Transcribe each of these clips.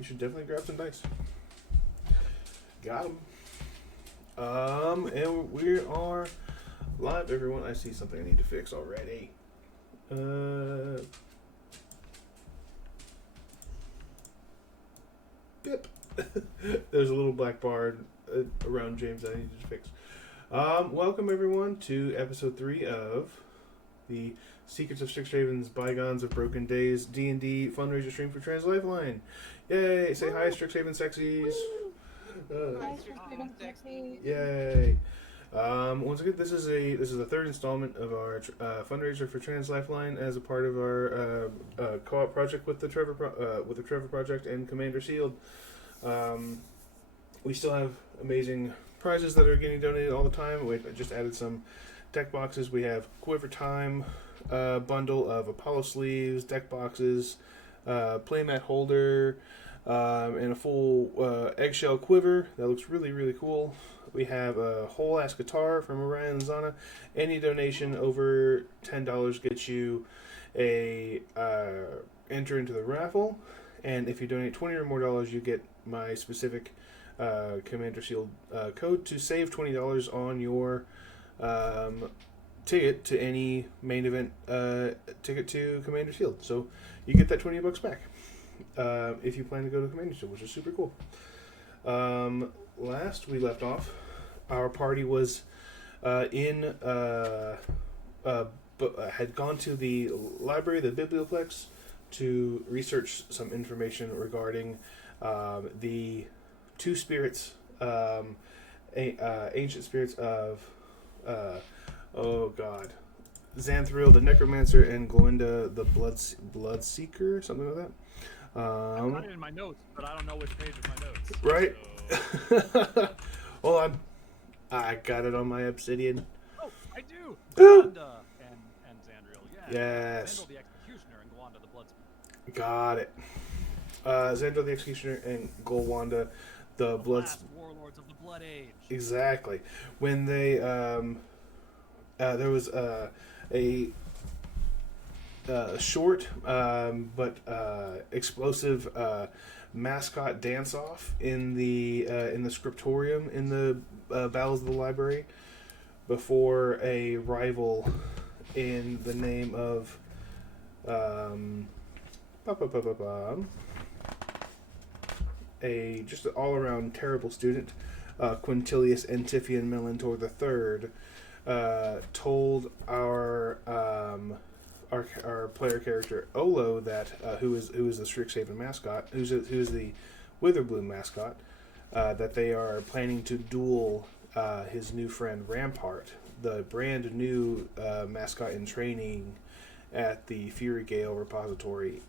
You should definitely grab some dice. Got them. And we are live, everyone. I see something I need to fix already. Bip. There's a little black bar around James that I need to fix. Welcome, everyone, to episode 3 of the Secrets of Strixhaven's Bygones of Broken Days D&D fundraiser stream for Trans Lifeline. Yay! Say hi, Strixhaven sexies. Hi, Strixhaven sexies. Yay! Once again, this is the third installment of our fundraiser for Trans Lifeline as a part of our co-op project with the Trevor Project and Commander Sealed. We still have amazing prizes that are getting donated all the time. We just added some deck boxes. We have Quiver Time bundle of Apollo sleeves, deck boxes, playmat holder, and a full eggshell quiver that looks really, really cool. We have a whole ass guitar from Orion and Zana. Any donation over $10 gets you a enter into the raffle, and if you donate $20 or more, you get my specific Commander Shield code to save $20 on your ticket to any main event ticket to Commander Shield. So you get that $20 back if you plan to go to Commander Shield, which is super cool. Last we left off, our party was had gone to the library, the Biblioplex, to research some information regarding the two spirits, ancient spirits of, Xanthril the Necromancer and Glinda the Blood Seeker, something like that. I've got it in my notes, but I don't know which page of my notes. Right. So... Well, I got it on my Obsidian. Oh, I do. Glinda and Xandriel, yeah. Yes. Xandriel the Executioner and Gwanda the Bloodspeaker. Got it. Xandriel the Executioner and Golwanda the last warlords of the Blood Age. Exactly. When they there was a short but explosive mascot dance-off in the scriptorium in the Battles of the Library before a rival in the name of a just an all-around terrible student, Quintilius Antiphian Melantor III, told our player character Olo that who is the Strixhaven mascot, who's the Witherbloom mascot, that they are planning to duel his new friend Rampart, the brand new mascot in training at the Fury Gale Repository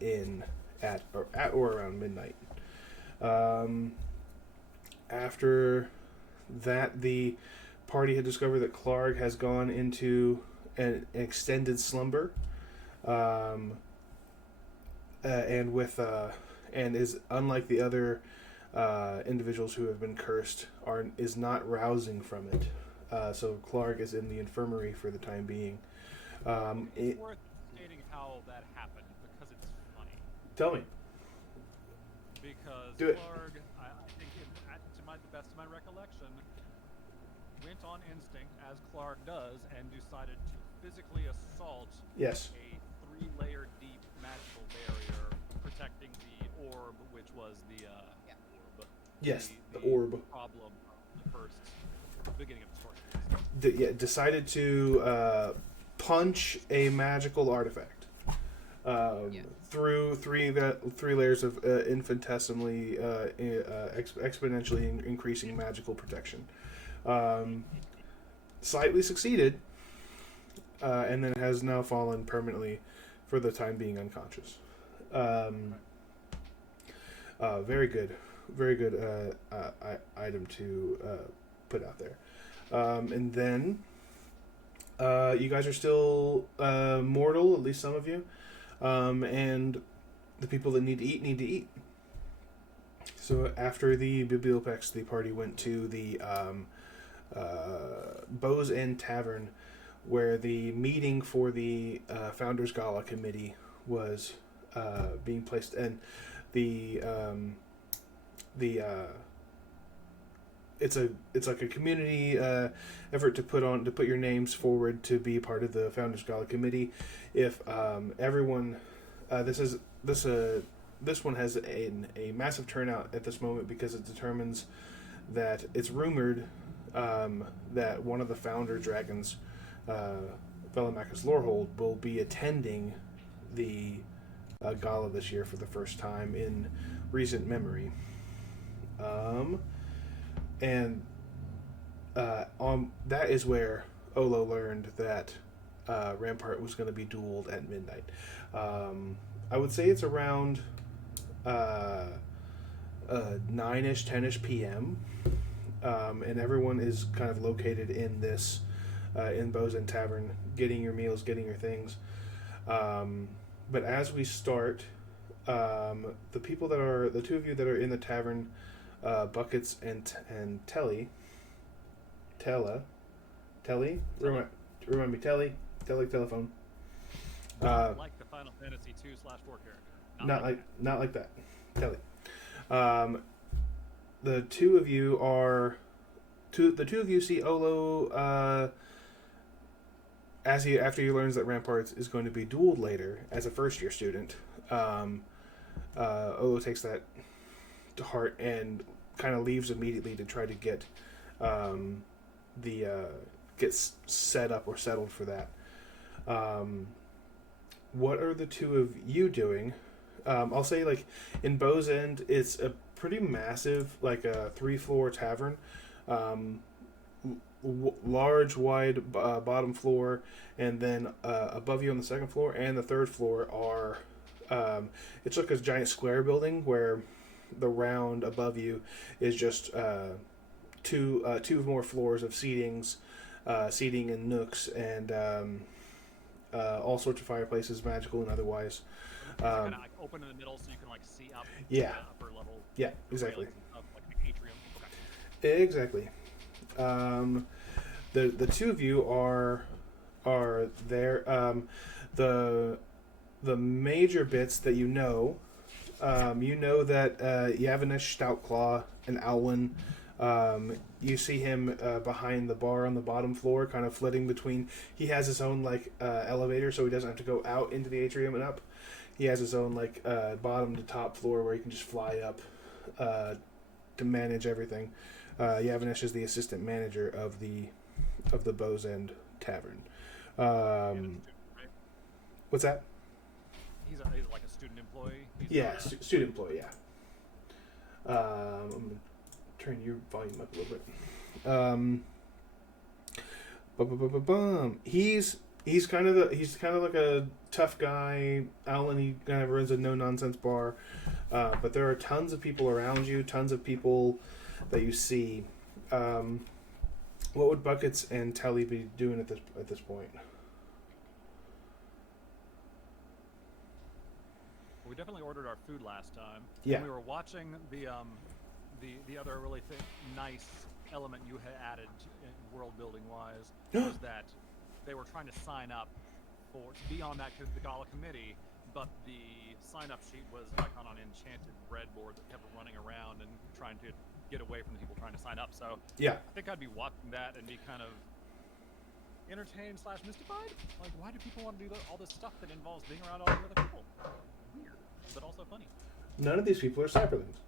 at or around midnight. After that, the party had discovered that Clark has gone into an extended slumber, and is unlike the other individuals who have been cursed, is not rousing from it. So Clark is in the infirmary for the time being. It's worth stating how that happened because it's funny. Tell me. Because Do it. Clark, I think, the best of my recollection, went on instinct, as Clark does, and decided to physically assault Yes. a 3-layer deep magical barrier protecting the orb, which was the orb. Yes, the orb. Problem of the first beginning of the story. Decided to punch a magical artifact through three layers of infinitesimally exponentially increasing magical protection. Slightly succeeded, and then has now fallen permanently for the time being unconscious. Very good item to put out there. And then you guys are still mortal, at least some of you, and the people that need to eat. So after the Biblioplex, the party went to the Bow's End Tavern, where the meeting for the Founders Gala Committee was being placed, and the the it's like a community effort to put your names forward to be part of the Founders Gala committee. If everyone this one has a massive turnout at this moment because it determines that it's rumored that one of the founder dragons, Velamachus Lorehold, will be attending the gala this year for the first time in recent memory. And that is where Olo learned that Rampart was going to be dueled at midnight. I would say it's around 9-ish, 10-ish p.m. And everyone is kind of located in this in Bozen Tavern, getting your meals, getting your things. But as we start, the two of you that are in the tavern, Buckets and Telly, remind me, Telly, telephone. Like the Final Fantasy 2/4 character. Not like that, Telly. The two of you see Olo after he learns that Ramparts is going to be dueled later as a first year student. Olo takes that to heart and kind of leaves immediately to try to get set up or settled for that. What are the two of you doing? I'll say, like, in Bow's End, it's a pretty massive, like a 3-floor tavern. Large, wide bottom floor, and then above you on the second floor and the third floor are it's like a giant square building where the round above you is just two more floors of seating and nooks and all sorts of fireplaces, magical and otherwise. Kind of like open in the middle so you can like see up to Yeah. the upper level. Yeah, exactly. Of like an atrium. Okay. Exactly. The two of you are there. The major bits that you know that Yavanish, Stoutclaw, and Alwyn. You see him behind the bar on the bottom floor, kind of flitting between. He has his own like elevator, so he doesn't have to go out into the atrium and up. He has his own like bottom to top floor where he can just fly up to manage everything. Yavanish is the assistant manager of the Bow's End Tavern. What's that? He's like a student employee. Student employee. Yeah. I'm gonna turn your volume up a little bit. He's kind of like a tough guy. Alan, he kind of runs a no nonsense bar, but there are tons of people around you, tons of people that you see. What would Buckets and Telly be doing at this point? We definitely ordered our food last time. Yeah. And we were watching the other really nice element you had added world building wise was that they were trying to sign up to be on the gala committee, but the sign up sheet was like on an enchanted breadboard that kept running around and trying to get away from the people trying to sign up. So Yeah. I think I'd be watching that and be kind of entertained / mystified. Like, why do people want to do all this stuff that involves being around all the other people? Weird, but also funny. None of these people are cyberlings.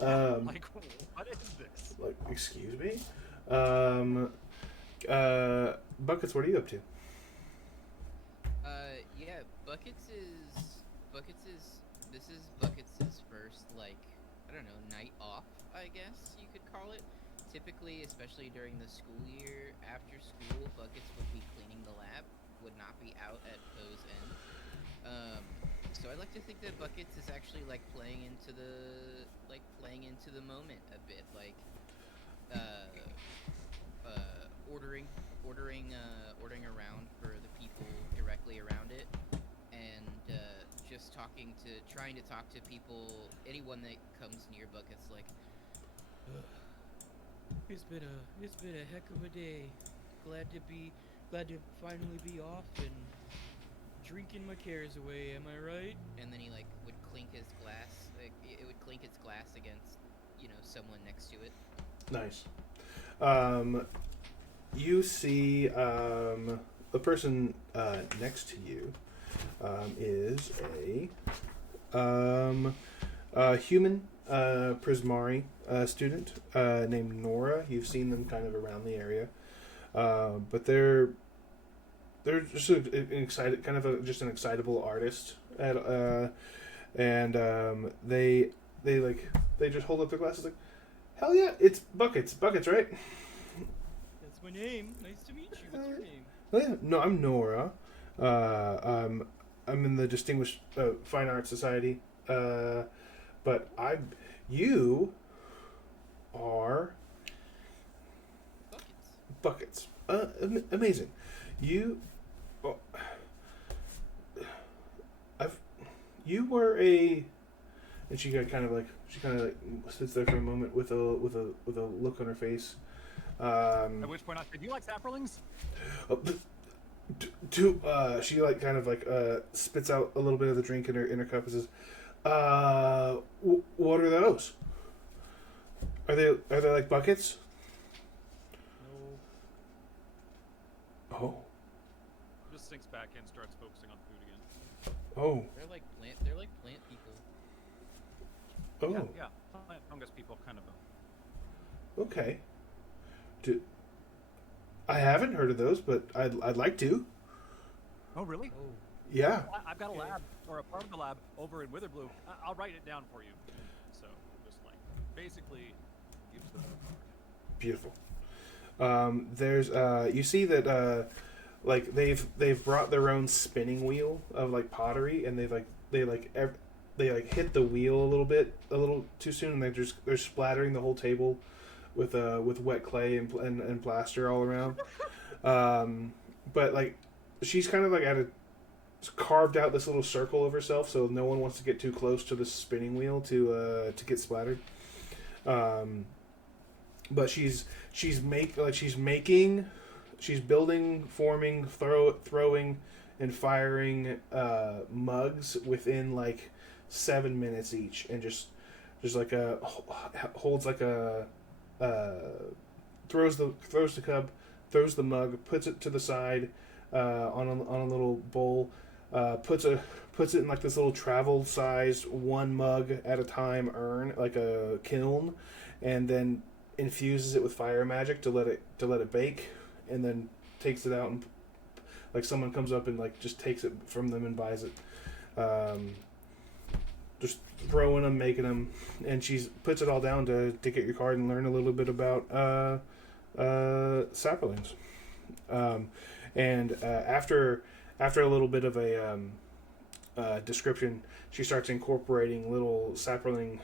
Like, what is this? Like, excuse me? Buckets, what are you up to? Yeah, this is Buckets' first, like, I don't know, night off, I guess you could call it. Typically, especially during the school year, after school, Buckets would be cleaning the lab, would not be out at Bow's End. So I like to think that Buckets is actually like playing into the moment a bit, like ordering around for the people directly around it, and just trying to talk to people, anyone that comes near Buckets, like, it's been a heck of a day. Glad to finally be off and drinking my cares away, am I right? And then he like would clink his glass it would clink its glass against, someone next to it. Nice. You see the person next to you is a human Prismari student named Nora. You've seen them kind of around the area, but they're just an excited, kind of just an excitable artist, and they just hold up their glasses like, hell yeah, it's buckets, right? That's my name. Nice to meet you. What's your name? Oh, yeah. No, I'm Nora. I'm in the Distinguished Fine Arts Society. But you are buckets. Amazing. You, oh, you were a, and she kind of sits there for a moment with a look on her face. At which point I said, "Do you like saprolings?" She spits out a little bit of the drink in her cup and says, what are those? Are they like buckets? No. Oh. Just sinks back in, starts focusing on food again. Oh. They're like plant people. Oh. Yeah. Plant fungus people, kind of. Okay. I haven't heard of those, but I'd like to. Oh, really? Oh. Yeah. I've got a lab, or a part of the lab, over in Witherbloom. I'll write it down for you. So, just basically gives them a card. Beautiful. There's you see that they've brought their own spinning wheel of pottery, and they hit the wheel a little too soon, and they're splattering the whole table with wet clay and plaster all around. But she's kind of carved out this little circle of herself, so no one wants to get too close to the spinning wheel to get splattered. But she's building, forming, throwing, and firing mugs within 7 minutes each, and just holds throws the cup, throws the mug, puts it to the side on a little bowl, puts it in this little travel sized one mug at a time urn, like a kiln, and then infuses it with fire magic to let it bake, and then takes it out, and someone comes up and just takes it from them and buys it. Just throwing them, making them, and she puts it all down to get your card and learn a little bit about saplings. And after a little bit of a description, she starts incorporating little sapling,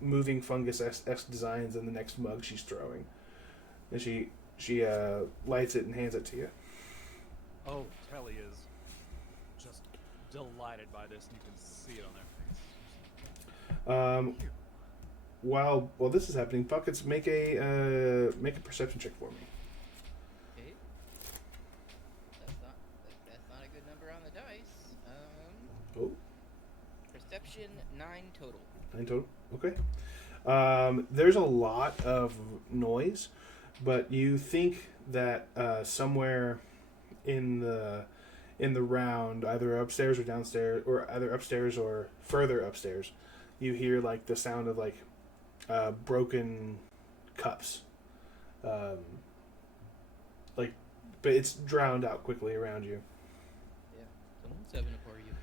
moving fungus-esque designs in the next mug she's throwing. And she lights it and hands it to you. Oh, Telly is just delighted by this, and you can see it on their face. While this is happening, Buckets, make a perception check for me. Okay. That's not a good number on the dice. Oh. Perception 9 total. 9 total. Okay. There's a lot of noise, but you think that somewhere in the round, either upstairs or downstairs, or either upstairs or further upstairs, you hear the sound of broken cups, but it's drowned out quickly around you. Yeah, someone's having a party up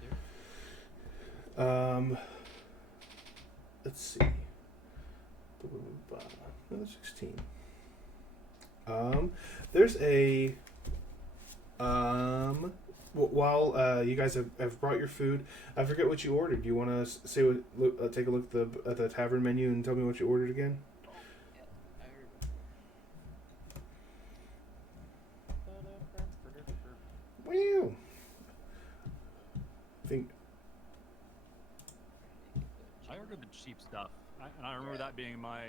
there. Let's see. Another 16. There's a while you guys have brought your food, I forget what you ordered. Do you want to take a look at the tavern menu and tell me what you ordered again? Yeah, Wow. I think I ordered the cheap stuff, and I remember that being my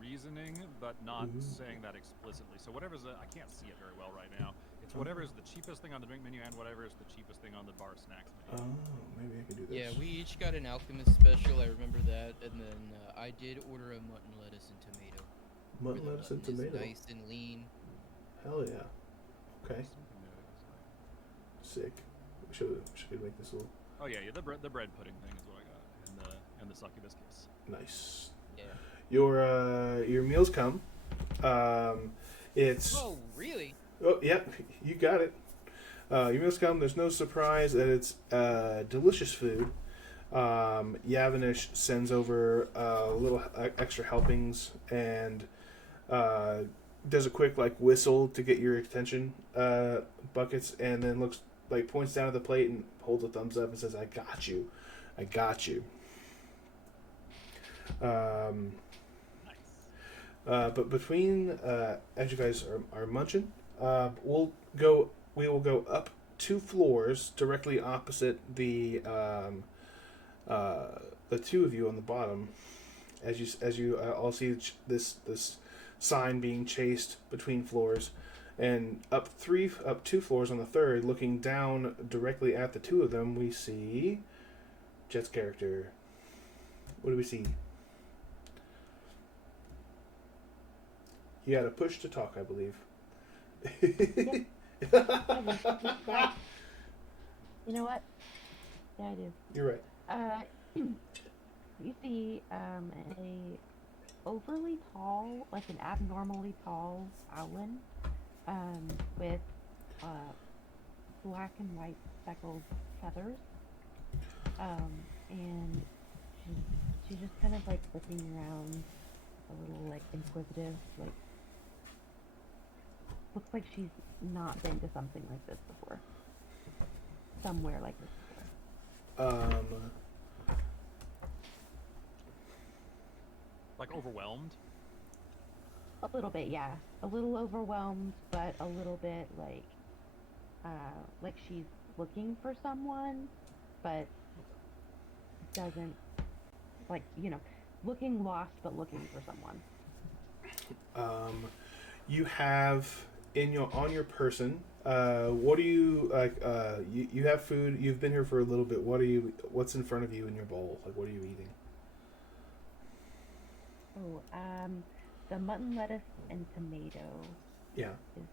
reasoning, but not saying that explicitly. So whatever's I can't see it very well right now. It's whatever is the cheapest thing on the drink menu and whatever is the cheapest thing on the bar snacks Oh, menu. maybe I could do this. Yeah, we each got an alchemist special. I remember that, and then I did order a mutton lettuce and tomato. where Mutton the lettuce and mutton is tomato. nice and lean. Hell yeah. Okay. Something that it was like- Sick. We should make this a little Oh yeah, the bread pudding thing is what I got, and the succubus kiss. nice. Yeah. Your meals come. It's Oh, really? oh yeah, you got it. Your meals come. There's no surprise that it's delicious food. Yavanish sends over little extra helpings and does a quick like whistle to get your attention, buckets, and then looks like points down at the plate and holds a thumbs up and says, "I got you, I got you." Nice. But between as you guys are munching, we will go up 2 floors directly opposite the two of you on the bottom. As you all see this sign being chased between floors, and up 2 floors on the third, looking down directly at the two of them, we see Jet's character. What do we see? You had a push to talk, I believe. You know what? Yeah, I do. You're right. You see a overly tall, like an abnormally tall owlin, with black and white speckled feathers, and she's just kind of like looking around, a little like inquisitive, like looks like she's not been to something like this before, somewhere like this before. Like overwhelmed. A little bit, yeah. A little overwhelmed, but a little bit like she's looking for someone, but doesn't, like, looking lost, but looking for someone. You have on your person. What do you like? You have food. You've been here for a little bit. What's in front of you in your bowl? Like, what are you eating? Oh, the mutton, lettuce, and tomato Yeah. is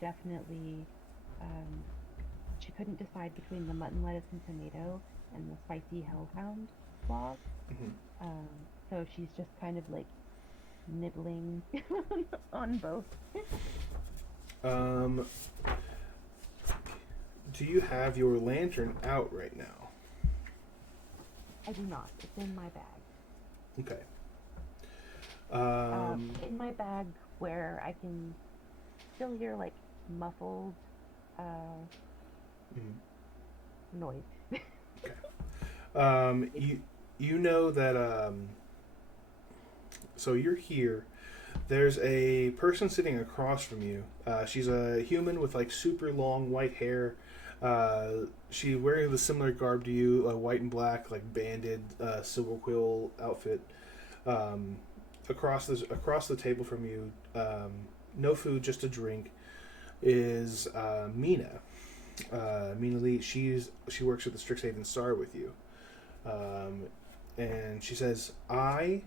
definitely. She couldn't decide between the mutton, lettuce, and tomato and the spicy hellhound log. Mm-hmm. So she's just kind of like nibbling on both. Do you have your lantern out right now? I do not. It's in my bag. Okay. In my bag where I can still hear like muffled Mhm. noise. You know that so you're here. There's a person sitting across from you. She's a human with like super long white hair. She's wearing the similar garb to you, white and black, like banded silver quill outfit. Across the table from you, no food, just a drink, is Mina. Mina Lee. She works at the Strixhaven Star with you, and she says, "I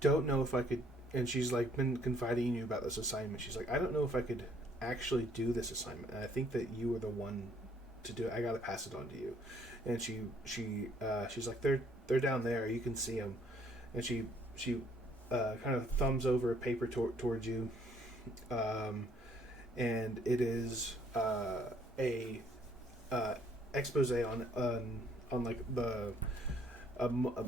don't know if I could." And she's like been confiding in you about this assignment. She's like, "I don't know if I could actually do this assignment, and I think that you are the one to do it. I gotta pass it on to you." And she's like, "They're down there. You can see them." And she kind of thumbs over a paper towards you, and it is a expose on like the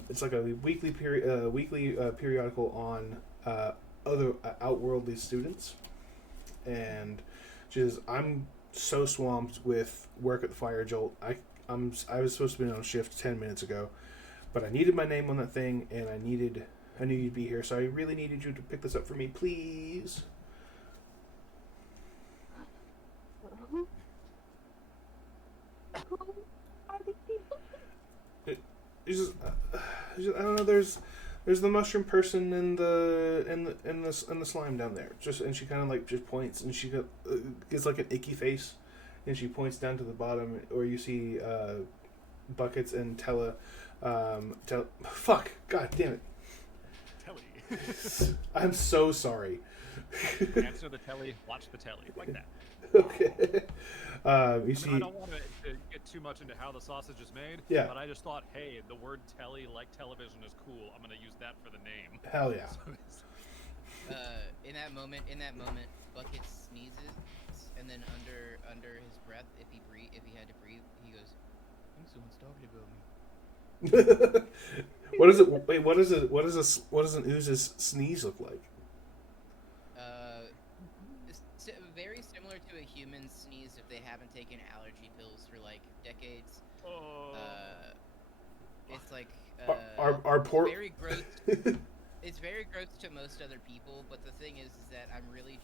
it's like a weekly periodical on other outworldly students. And she says, "I'm so swamped with work at the Fire Jolt. I was supposed to be on shift 10 minutes ago, but I needed my name on that thing, and I knew you'd be here, so I really needed you to pick this up for me, please." Who are these people? She says, "I don't know. There's There's the mushroom person in the slime down there. Just and she kind of like just points and she gets like an icky face, and she points down to the bottom where you see buckets and Tella. Fuck! God damn it! Telly. I'm so sorry. Answer the telly, watch the telly, like that. Okay. You I see. mean, I don't want to get too much into how the sausage is made. Yeah. But I just thought, hey, the word telly, like television, is cool. I'm gonna use that for the name. Hell yeah. In that moment, Bucket sneezes, and then under his breath, if he had to breathe, he goes, "I think someone's talking about me." What is it? Wait, what does an ooze's sneeze look like? It's very similar to a human sneeze if they haven't taken allergy pills for like decades. Oh. It's like Our poor. very gross. It's very gross to most other people, but the thing is that I'm really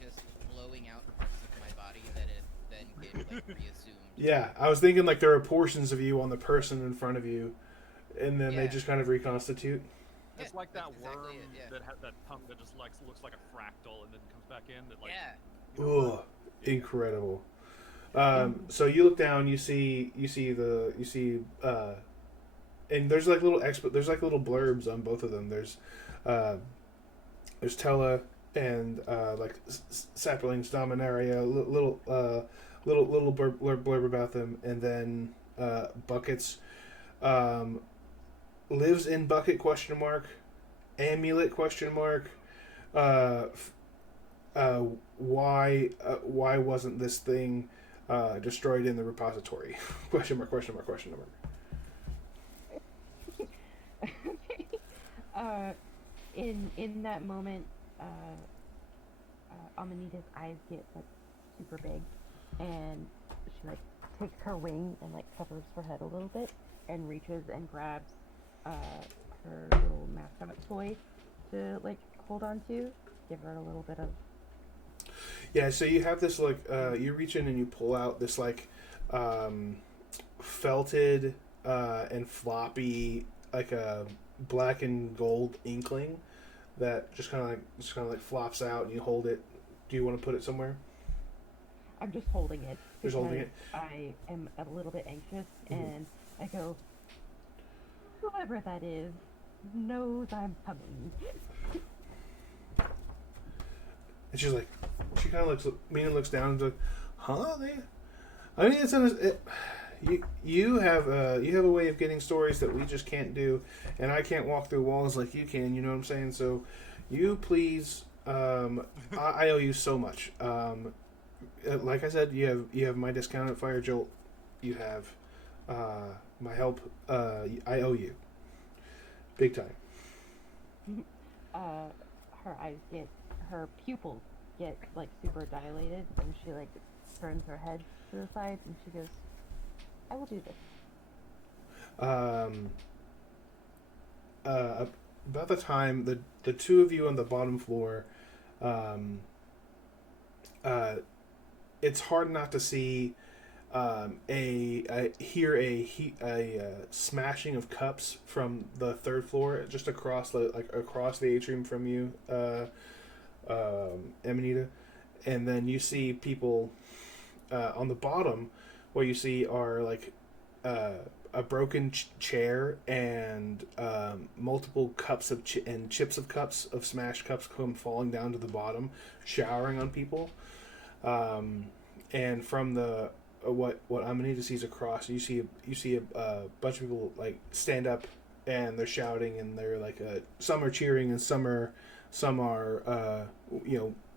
just blowing out parts of my body that it then get like reassumed. Yeah, I was thinking like there are portions of you on the person in front of you, and then they Yeah. just kind of reconstitute. It's Yeah, like that that's exactly worm it, yeah. that had that tongue that just like looks like a fractal and then comes back in. That like. Yeah. You know what? Ugh, incredible. So you look down, you see, and there's like there's like little blurbs on both of them. There's Tella and like Sapling's Dominaria, little blurb about them, and then Buckets lives in Bucket ? Amulet ? Why wasn't this thing destroyed in the repository? ? In that moment, Amanita's eyes get like super big, and she like takes her wing and like covers her head a little bit, and reaches and grabs her little mascot toy to like hold on to, give her a little bit of. Yeah, so you have this like you reach in and you pull out this like felted and floppy like a black and gold inkling that just kind of like flops out, and you hold it. Do you want to put it somewhere? I'm just holding it. Just holding because it? I am a little bit anxious, Mhm. and I go, whoever that is knows I'm coming. And she's like, she kind of looks. Mina looks down and is like, huh? I mean, you have a way of getting stories that we just can't do, and I can't walk through walls like you can. You know what I'm saying? So, you please. I owe you so much. Like I said, you have my discount at Fire Jolt. You have my help. I owe you, big time. Her pupils get like super dilated, and she like turns her head to the side, and she goes, "I will do this." About the time the two of you on the bottom floor, it's hard not to see hear a smashing of cups from the third floor, just across the atrium from you, Amanita, and then you see people on the bottom. What you see are like a broken chair and multiple cups of and chips of cups of smashed cups come falling down to the bottom, showering on people. And from the what Amanita sees across, you see a bunch of people like stand up and they're shouting, and they're like some are cheering and some are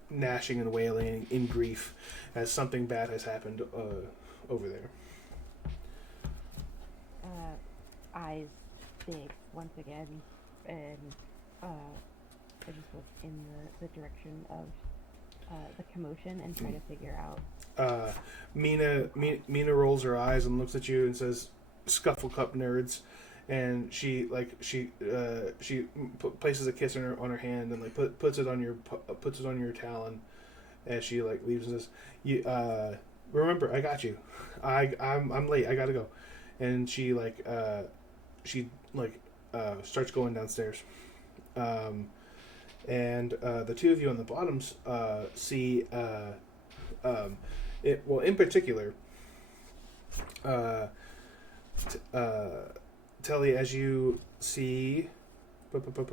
gnashing and wailing in grief as something bad has happened over there. Eyes big once again, and I just look in the direction of the commotion and try to figure out. Mina rolls her eyes and looks at you and says, "Scuffle cup nerds," and she places a kiss on her hand and like puts it on your talon as she like leaves and says, "You remember, I got you. I'm late. I gotta go." And she starts going downstairs. And the two of you on the bottoms see it. Well, in particular, Telly, as you see, I forgot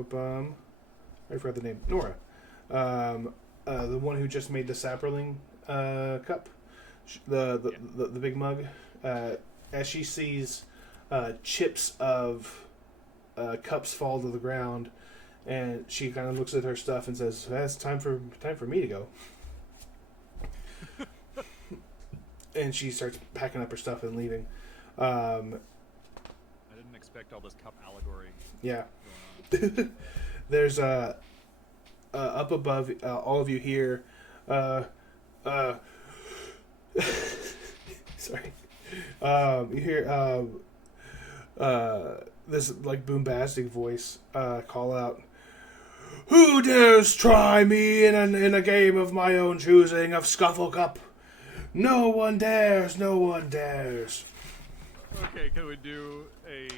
the name, Nora, the one who just made the sapperling cup, the big mug. As she sees chips of cups fall to the ground, and she kind of looks at her stuff and says, "It's time for me to go." And she starts packing up her stuff and leaving. I didn't expect all this cup allegory. Yeah. Going on. There's up above, all of you hear. Sorry. You hear this like bombastic voice call out, "Who dares try me in a game of my own choosing of Scuffle Cup? No one dares, no one dares." Okay, can we do a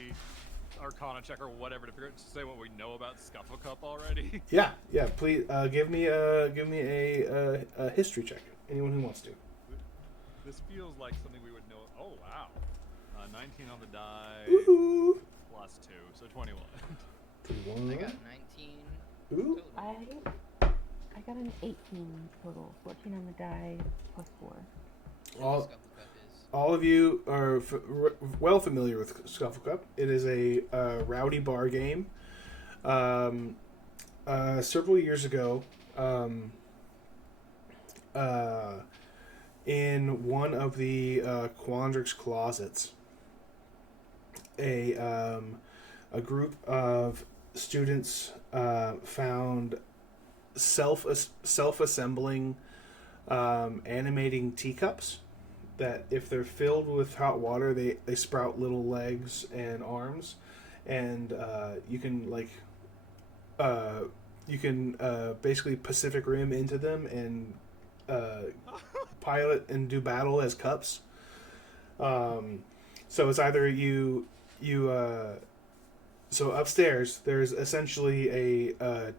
Arcana check or whatever to figure out, to say what we know about Scuffle Cup already? Yeah. Please give me a history check. Anyone who wants to. This feels like something we would know. Oh wow, 19 on the die. Ooh. Plus 2, so 21. I got 19 Ooh. total. I got an 18 total. 14 on the die plus 4. All- Scuffle Cup is. All of you are well familiar with Scuffle Cup. It is a rowdy bar game. Several years ago, in one of the Quandrix closets, a group of students found self-assembling animating teacups that, if they're filled with hot water, they sprout little legs and arms, and you can basically Pacific Rim into them and pilot and do battle as cups. So it's either so upstairs there's essentially a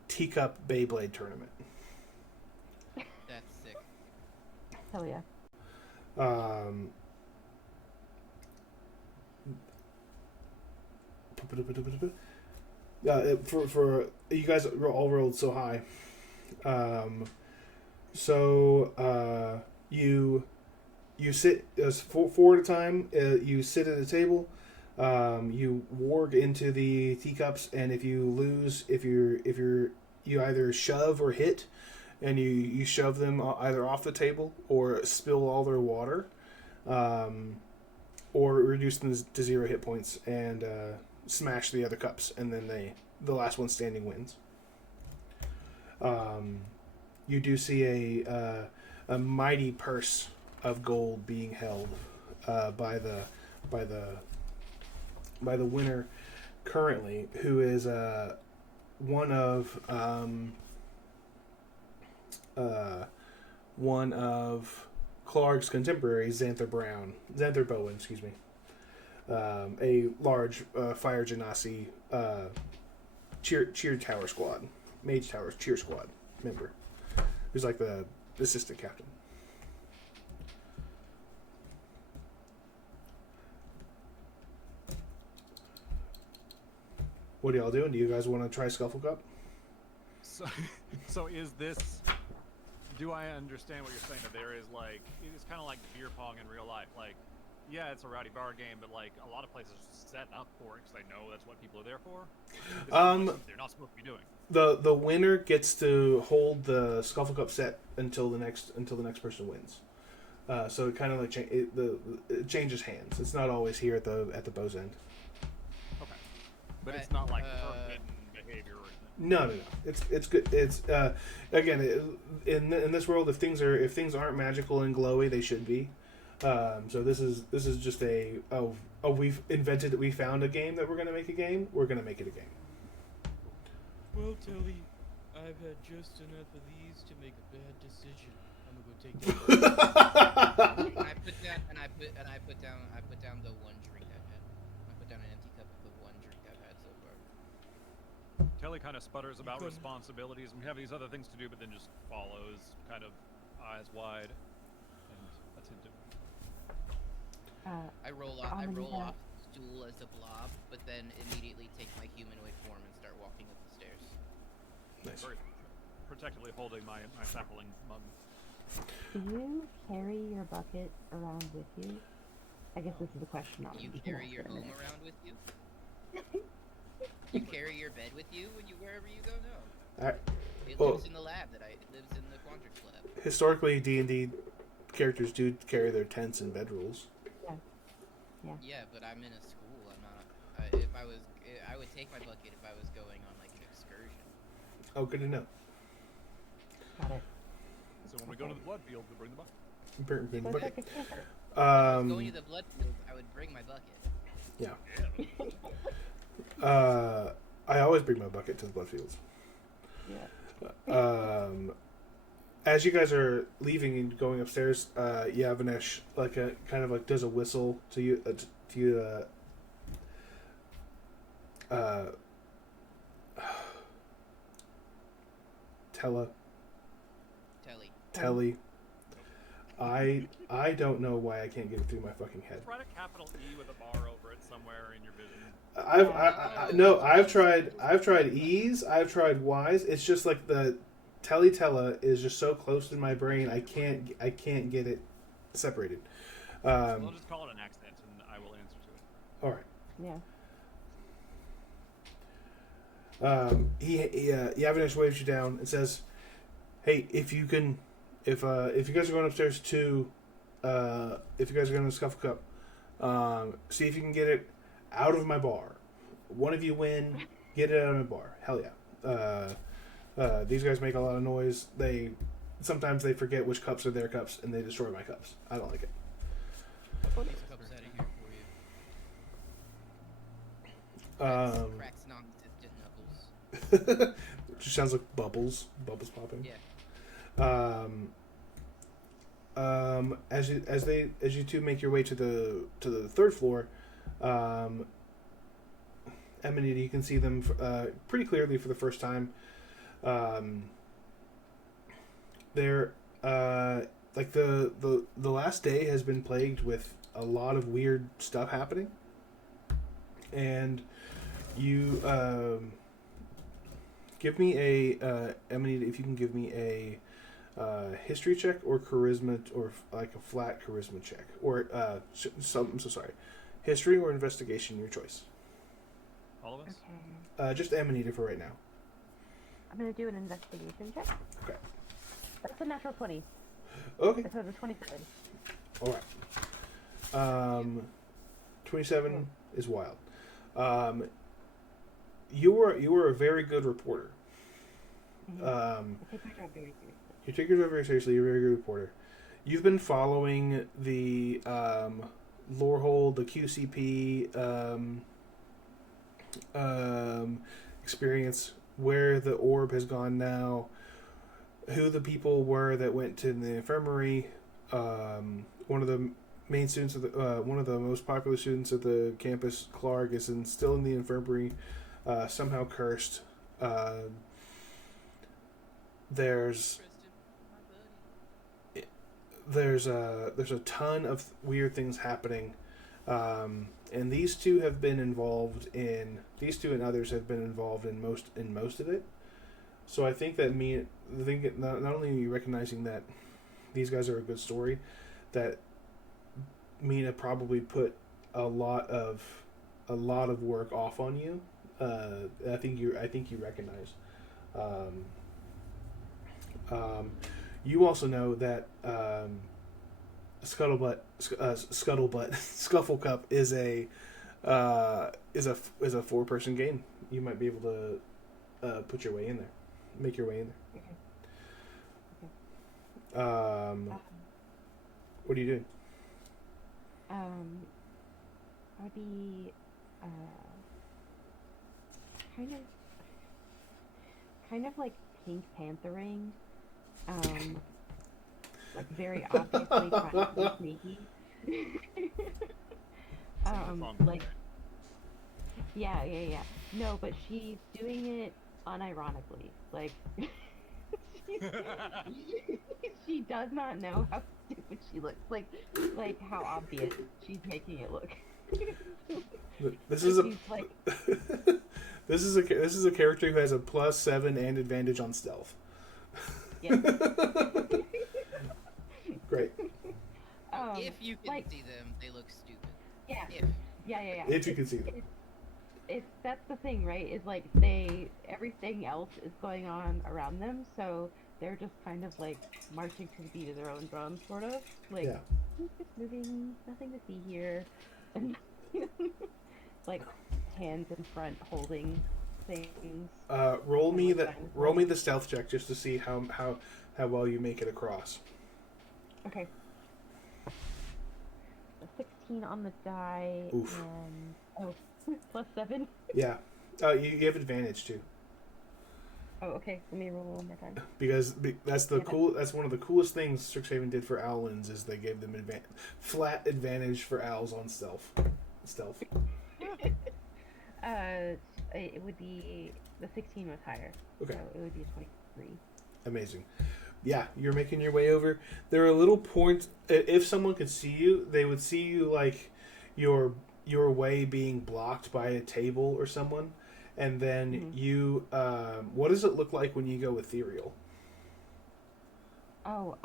teacup Beyblade tournament. That's sick. Hell yeah. For you guys all rolled so high. You sit as four at a time. You sit at a table. You warg into the teacups, and if you lose, you either shove or hit, and you shove them either off the table or spill all their water, or reduce them to 0 hit points and smash the other cups, and then the last one standing wins. You do see a mighty purse of gold being held by the winner currently, who is one of Clark's contemporaries, Xanther Bowen, excuse me. A large Fire Genasi cheer tower squad, Mage Towers cheer squad member, who's like the assistant captain. What are y'all doing? Do you guys want to try Scuffle Cup? So is this? Do I understand what you're saying? That there is like, it's kind of like beer pong in real life. Like, yeah, it's a rowdy bar game, but like a lot of places set up for it because they know that's what people are there for. They're not supposed to be doing. The winner gets to hold the Scuffle Cup set until the next person wins. So it kind of like it changes hands. It's not always here at the bow's end. Okay, but it's not like forbidden behavior or anything. No. It's good. It's again in this world, if things aren't magical and glowy, they should be. So this is just we've invented that we found a game that we're gonna make a game. We're gonna make it a game. Well, Telly, I've had just enough of these to make a bad decision. I'm gonna go take that. I put down the one drink I've had. I put down an empty cup of the one drink I've had so far. Telly kind of sputters about couldn't- responsibilities, and we have these other things to do, but then just follows, kind of eyes wide, and that's him. I roll I'm gonna do off the stool as a blob, but then immediately take my humanoid form and start walking up the stairs. Nice. Very protectively holding my sapling mug. Do you carry your bucket around with you? I guess this is the question. Not You you can carry answer your in a home minute. around with you? You carry your bed with you when you wherever you go? No. Alright. It Well- lives in the lab it lives in the Quandrix lab. Historically, D&D characters do carry their tents and bedrolls. Yeah, but I'm in a school. I'm not. I would take my bucket if I was going on like an excursion. Oh, good to know. Got it. So when we go to the blood field, we bring the bucket. Bring So the it's like bucket. a camper. If I was going to the blood field, I would bring my bucket. I always bring my bucket to the blood fields. Yeah. As you guys are leaving and going upstairs, Yavanesh kind of does a whistle to you. Telly. I don't know why I can't get it through my fucking head. Just write a capital E with a bar over it somewhere in your vision. I've tried E's, I've tried Y's. It's just like the Tella is just so close to my brain. I can't get it separated. We'll just call it an accent, and I will answer to it. All right. Yeah. Yavanesh waves you down and says, "Hey, if you guys are going upstairs to, if you guys are going to Scuffle Cup, see if you can get it out of my bar. One of you win, get it out of my bar. Hell yeah. These guys make a lot of noise. Sometimes they forget which cups are their cups and they destroy my cups. I don't like it. These cups out of here for you. Cracks non-existent knuckles. It just sounds like bubbles popping. Yeah. As you two make your way to the third floor, Emanita, you can see them pretty clearly for the first time. They're like the last day has been plagued with a lot of weird stuff happening, and you give me a Emanita, if you can give me a history check or charisma, or like a flat charisma check, or I'm so sorry, history or investigation, your choice. All of us? Okay. Just Amanita for right now. I'm gonna do an investigation check. Okay. That's a natural 20. Okay. It says a 27. All right. 27 is wild. You were a very good reporter. I take my job very seriously. You take your job very seriously. You're a very good reporter. You've been following the Lorehold, the QCP experience, where the orb has gone now, who the people were that went to the infirmary. One of the main students of one of the most popular students at the campus, Clark, is still in the infirmary, somehow cursed. There's a ton of weird things happening, and these two have been involved in. These two and others have been involved in most of it. So I think that not only are you recognizing that these guys are a good story, that Mina probably put a lot of work off on you. I think you recognize. You also know that Scuffle Cup is a 4-person game. You might be able to put your way in there, make your way in there. What are you doing? I'd be kind of like Pink Panthering, like very obviously trying to be sneaky. Song. Like, yeah. No, but she's doing it unironically. Like, she, she does not know how stupid she looks. Like how obvious she's making it look. This is a She's like, this is a character who has a +7 and advantage on stealth. yeah. Great. If you can like, see them, they look stupid. yeah, If. yeah. If you can see them. It's that's the thing, right? Is like everything else is going on around them, so they're just kind of like marching to the beat of their own drum, sort of. Like, Yeah. just moving, nothing to see here, and like hands in front holding things. Roll me the stealth check just to see how well you make it across. Okay. A 16 on the die, Oof. and +7. Yeah. You have advantage too. Oh, okay. Let me roll one more time. Because that's Yeah. That's one of the coolest things Strixhaven did for owlins is they gave them flat advantage for owls on stealth. It would be the 16 was higher. Okay. So it would be a 23. Amazing. Yeah, you're making your way over. There are little points. If someone could see you, they would see you like your way being blocked by a table or someone, and then Mhm. you. What does it look like when you go ethereal? Oh,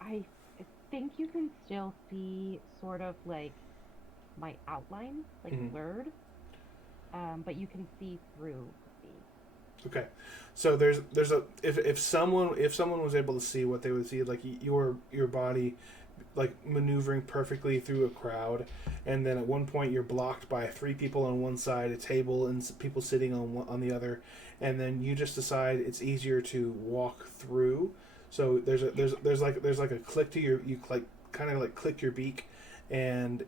I think you can still see sort of like my outline, like Mhm. blurred. But you can see through me. Okay, so there's a if someone was able to see what they would see, like your body like maneuvering perfectly through a crowd, and then at one point you're blocked by 3 people on one side, a table, and people sitting on the other, and then you just decide it's easier to walk through. So there's like a click to you like kind of like click your beak, and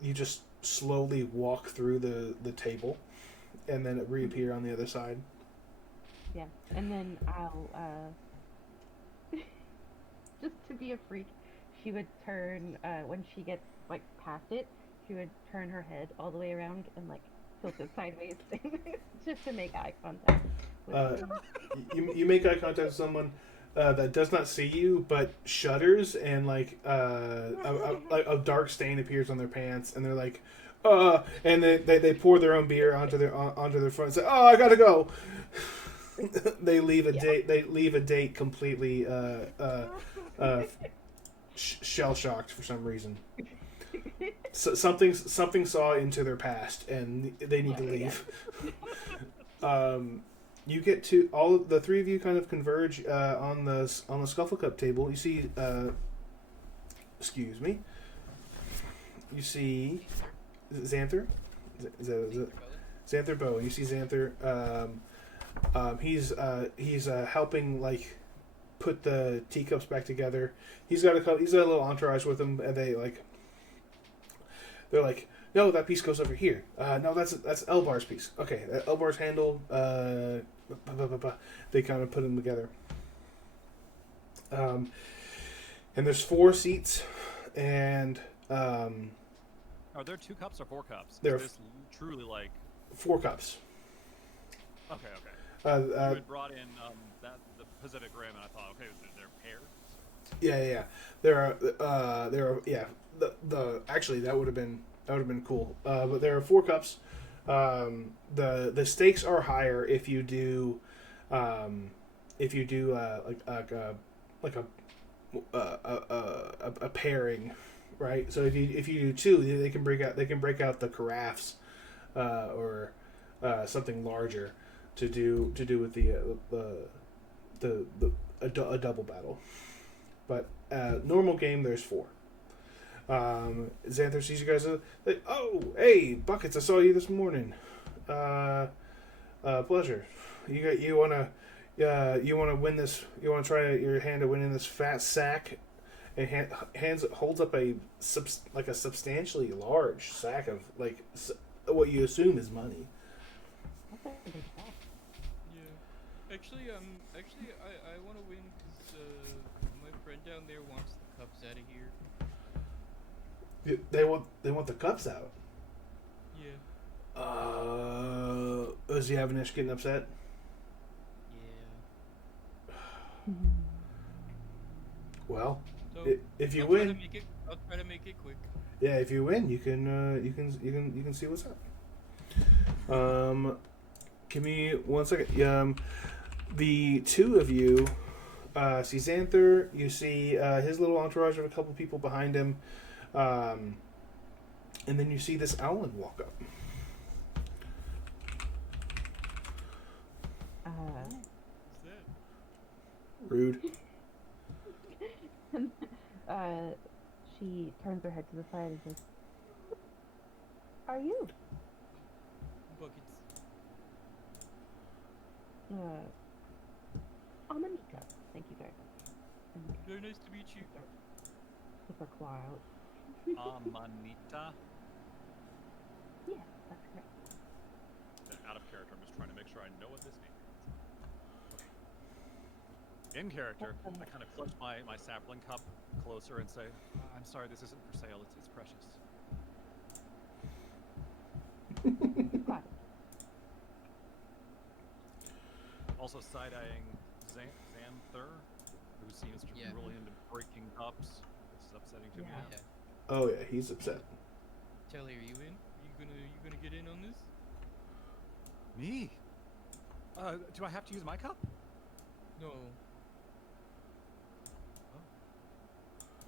you just slowly walk through the table, and then it reappear on the other side. Yeah, and then I'll just to be a freak, she would turn when she gets like past it, she would turn her head all the way around and like tilt it sideways just to make eye contact with Uh, them. you make eye contact with someone that does not see you but shudders, and like a dark stain appears on their pants, and they're like and they pour their own beer onto their front and say, oh, I gotta go. They leave a date completely shell shocked for some reason. So something saw into their past and they need to leave. You get to all the 3 of you kind of converge on the Scuffle Cup table. You see, excuse me. You see Xanther. Is that Xanther Bow? You see Xanther. He's helping like put the teacups back together. He's got a little entourage with him, and they're like, no, that piece goes over here. No, that's Elbar's piece. Okay, Elbar's handle. They kind of put them together. And there's 4 seats, and Are there 2 cups or 4 cups? There are Is this truly like 4 cups. okay? You had brought in the Pacific Rim, and I thought, okay, they're pairs. Yeah. There are yeah. The actually that would have been cool. But there are 4 cups. The stakes are higher if you do a pairing, right? So if you do 2, they can break out the carafes, or something larger to do with a double battle. But normal game, there's 4. Xanther sees you guys like, oh, hey, Buckets, I saw you this morning. Pleasure. You wanna win this? You wanna try your hand to win in this fat sack? And holds up a substantially large sack of like what you assume is money. That's a big fact. Yeah. Actually, I want to win because my friend down there wants the cups out of here. They want the cups out. Yeah. Is he having getting upset? Yeah. Well, So if you I'll try to win, make it. I'll try to make it quick. yeah, if you win, you can see what's up. Give me 1 second. The two of you see Xanther. You see his little entourage of a couple people behind him, and then you see this Owlin walk up. What's that? Rude. She turns her head to the side and says, "Are you?" Buckets. Amanita. Thank you very much. And Very nice to meet you. flip her claw out. Amanita. Yeah, that's correct. Out of character, I'm just trying to make sure I know what this means. In character, I kind of clutch my sapling cup closer and say, I'm sorry, this isn't for sale. It's precious. Got it. Also side-eyeing Xanther, who seems to be Yeah. really into breaking cups. This is upsetting to me. Yeah. Yeah. Oh yeah, he's upset. Telly, are you in? You gonna get in on this? Me? Do I have to use my cup? No.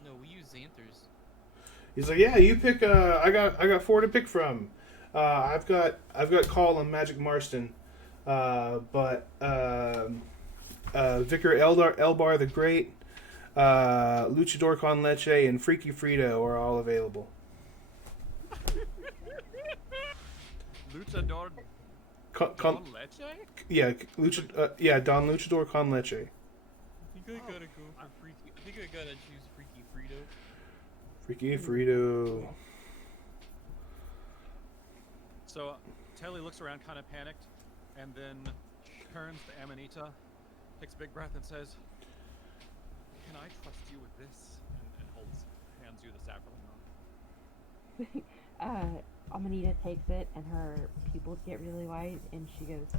No, we use Xanthers. He's like, yeah, you pick. I got four to pick from. I've got Call and Magic Marston, but Vicar Elbar the Great, Luchador con Leche, and Freaky Frito are all available. Luchador Con leche? yeah, Don Luchador con Leche. I think I gotta go for Freaky. I think I gotta choose Freaky Frito. Freaky Frito. So Telly looks around kind of panicked, and then turns to Amanita, takes a big breath, and says, "Can I trust you with this?" And hands you the sapling. Amanita takes it, and her pupils get really wide, and she goes,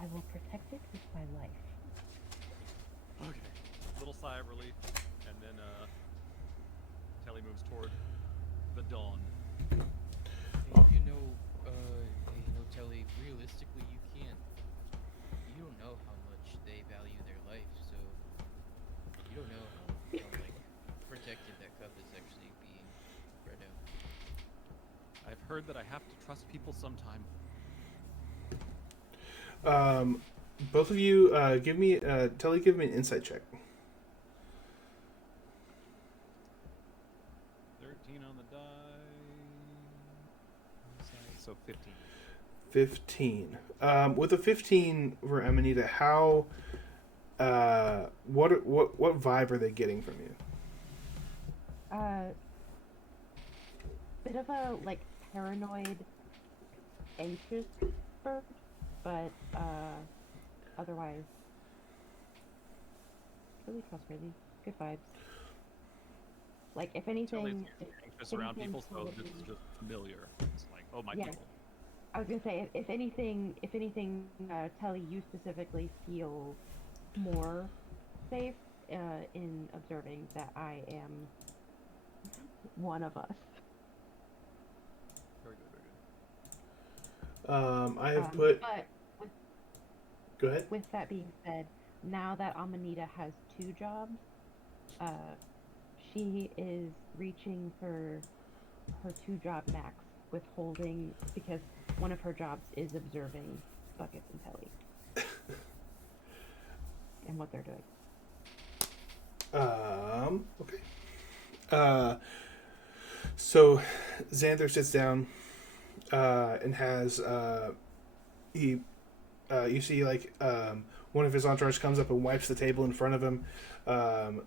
"I will protect it with my life." Okay. Little sigh of relief, and then Telly moves toward the dawn. Hey, you know, Telly, realistically, you don't know how much they value their life, so you don't know how like, protected that cup is actually being spread out. I've heard that I have to trust people sometime. Both of you, give me Telly. Give me an insight check. 13 on the die. So 15. 15. With a 15 for Amanita, how what vibe are they getting from you? Bit of a like paranoid, anxious bird, but otherwise really trustworthy. Good vibes. Like if Telly's anything, anxious around people, so Telly- this is just familiar. It's like, oh, my Yeah. people. I was gonna say if anything, Telly, you specifically feel more safe in observing that I am one of us. Very good, very good. I have put. But Go ahead. with that being said, now that Amanita has two jobs, she is reaching for her two-job max with holding, because one of her jobs is observing Buckets and Telly and what they're doing. Okay. So Xanther sits down and has you see like one of his entourage comes up and wipes the table in front of him,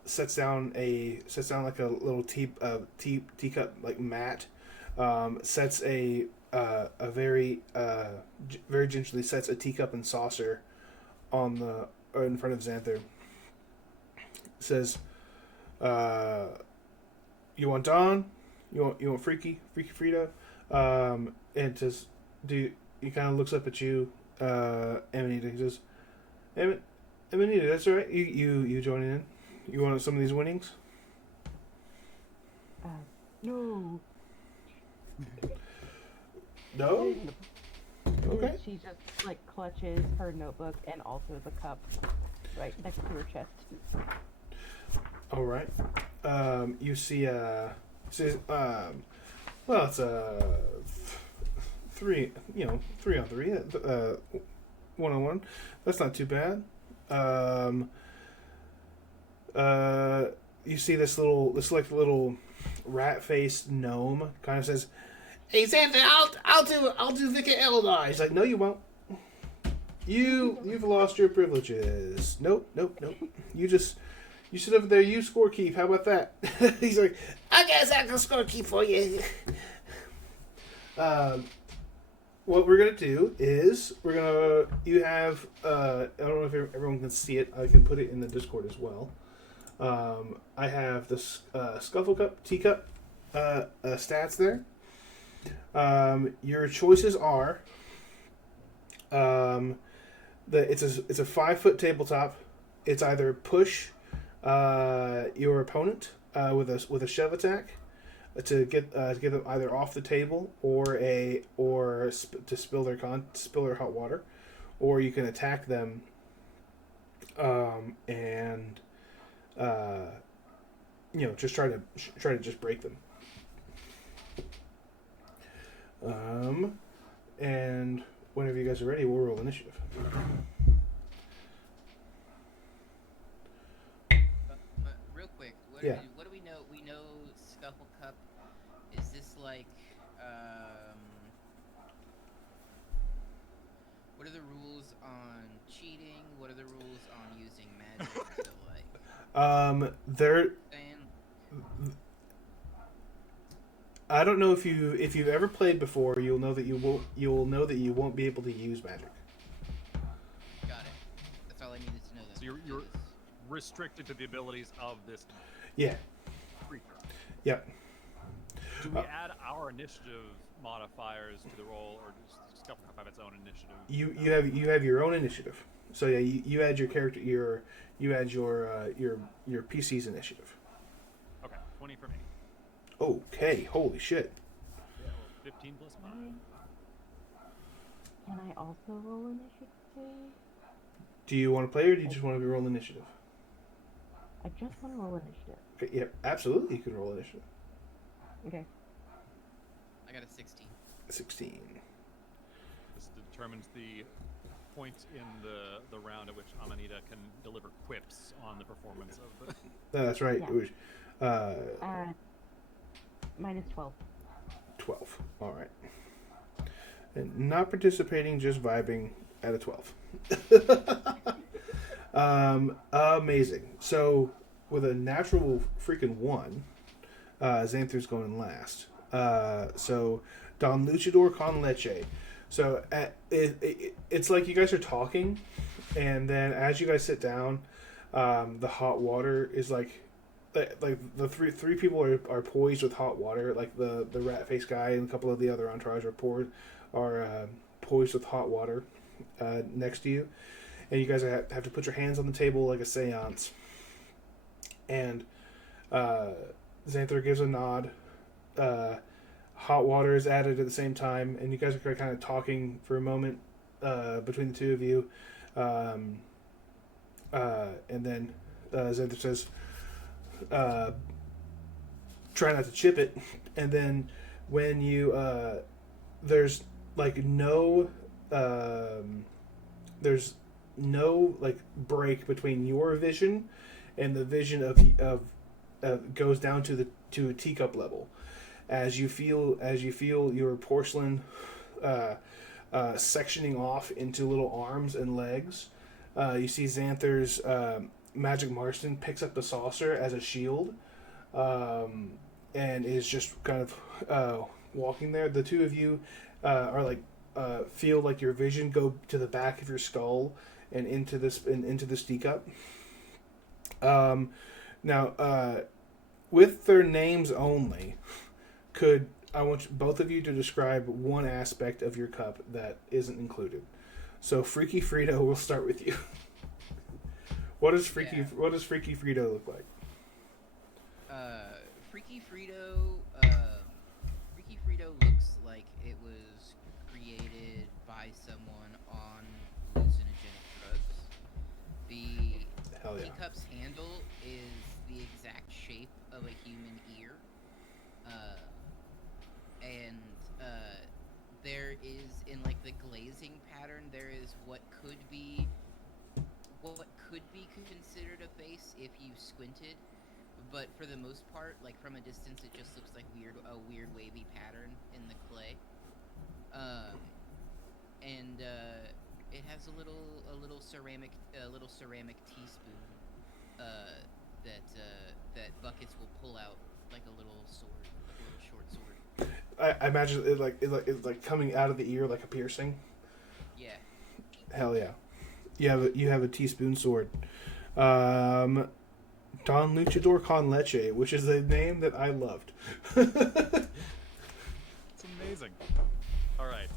sets down like a little teacup like mat, sets a very very gingerly sets a teacup and saucer on the in front of Xanther. Says, "You want Don? You want Freaky Frito?" And just he kind of looks up at you, Amanita. He says, Amanita, that's all right. You joining in? You want some of these winnings? No. No. Okay. She just like clutches her notebook and also the cup right next to her chest. All right. You see, well, it's a three. 3-on-3. 1-on-1. That's not too bad. You see this little rat-faced gnome kind of says, "Hey, Xanthan, I'll do Vicar Eldar." He's like, "No, you won't. You've lost your privileges. Nope. You sit over there. You score keep. How about that?" He's like, "I guess I can score keep for you." What we're gonna do is you have I don't know if everyone can see it. I can put it in the Discord as well. I have the Scuffle Cup, Teacup stats there. Your choices are it's a 5-foot tabletop. It's either push your opponent with a shove attack to get them either off the table or to spill their hot water, or you can attack them and just try to just break them. And whenever you guys are ready, we'll roll initiative. Real quick, what Yeah. what do we know? We know Scuffle Cup. Is this like, what are the rules on cheating? What are the rules on using magic? So like, There. saying, I don't know if you've ever played before. You'll know that you won't be able to use magic. got it. That's all I needed to know. Then. So you're restricted to the abilities of this Yeah. creature. Yep. Do we add our initiative modifiers to the roll, or does Scuffle Cup have its own initiative? You have your own initiative. So yeah, you add your character you add your PC's initiative. Okay, 20 for me. Okay, holy shit. Yeah, well, 15 plus 5. Can I also roll initiative? Do you want to play or do you just want to be rolling initiative? I just want to roll initiative. Okay, yeah, absolutely you can roll initiative. Okay. I got a 16. 16. This determines the point in the round at which Amanita can deliver quips on the performance of the... No, that's right. Yeah. It was Minus 12. 12. All right. And not participating, just vibing at a 12. Amazing. So with a natural freaking 1, Xanther's going last. So Don Luchador con Leche. So it's like you guys are talking, and then as you guys sit down, the hot water is like the three people are poised with hot water. Like the rat face guy and a couple of the other entourage are poised with hot water next to you, and you guys have to put your hands on the table like a seance. And Xanther gives a nod. Hot water is added at the same time, and you guys are kind of talking for a moment between the two of you. And then Xanther says, try not to chip it. And then when you, there's no break between your vision and the vision of goes down to a teacup level. As you feel your porcelain sectioning off into little arms and legs, you see Xanther's magic Marston picks up the saucer as a shield, and is just kind of walking there. The two of you are feel like your vision go to the back of your skull and into this teacup. Now, with their names only. I want both of you to describe one aspect of your cup that isn't included. So Freaky Frito, we'll start with you. What does Freaky Yeah. Frito look like? Freaky Frito. Freaky Frito looks like it was created by someone on hallucinogenic drugs. The Hell yeah. teacup's handle is the exact shape of a human ear. And there is, in like the glazing pattern, there is what could be considered a face if you squinted, but for the most part, like from a distance, it just looks like a weird wavy pattern in the clay. And it has a little ceramic teaspoon that Buckets will pull out like a little sword, like a little short sword. I imagine it's like coming out of the ear like a piercing. Yeah. Hell yeah. You have a teaspoon sword. Don Luchador con Leche, which is a name that I loved. It's amazing. All right.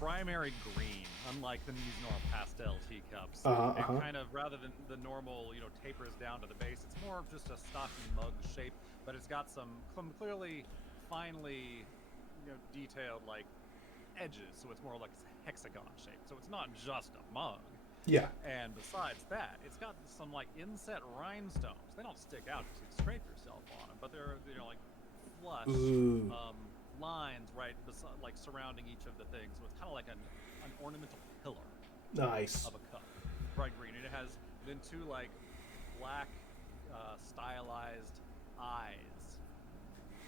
Primary green, unlike the Mizunor pastel teacups. It kind of, rather than the normal, tapers down to the base, it's more of just a stocky mug shape, but it's got some clearly, finely, detailed, like, edges, so it's more like a hexagon shape. So it's not just a mug. Yeah. And besides that, it's got some like inset rhinestones. They don't stick out because you scrape yourself on them, but they're like flush lines right like surrounding each of the things. So it's kind of like an ornamental pillar. Nice. Of a cup, bright green. And it has then two like black stylized eyes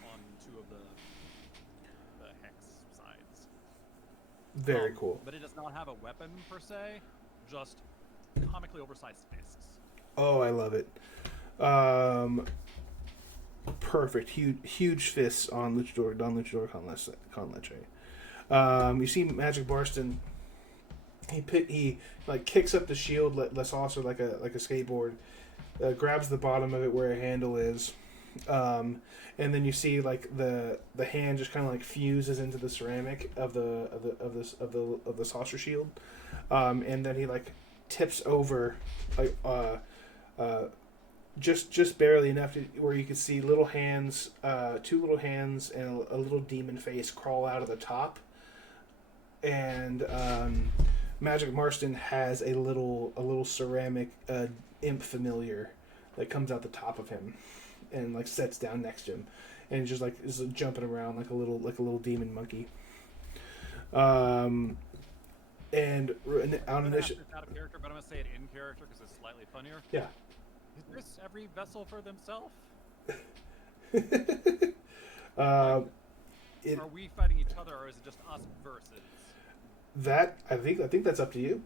on two of the hex sides. Very cool. But it does not have a weapon per se. Just comically oversized fists. Oh, I love it. Perfect. Huge fists on Don Luchador con Leche. You see Magic Marston. He like kicks up the shield, La Saucer like a skateboard. Grabs the bottom of it where a handle is, and then you see like the hand just kind of like fuses into the ceramic of the saucer shield. And then he like tips over, like just barely enough where you can see little hands, two little hands, and a little demon face crawl out of the top. And Magic Marston has a little ceramic imp familiar that comes out the top of him, and like sets down next to him, and just like is jumping around like a little demon monkey. And on initiative, It's out of character, but I'm gonna say it in character because it's slightly funnier. Yeah. Is this every vessel for themselves? Are we fighting each other, or is it just us versus? That I think that's up to you.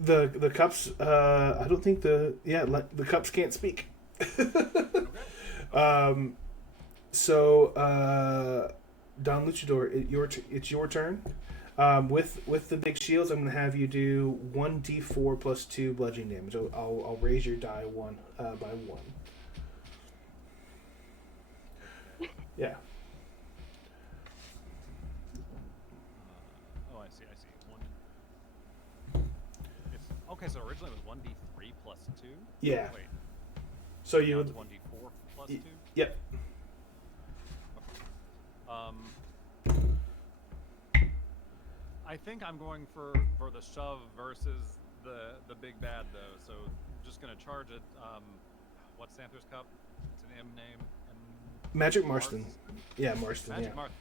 The cups. I don't think the cups can't speak. Okay. So, Don Luchador, it's your turn. With the big shields, I'm gonna have you do 1d4 plus 2 bludgeoning damage. I'll raise your die by 1. Yeah. I see. Okay, so originally it was 1d3 plus 2. Yeah. Wait. So Now you it's 1d4 plus 2. Yep. I think I'm going for the shove versus the big bad though. So just gonna charge it. What's Santher's cup? It's an M name. Magic Marston. Yeah, Marston. Magic Yeah. Marston.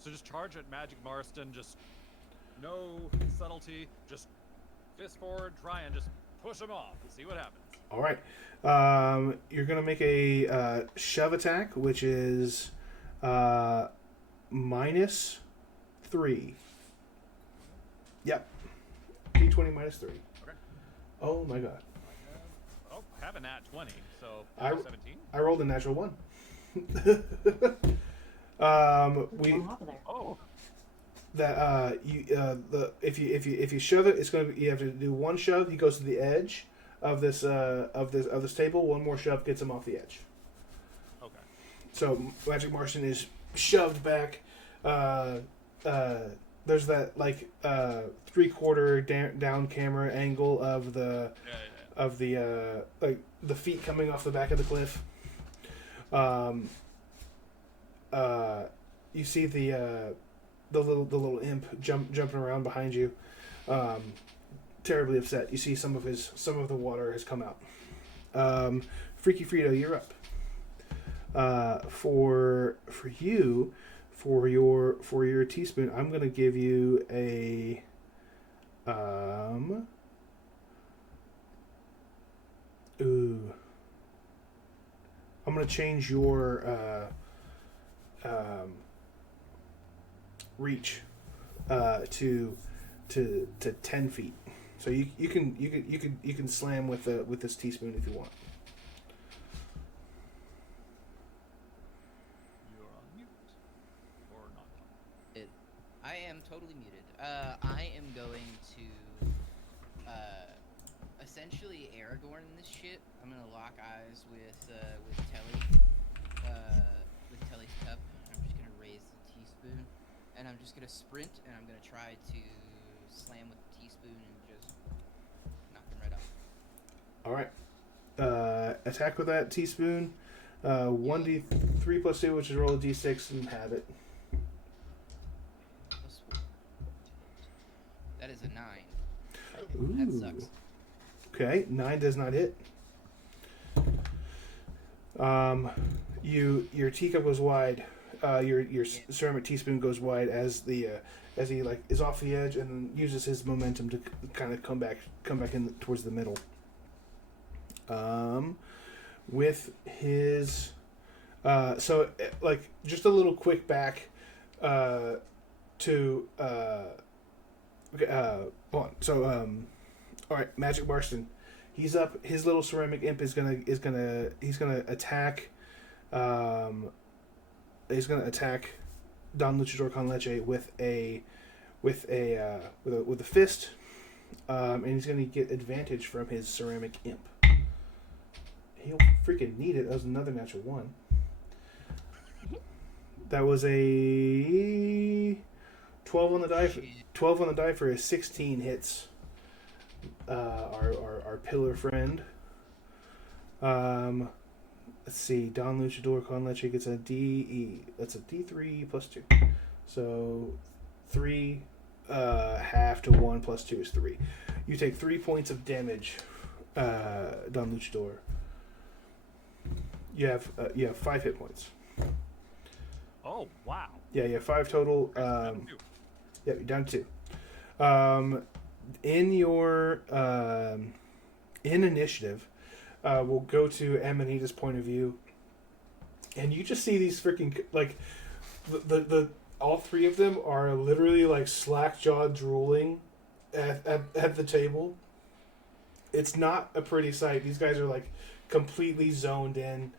So just charge it, Magic Marston. Just no subtlety. Just fist forward. Try and just push him off. See what happens. All right. You're gonna make a shove attack, which is -3. Yep. D20 -3. Okay. Oh my god. I have a nat 20, so I- 17. I rolled a natural 1. What's on top of there? Oh, That if you shove it, it's gonna be, you have to do one shove. He goes to the edge of this table. One more shove gets him off the edge. okay. So Magic Martian is shoved back. There's that like 3/4 down camera angle of the like the feet coming off the back of the cliff. You see the little imp jumping around behind you, terribly upset. You see some of the water has come out. Freaky Frito, you're up. For you, for your teaspoon, I'm gonna give you a I'm gonna change your reach to 10 feet. So you can slam with this teaspoon if you want. You're on mute. Or not. I am totally muted. I am going to essentially Aragorn this shit. I'm gonna lock eyes with Telly, with Telly's cup. I'm just gonna raise the teaspoon, and I'm just gonna sprint, and I'm gonna try to slam with the teaspoon and just knock him right off. All right. Attack with that teaspoon. 1d3 plus 2, which is roll a d6 and have it. Plus 4. That is a 9. Ooh. That sucks. Okay, 9 does not hit. Your teacup goes wide. Your ceramic teaspoon goes wide as he like is off the edge and then uses his momentum to kind of come back in towards the middle. With his so like just a little quick back to hold on. So all right, Magic Marston. He's up. His little ceramic imp is gonna attack. He's gonna attack Don Luchador con Leche with a fist, and he's gonna get advantage from his ceramic imp. He'll freaking need it. That was another natural 1. That was a 12 on the die. 12 on the die for a 16 hits. Our pillar friend. Let's see. Don Luchador con Leche gets a D. That's a D3 plus 2. So 3 half to 1 plus 2 is 3. You take 3 points of damage, Don Luchador. You have 5 hit points. Oh wow. Yeah, you have 5 total. Yeah, you're down to 2. In your in initiative, we'll go to Amanita's point of view, and you just see these freaking like the all 3 of them are literally like slack jawed drooling at the table. It's not a pretty sight. These guys are like completely zoned in.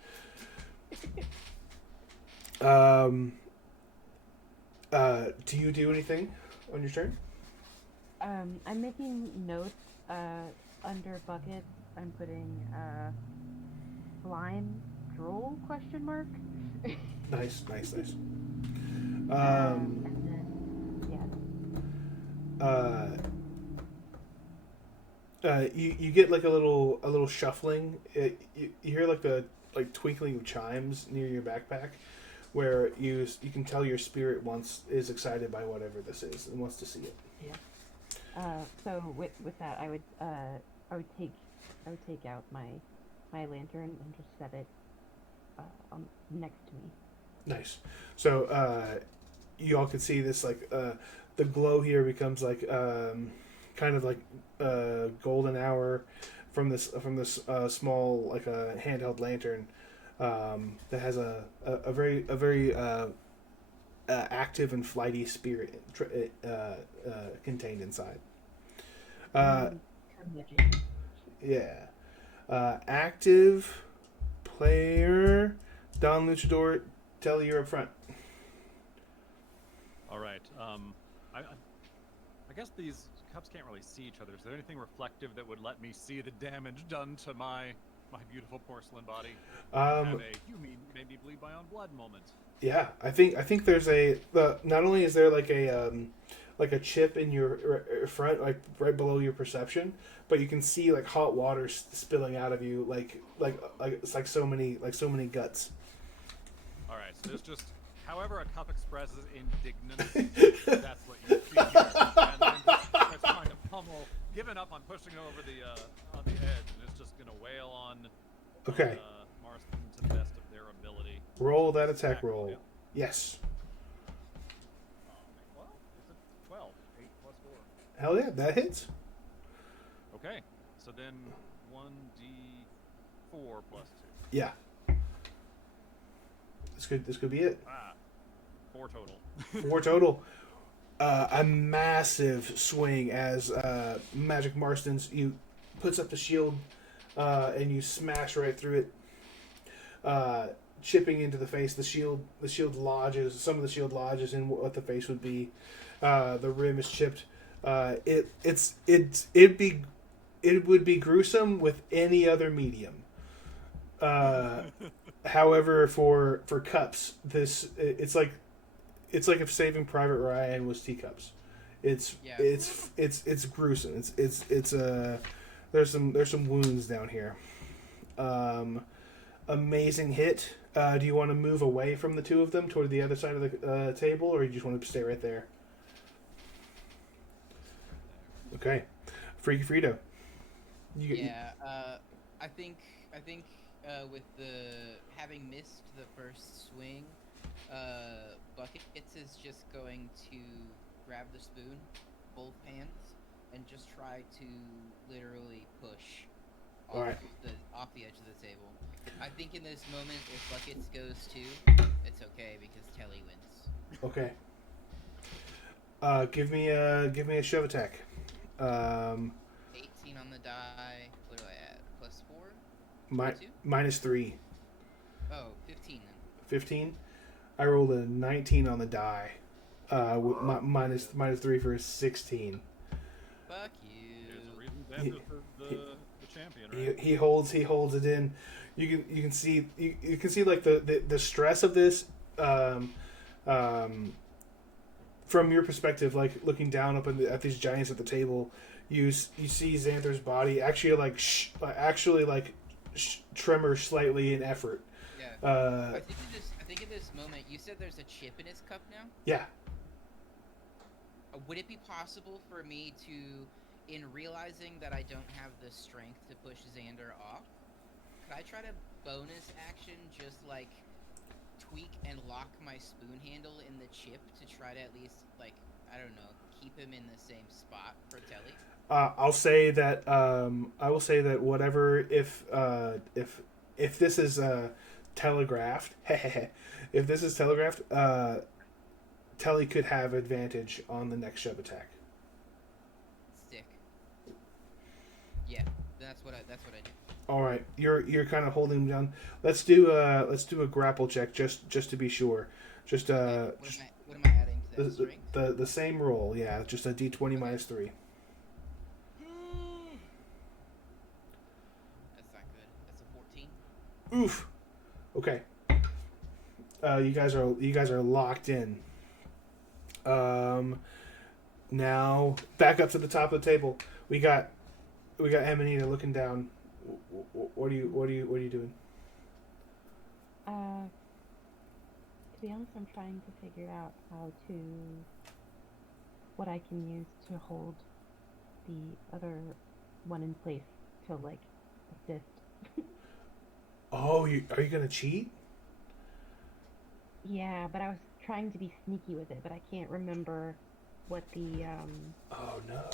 Do you do anything on your turn? I'm making notes under buckets. I'm putting slime drool question mark. Nice. And then You get like a little shuffling. You hear like the twinkling of chimes near your backpack, where you can tell your spirit is excited by whatever this is and wants to see it. Yeah. So with that, I would take out my lantern and just set it next to me. Nice. So you all can see this like the glow here becomes like kind of like golden hour from this small like a handheld lantern that has a very active and flighty spirit contained inside. Yeah. Active player Don Luchador, Telly, you're up front. All right. I guess these cups can't really see each other. Is there anything reflective that would let me see the damage done to my my beautiful porcelain body. Um, Have a "you mean made me bleed my own blood" moment. yeah, I think there's not only is there like a chip in your front, like right below your perception, but you can see like hot water spilling out of you, like it's like so many guts. All right, so there's just however a cup expresses indignance. That's what you see here, and then just starts trying to pummel, giving up on pushing over on the edge, and it's just gonna wail on. Okay. Marston to the best of their ability. Roll that attack Yeah. roll. Yes. Well, it's a 12. 8 plus 4. Hell yeah, that hits. Okay, so then 1d4 plus 2. Yeah. This could be it. 4 total. 4 total. A massive swing as Magic Marston's you puts up the shield and you smash right through it, chipping into the face. The shield lodges. Some of the shield lodges in what the face would be. The rim is chipped. It would be gruesome with any other medium. However, for cups, it's like if Saving Private Ryan was teacups. It's gruesome. It's there's some wounds down here. Amazing hit. Do you want to move away from the two of them toward the other side of the table, or you just want to stay right there? Okay, Freaky Frito. I think with the having missed the first swing, Buckets is just going to grab the spoon, both hands, and just try to literally push off the edge of the table. I think in this moment, if Buckets goes too, it's okay because Telly wins. Okay. Give me a shove attack. 18 on the die. What do I add? Plus 4? Minus 3. Oh, 15 then. 15. I rolled a 19 on the die. With minus 3 for a 16. Fuck you. There's a reason Xander's the champion, right? He holds it in. You can see like the stress of this from your perspective, like looking down up at these giants at the table. You see Xander's body actually tremor slightly in effort. Yeah. I think in this moment, you said there's a chip in his cup now. Yeah. Would it be possible for me to, in realizing that I don't have the strength to push Xander off, could I try to bonus action just like tweak and lock my spoon handle in the chip to try to at least I don't know, keep him in the same spot for Telly? I'll say that I will say that whatever if this is telegraphed, if this is telegraphed, Telly could have advantage on the next shove attack. Stick. Yeah, that's what I do. All right, you're kind of holding him down. Let's do a grapple check just to be sure. What am I adding to that strength? The same roll, yeah. Just a d20 minus 3. That's not good. That's a 14. Oof. Okay. You guys are locked in. Now back up to the top of the table. We got Amanita looking down. What are you doing? To be honest, I'm trying to figure out what I can use to hold the other one in place to assist. Oh, are you gonna cheat? Yeah, but I was trying to be sneaky with it, but I can't remember what the Oh no.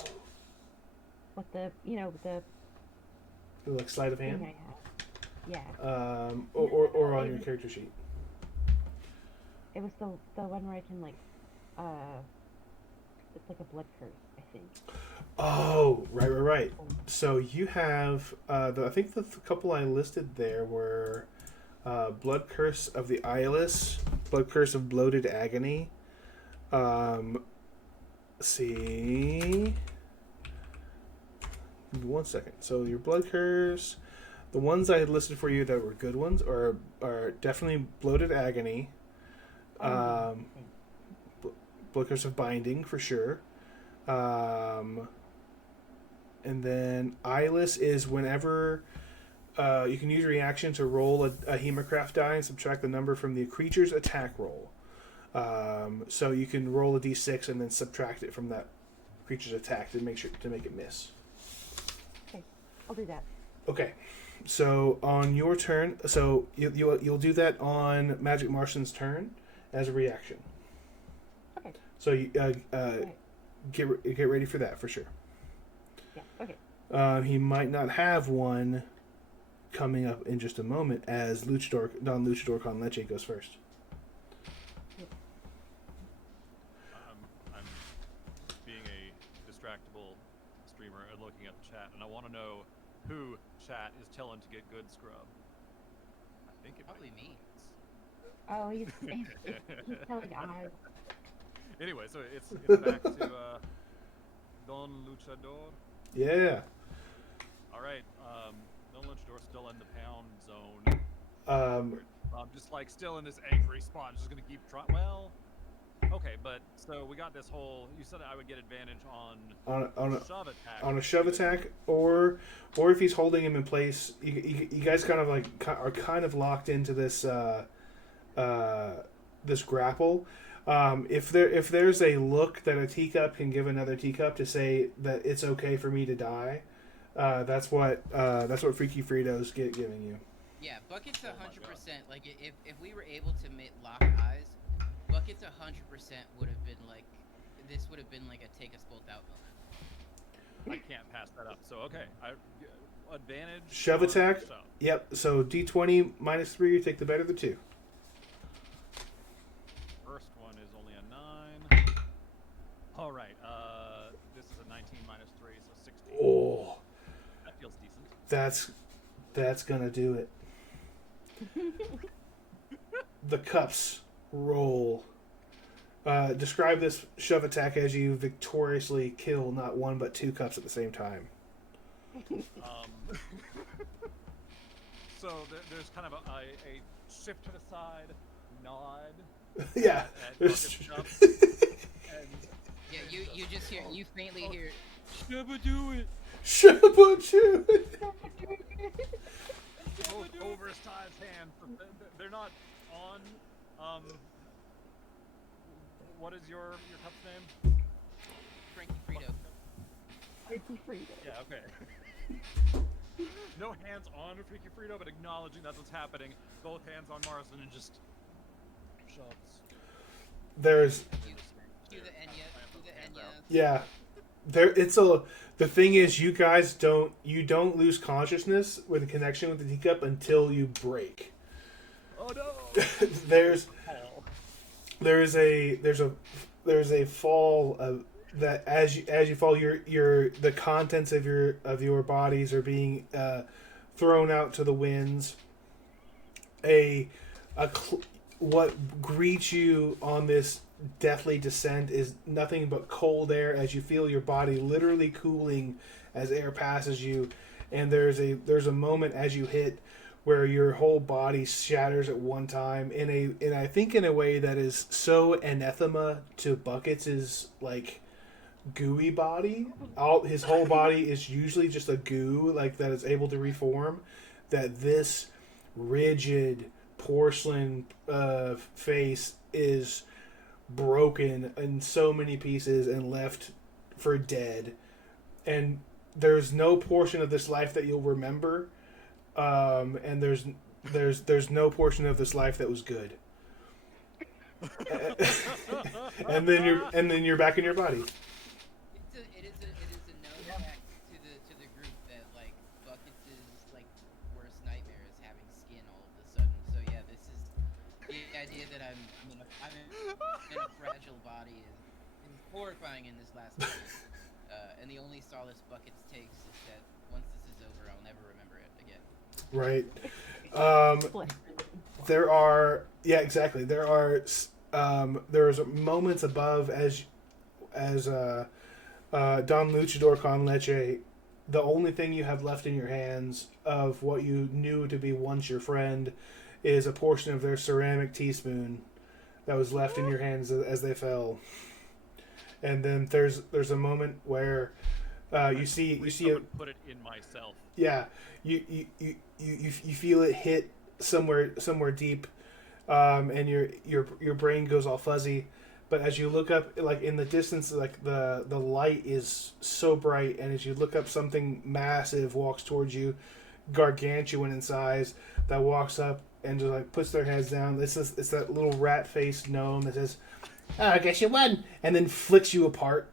what the Like sleight of thing hand. I have. Yeah. Or on your character sheet. It was the one where I can it's like a blood curse, I think. Oh, right. So you have I think the couple I listed there were Blood Curse of the Eyeless, Blood Curse of Bloated Agony. Let's see. Give me 1 second. So your Blood Curse, The ones I had listed for you that were good ones are definitely Bloated Agony, Blickers of Binding for sure, and then Eyeless is whenever you can use reaction to roll a Hemocraft die and subtract the number from the creature's attack roll. So you can roll a d6 and then subtract it from that creature's attack to make it miss. Okay, I'll do that. Okay, so on your turn, so you'll do that on Magic Martian's turn as a reaction. Okay. So you, Right. get ready for that for sure. Yeah. Okay. He might not have one coming up in just a moment as Don Luchador Con Leche goes first. I'm being a distractible streamer and looking at the chat, and I want to know who chat is telling to get good scrub. I think it Probably might be me. Oh, he's telling eyes. Anyway, so it's back to Don Luchador. Yeah. All right, Don Luchador's still in the pound zone. I'm just like still in this angry spot. I'm just gonna keep trying. Well, okay, but so we got this whole. You said I would get advantage on shove attack. On a shove attack, or if he's holding him in place, you guys kind of like are kind of locked into this this grapple. If there's a look that a teacup can give another teacup to say that it's okay for me to die, that's what Freaky Frito's giving you. Yeah, Bucket's 100%. Oh my God. Like, if we were able to lock eyes, Bucket's 100% would have been like, this would have been like a take us both out moment. I can't pass that up. So okay, advantage. Shove on attack? shove. Yep. So D20 -3, you take the better of the two. First one is only a 9. All right. This is a 19 -3, so 16. Oh, That feels decent. that's gonna do it. The cups roll. Describe this shove attack as you victoriously kill not one but two cups at the same time. So there's kind of a shift to the side, nod, Yeah. and bucket shove, and Yeah, you just hear, you faintly hear, Never do it. Shabachu! both oversized hands. They're not on. What is your cup's name? Frankie Frito. Freaky Frito. Yeah. Okay. No hands on Freaky Frito, but acknowledging that's what's happening. Both hands on Morrison and just shoves. There's Cue the Enya. Cue the Enya. yeah. The thing is you guys don't lose consciousness with a connection with the teacup until you break. Oh no! there's Hell. there's a fall of that as you fall the contents of your bodies are being thrown out to the winds. What greets you on this deathly descent is nothing but cold air as you feel your body literally cooling as air passes you, and there's a moment as you hit where your whole body shatters at one time in I think in a way that is so anathema to Buckets' like gooey body. His whole body is usually just a goo like that is able to reform, that this rigid porcelain face is broken in so many pieces and left for dead, and there's no portion of this life that you'll remember, and there's no portion of this life that was good. and then you're back in your body. It is a known fact to the group that like Buckets' like worst nightmare is having skin all of a sudden. So yeah, this is the idea that I'm in a fragile body is horrifying in this last moment. And the only solace Buckets takes is that once this is over, I'll never remember it again. Right. Split. There are exactly. There's moments above as Don Luchador Con Leche the only thing you have left in your hands of what you knew to be once your friend is a portion of their ceramic teaspoon that was left in your hands as they fell. And then there's a moment where you see I would put it in myself. yeah, you feel it hit somewhere deep, and your brain goes all fuzzy. But as you look up, like in the distance, like the light is so bright, and as you look up, something massive walks towards you, gargantuan in size, that walks up and just like puts their heads down. It's that little rat-faced gnome that says, "Oh, I guess you won," and then flicks you apart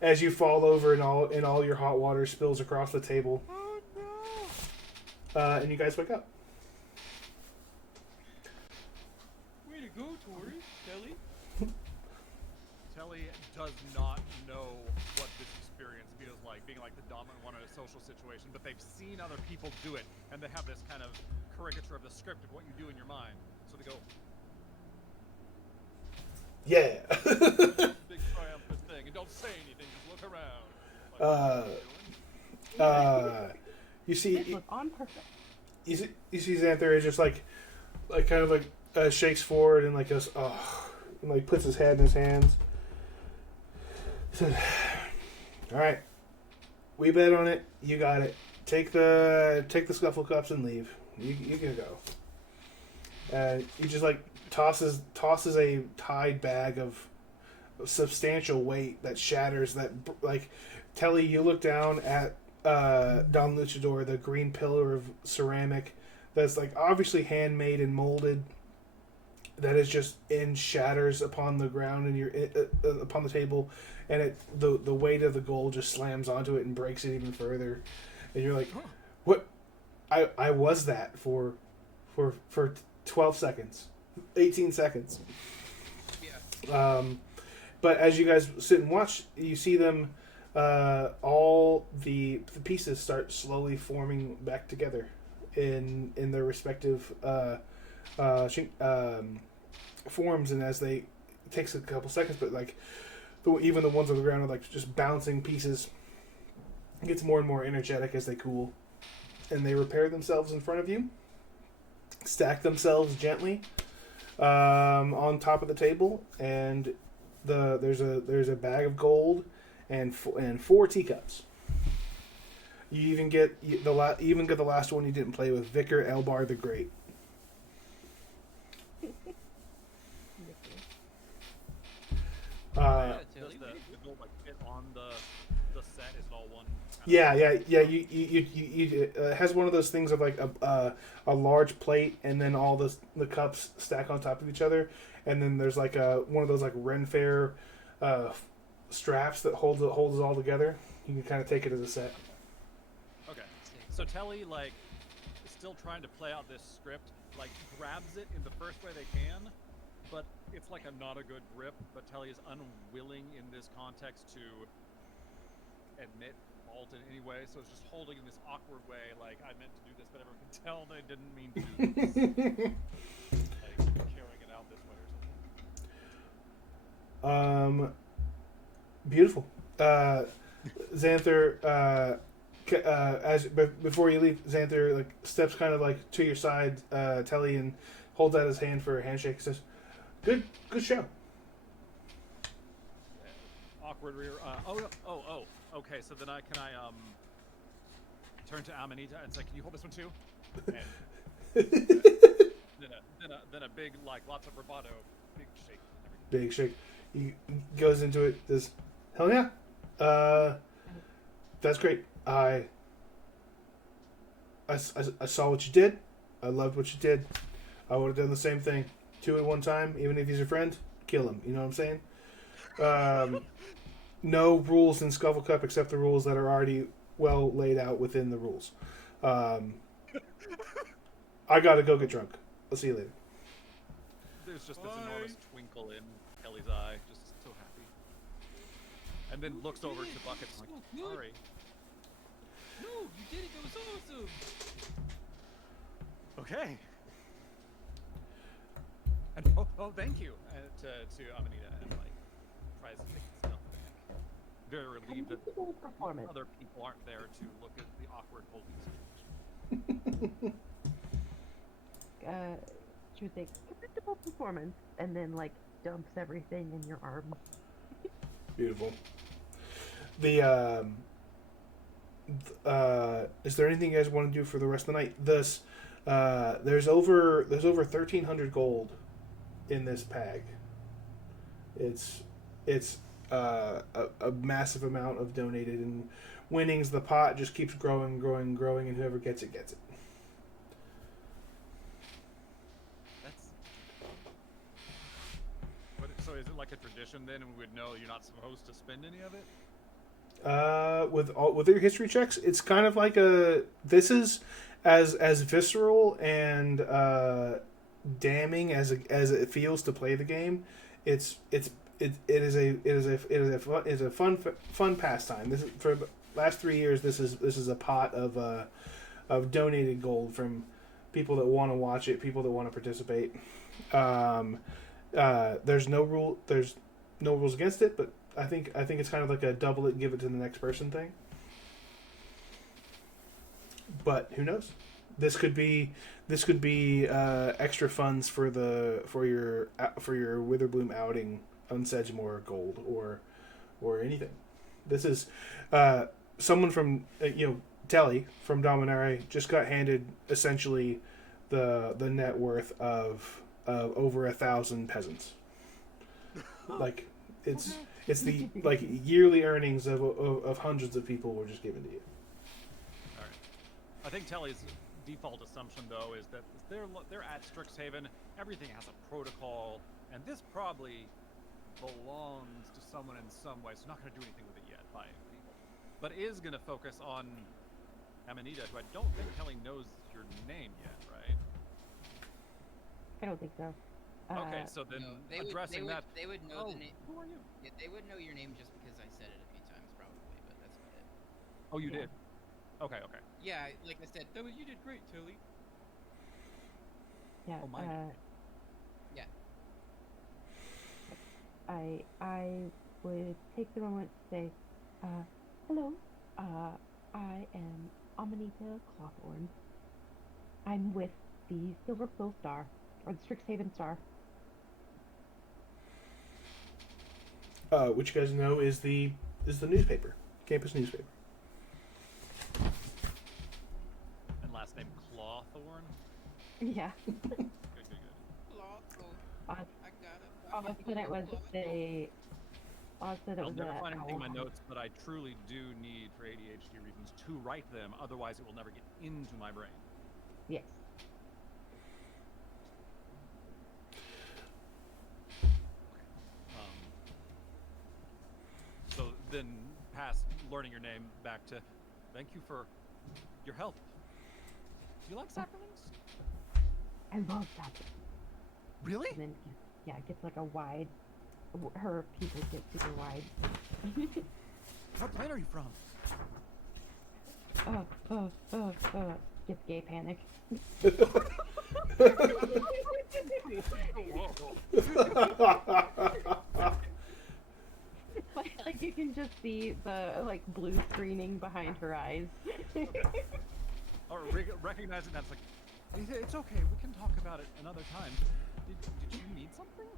as you fall over and all your hot water spills across the table. And you guys wake up. Way to go, Tori. Kelly. Telly does not know what this experience feels like, being like the dominant one in a social situation, but they've seen other people do it, and they have this kind of caricature of the script of what you do in your mind. So they go, Yeah. big triumphant thing, and don't say anything, just look around. You see, This was on purpose. you see Xanther is just like kind of like shakes forward and like goes, oh, and like puts his head in his hands. Says, "All right, we bet on it. You got it. Take the scuffle cups and leave. You can go." He just like tosses a tied bag of substantial weight that shatters that like. Telly, you look down at Don Luchador, the green pillar of ceramic that's like obviously handmade and molded, that is just in shatters upon the ground and upon the table, and the weight of the gold just slams onto it and breaks it even further, and you're like, what? I was that for 12 seconds, 18 seconds. Yeah. But as you guys sit and watch, you see them. All the pieces start slowly forming back together in their respective forms, and as it takes a couple seconds, but like even the ones on the ground are like just bouncing pieces. It gets more and more energetic as they cool, and they repair themselves in front of you, stack themselves gently on top of the table, and there's a bag of gold. And 4 teacups. You even get the last one you didn't play with, Vicar Elbar the Great. Does the gold like fit on the set? Is it all one? Yeah. You it has one of those things of like a large plate, and then all the cups stack on top of each other, and then there's like one of those like Ren Fair straps that holds it all together. You can kind of take it as a set. Okay. So Telly, like, still trying to play out this script, like, grabs it in the first way they can, but it's like not a good grip, but Telly is unwilling in this context to admit fault in any way, so it's just holding in this awkward way, like, I meant to do this, but everyone can tell they didn't mean to do this. Like, carrying it out this way or something. Beautiful. Xanther, before you leave, Xanther like steps kind of like to your side, Telly, and holds out his hand for a handshake. He says, "Good show." Awkward rear. Okay. So then can I turn to Amanita and say, "Can you hold this one too?" And then a big, like, lots of bravado, big shake. And everything. Big shake. He goes into it. Says, "Hell yeah, that's great. I saw what you did. I loved what you did. I would have done the same thing. 2 at one time, even if he's your friend, kill him. You know what I'm saying? No rules in Scuffle Cup except the rules that are already well laid out within the rules. I gotta go get drunk. I'll see you later." There's just this enormous twinkle in Kelly's eye, just so happy. And then looks over to Bucket and like, sorry. No, you did it. That was awesome. Okay. And thank you to Amanita, and like tries to take the stuff back. Very leave that Commendable performance. other people aren't there to look at the awkward holding situation. She would say, commendable performance, and then like dumps everything in your arms. Beautiful. The is there anything you guys want to do for the rest of the night? There's over 1,300 gold in this pag. It's a massive amount of donated and winnings. The pot just keeps growing, and whoever gets it gets it. So is it like a tradition then, and we would know you're not supposed to spend any of it? With your history checks, it's kind of like this is as visceral and damning as it feels to play the game. It is a fun pastime. This is, for the last 3 years. This is a pot of donated gold from people that want to watch it, people that want to participate. There's no rules against it, but I think it's kind of like a double it, give it to the next person thing. But who knows? This could be extra funds for your Witherbloom outing on Sedgemoor Gold or anything. This is someone from Telly from Dominare just got handed essentially the net worth of over 1,000 peasants. Like it's the like yearly earnings of hundreds of people were just given to you. All right. I think Telly's default assumption though is that they're at Strixhaven. Everything has a protocol, and this probably belongs to someone in some way. So not going to do anything with it yet, by people, but is going to focus on Amanita, who I don't think Telly knows your name yet, right? I don't think so. Okay, so then No, addressing that. they would know the name. Who are you? Yeah, they would know your name just because I said it a few times, probably, but that's about it. Oh, you Yeah. did. Okay. Yeah, like I said, "Oh, you did great, Tilly." Yeah. Oh, mine. Yeah. I would take the moment to say, hello. I am Amanita Cawthorn. I'm with the Silver Quill Star, or the Strixhaven Star. Which you guys know is the newspaper, campus newspaper. And last name Clawthorn. Yeah. Good. Oz said it was Oz said it I'll was never a find anything in my owl. notes, but I truly do need, for ADHD reasons, to write them. Otherwise, it will never get into my brain. Yes. So then, past learning your name, back to thank you for your help. Do you like saplings? I love that. Really? And then, yeah, it gets like a wide. Her pupils get super wide. What planet are you from? Gets gay panic. Like you can just see the like blue screening behind her eyes. Or recognizing that's like, it's okay. We can talk about it another time. Did you need something?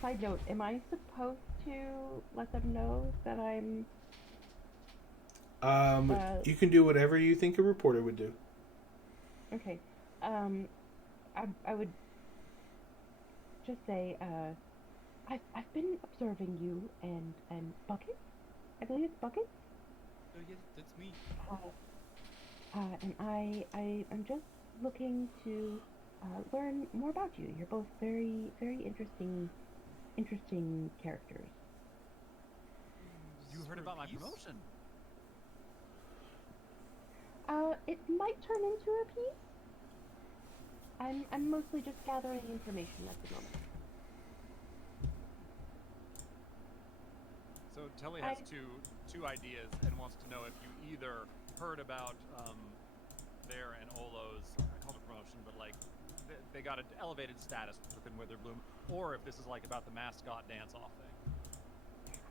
Side note, am I supposed to let them know that I'm You can do whatever you think a reporter would do. okay? I would just say, I've been observing you and Bucket. I believe it's Bucket. Oh yes, that's me. And I'm just looking to learn more about you. You're both very interesting characters. You heard about my promotion. It might turn into a piece. I'm mostly just gathering information at the moment. So Telly has two ideas and wants to know if you either heard about their and Olo's, I call it promotion, but like they got an elevated status within Witherbloom, or if this is like about the mascot dance-off thing.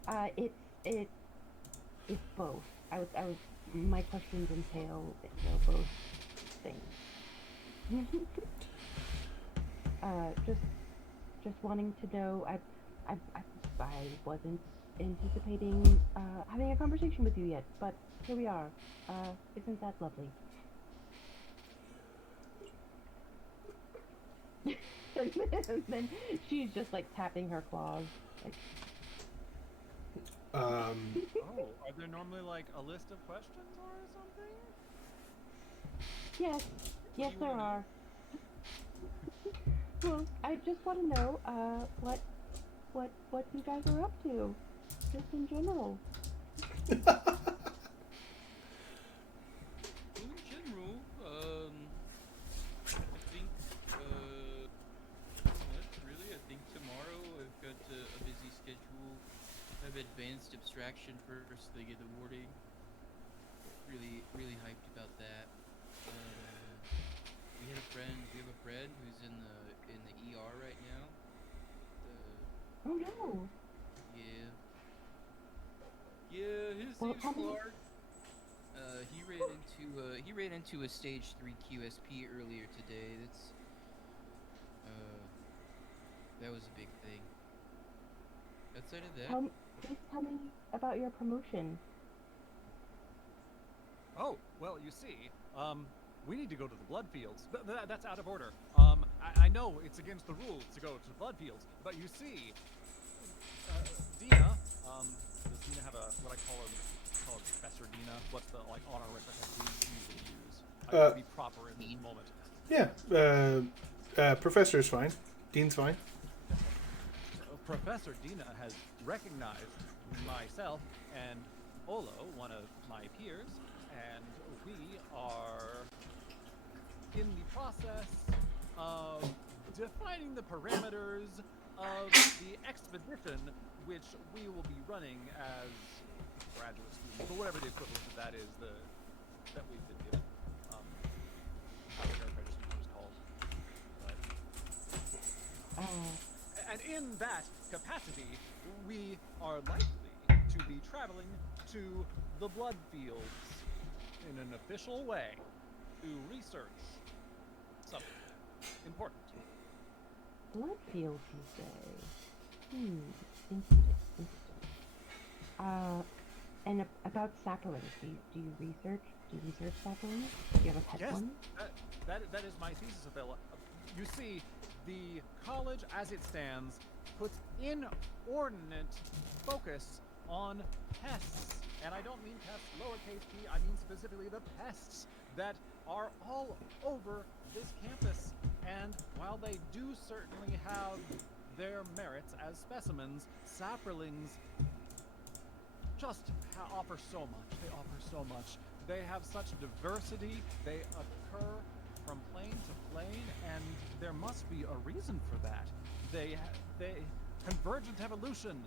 It's both. I was my questions entail both things. Just wanting to know. I wasn't anticipating having a conversation with you yet, but here we are. Isn't that lovely? And then she's just like tapping her claws. Like, Um, Oh, are there normally like a list of questions or something? yes, What yes, do you there wanna are. Well, I just want to know what you guys are up to, just in general. Well, in general, I think, that's really, I think tomorrow I've got a busy schedule. I have advanced abstraction first thing in the morning. Really, really hyped about that. We have a friend who's in the ER right now. Oh no. Yeah. Yeah, his Well, name's tell me. Clark. He ran into a stage 3 QSP earlier today. Uh that was a big thing. Outside of that, Please tell me about your promotion. Oh, well, you see, we need to go to the blood fields. That's out of order. I know it's against the rules to go to the blood fields, but you see, Dina, does Dina have a, what I call her Professor Dina? What's the, like, honorific that we usually use? I have to be proper in this moment. yeah, professor is fine. Dean's fine. Professor Dina has recognized myself and Olo, one of my peers, and we are in the process of defining the parameters of the expedition which we will be running as graduate students, or whatever the equivalent of that is, that we've been given. I don't know what it's called, but and in that capacity, we are likely to be traveling to the blood fields in an official way to research something important. Blood fields, you say? Interesting. And about saplings, do you research saplings? Do you have a pet Yes, one? that is my thesis, Avila. You see, the college as it stands puts inordinate focus on pests. And I don't mean pests lowercase p, I mean specifically the pests that are all over this campus. And while they do certainly have their merits as specimens, saplings just offer so much. They offer so much. They have such diversity. They occur from plane to plane, and there must be a reason for that. They convergent evolution,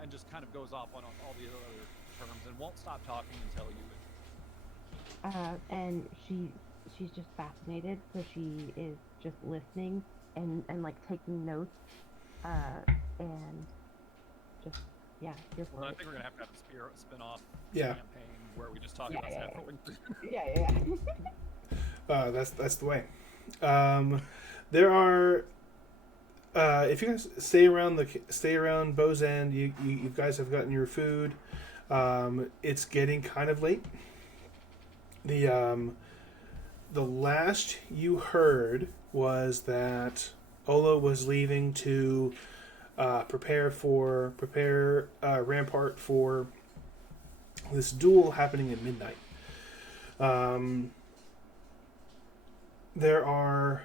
and just kind of goes off on all the other terms and won't stop talking until you. And she's just fascinated, so she is just listening and like taking notes, and just yeah, here for Well, I it. think we're gonna have to have a spin-off Yeah. campaign where we just talk Yeah, about yeah, sampling. Yeah. That's the way. There are. If you guys stay around Bow's End, you guys have gotten your food. It's getting kind of late. The last you heard was that Olo was leaving to prepare Rampart for this duel happening at midnight. There are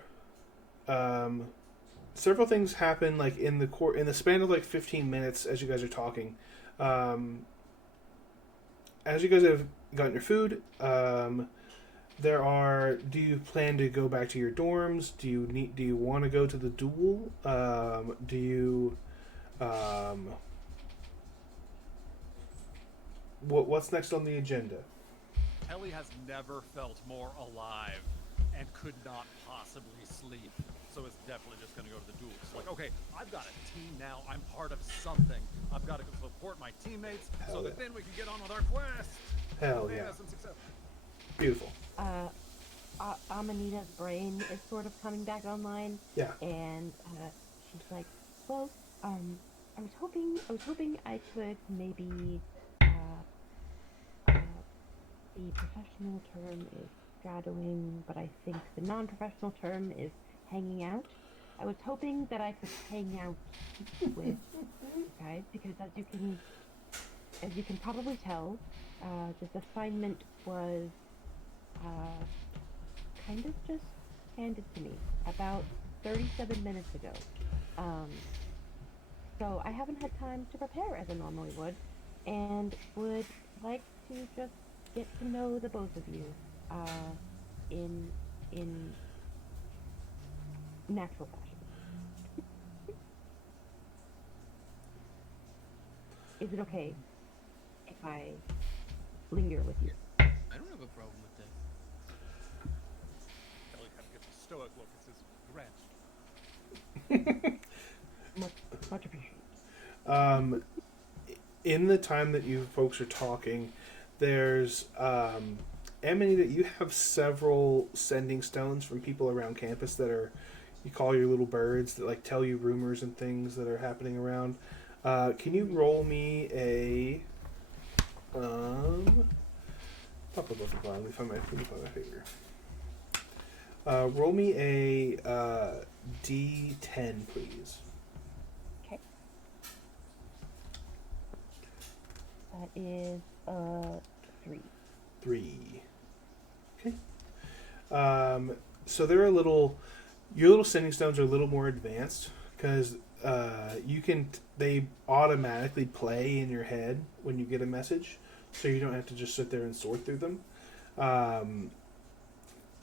several things happen like in the span of like 15 minutes as you guys are talking. As you guys have gotten your food, do you plan to go back to your dorms? Do you want to go to the duel? What's next on the agenda? Kelly has never felt more alive and could not possibly sleep. So it's definitely just going to go to the duel. It's like, okay, I've got a team now. I'm part of something. I've got to support support my teammates, Hell so that yeah. then we can get on with our quest. Hell yeah. Some success. Beautiful. Amanita's brain is sort of coming back online, Yeah. and she's like, "Well, I was hoping I could maybe, the professional term is shadowing, but I think the non-professional term is hanging out. I was hoping that I could hang out with you guys because, as you can probably tell, this assignment was kind of just handed to me about 37 minutes ago. So I haven't had time to prepare as I normally would, and would like to just get to know the both of you in natural fashion. Is it okay if I linger with you? I don't have a problem with that. Kelly kind of gives a stoic look and says, "Grant." Much appreciated. In the time that you folks are talking, there's Emily, that you have several sending stones from people around campus that are, you call your little birds that like tell you rumors and things that are happening around. Can you roll me a let me find my finger. Roll me a D10, please. Okay. That is 3. 3. Okay. So they're your little sending stones are a little more advanced because they automatically play in your head when you get a message, so you don't have to just sit there and sort through them.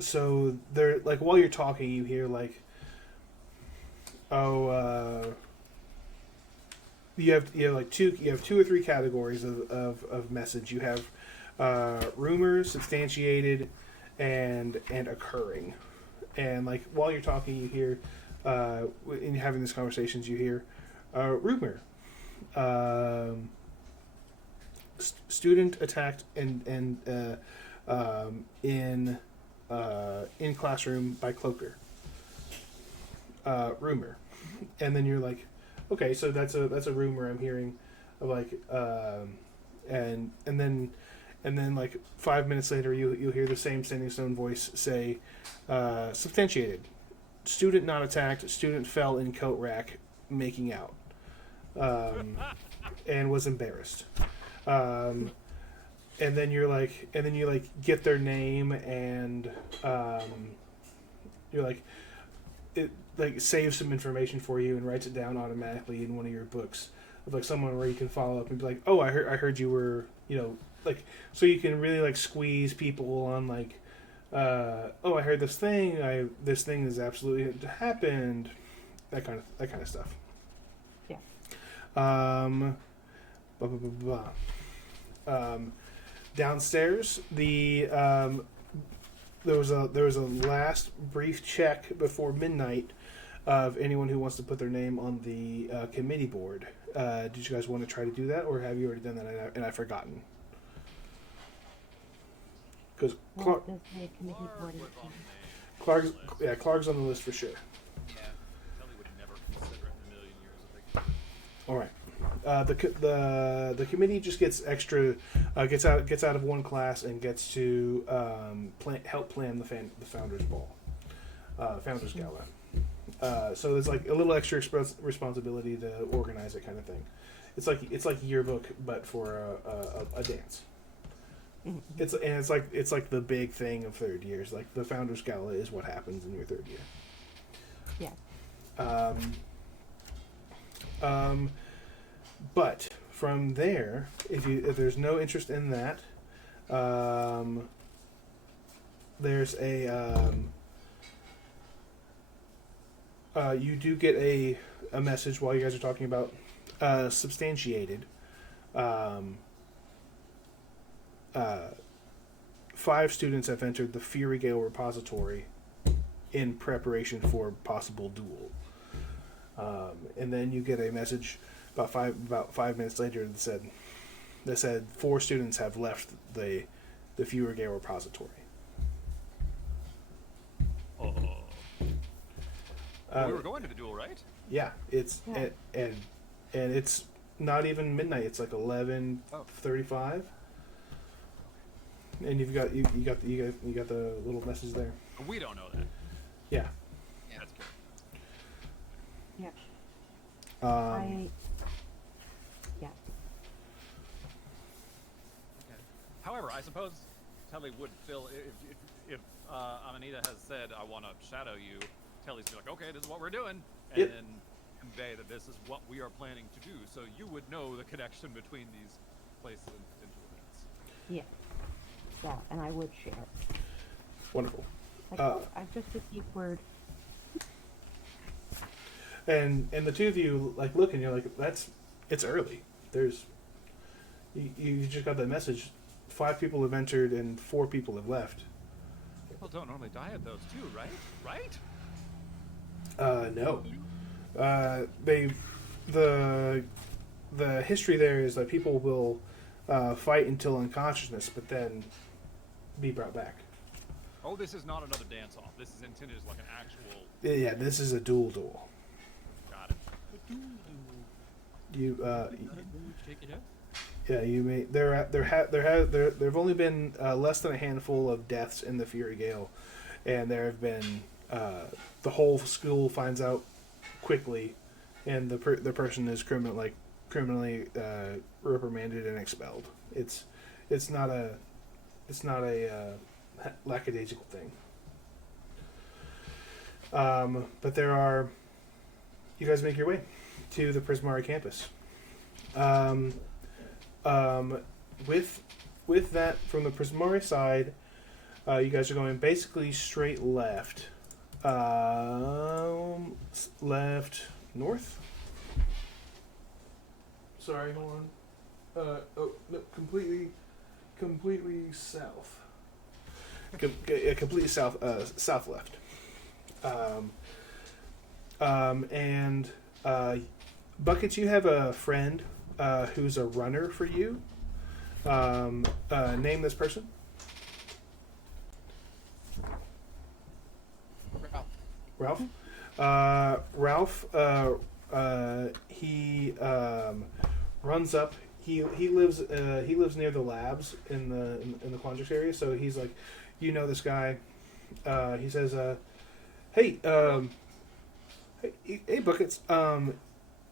So they're like, while you're talking, you hear like, you have two or three categories of message. You have rumors, substantiated, and occurring. And like while you're talking, you hear in having these conversations, you hear rumor. Student attacked in classroom by cloaker. Rumor, and then you're like, okay, so that's a rumor I'm hearing of like, and then like 5 minutes later you'll hear the same sending stone voice say, substantiated. Student not attacked. Student fell in coat rack making out, and was embarrassed. And then you get their name, and you're like, it like saves some information for you and writes it down automatically in one of your books of like someone where you can follow up and be like, oh, I heard you were, like, so you can really like squeeze people on like, oh, I heard this thing. This thing has absolutely happened. That kind of stuff. Yeah. Downstairs, there was a last brief check before midnight of anyone who wants to put their name on the committee board. Did you guys want to try to do that, or have you already done that and I've forgotten? Because What does the committee board was on include? the name. Clark's on the list for sure. Yeah. Kelly would never consider it in a million years if they All right. The committee just gets extra, gets out of one class and gets to help plan the founders ball, founders gala. So there's like a little extra responsibility to organize it, kind of thing. It's like yearbook, but for a dance. Mm-hmm. It's like the big thing of third years. Like the founders gala is what happens in your third year. Yeah. But from there, if there's no interest in that, there's you do get a message while you guys are talking about substantiated. 5 students have entered the Fury Gale repository in preparation for possible duel. And then you get a message about 5 minutes later, that said 4 students have left the Fuhrer repository. Oh. Uh, We were going to the duel, right? Yeah, it's Yeah. and it's not even midnight. It's like 11:35, and you got the little message there. We don't know that. Yeah. Yeah. That's good. Yeah. Um, Yeah. Okay. However, I suppose Telly would fill if Amanita has said, "I want to shadow you." Telly's be like, "Okay, this is what we're doing," and Yep. then convey that this is what we are planning to do. So you would know the connection between these places and potential events. Yeah. Yeah, and I would share. Wonderful. Like, I've just received word. And the two of you like look and you're like, it's early. You just got that message. 5 people have entered and 4 people have left. People don't normally die at those too, right? Right? No. The history there is that people will fight until unconsciousness, but then be brought back. Oh, this is not another dance-off. This is intended as like an actual. Yeah, this is a duel. Got it. You Gotta go check it out. yeah, you may there have only been less than a handful of deaths in the Fury Gale, and there have been the whole school finds out quickly, and the person is criminally reprimanded and expelled. It's not a lackadaisical thing. But you guys make your way to the Prismari campus. With that, from the Prismari side, you guys are going basically straight left. Left north. Sorry, hold on. No, completely south. Completely south left. And Buckets, you have a friend who's a runner for you. Name this person. Ralph. Ralph. He runs up. He lives near the labs in the Quandrix area. So he's like, you know this guy. He says, "Hey, hey, Buckets.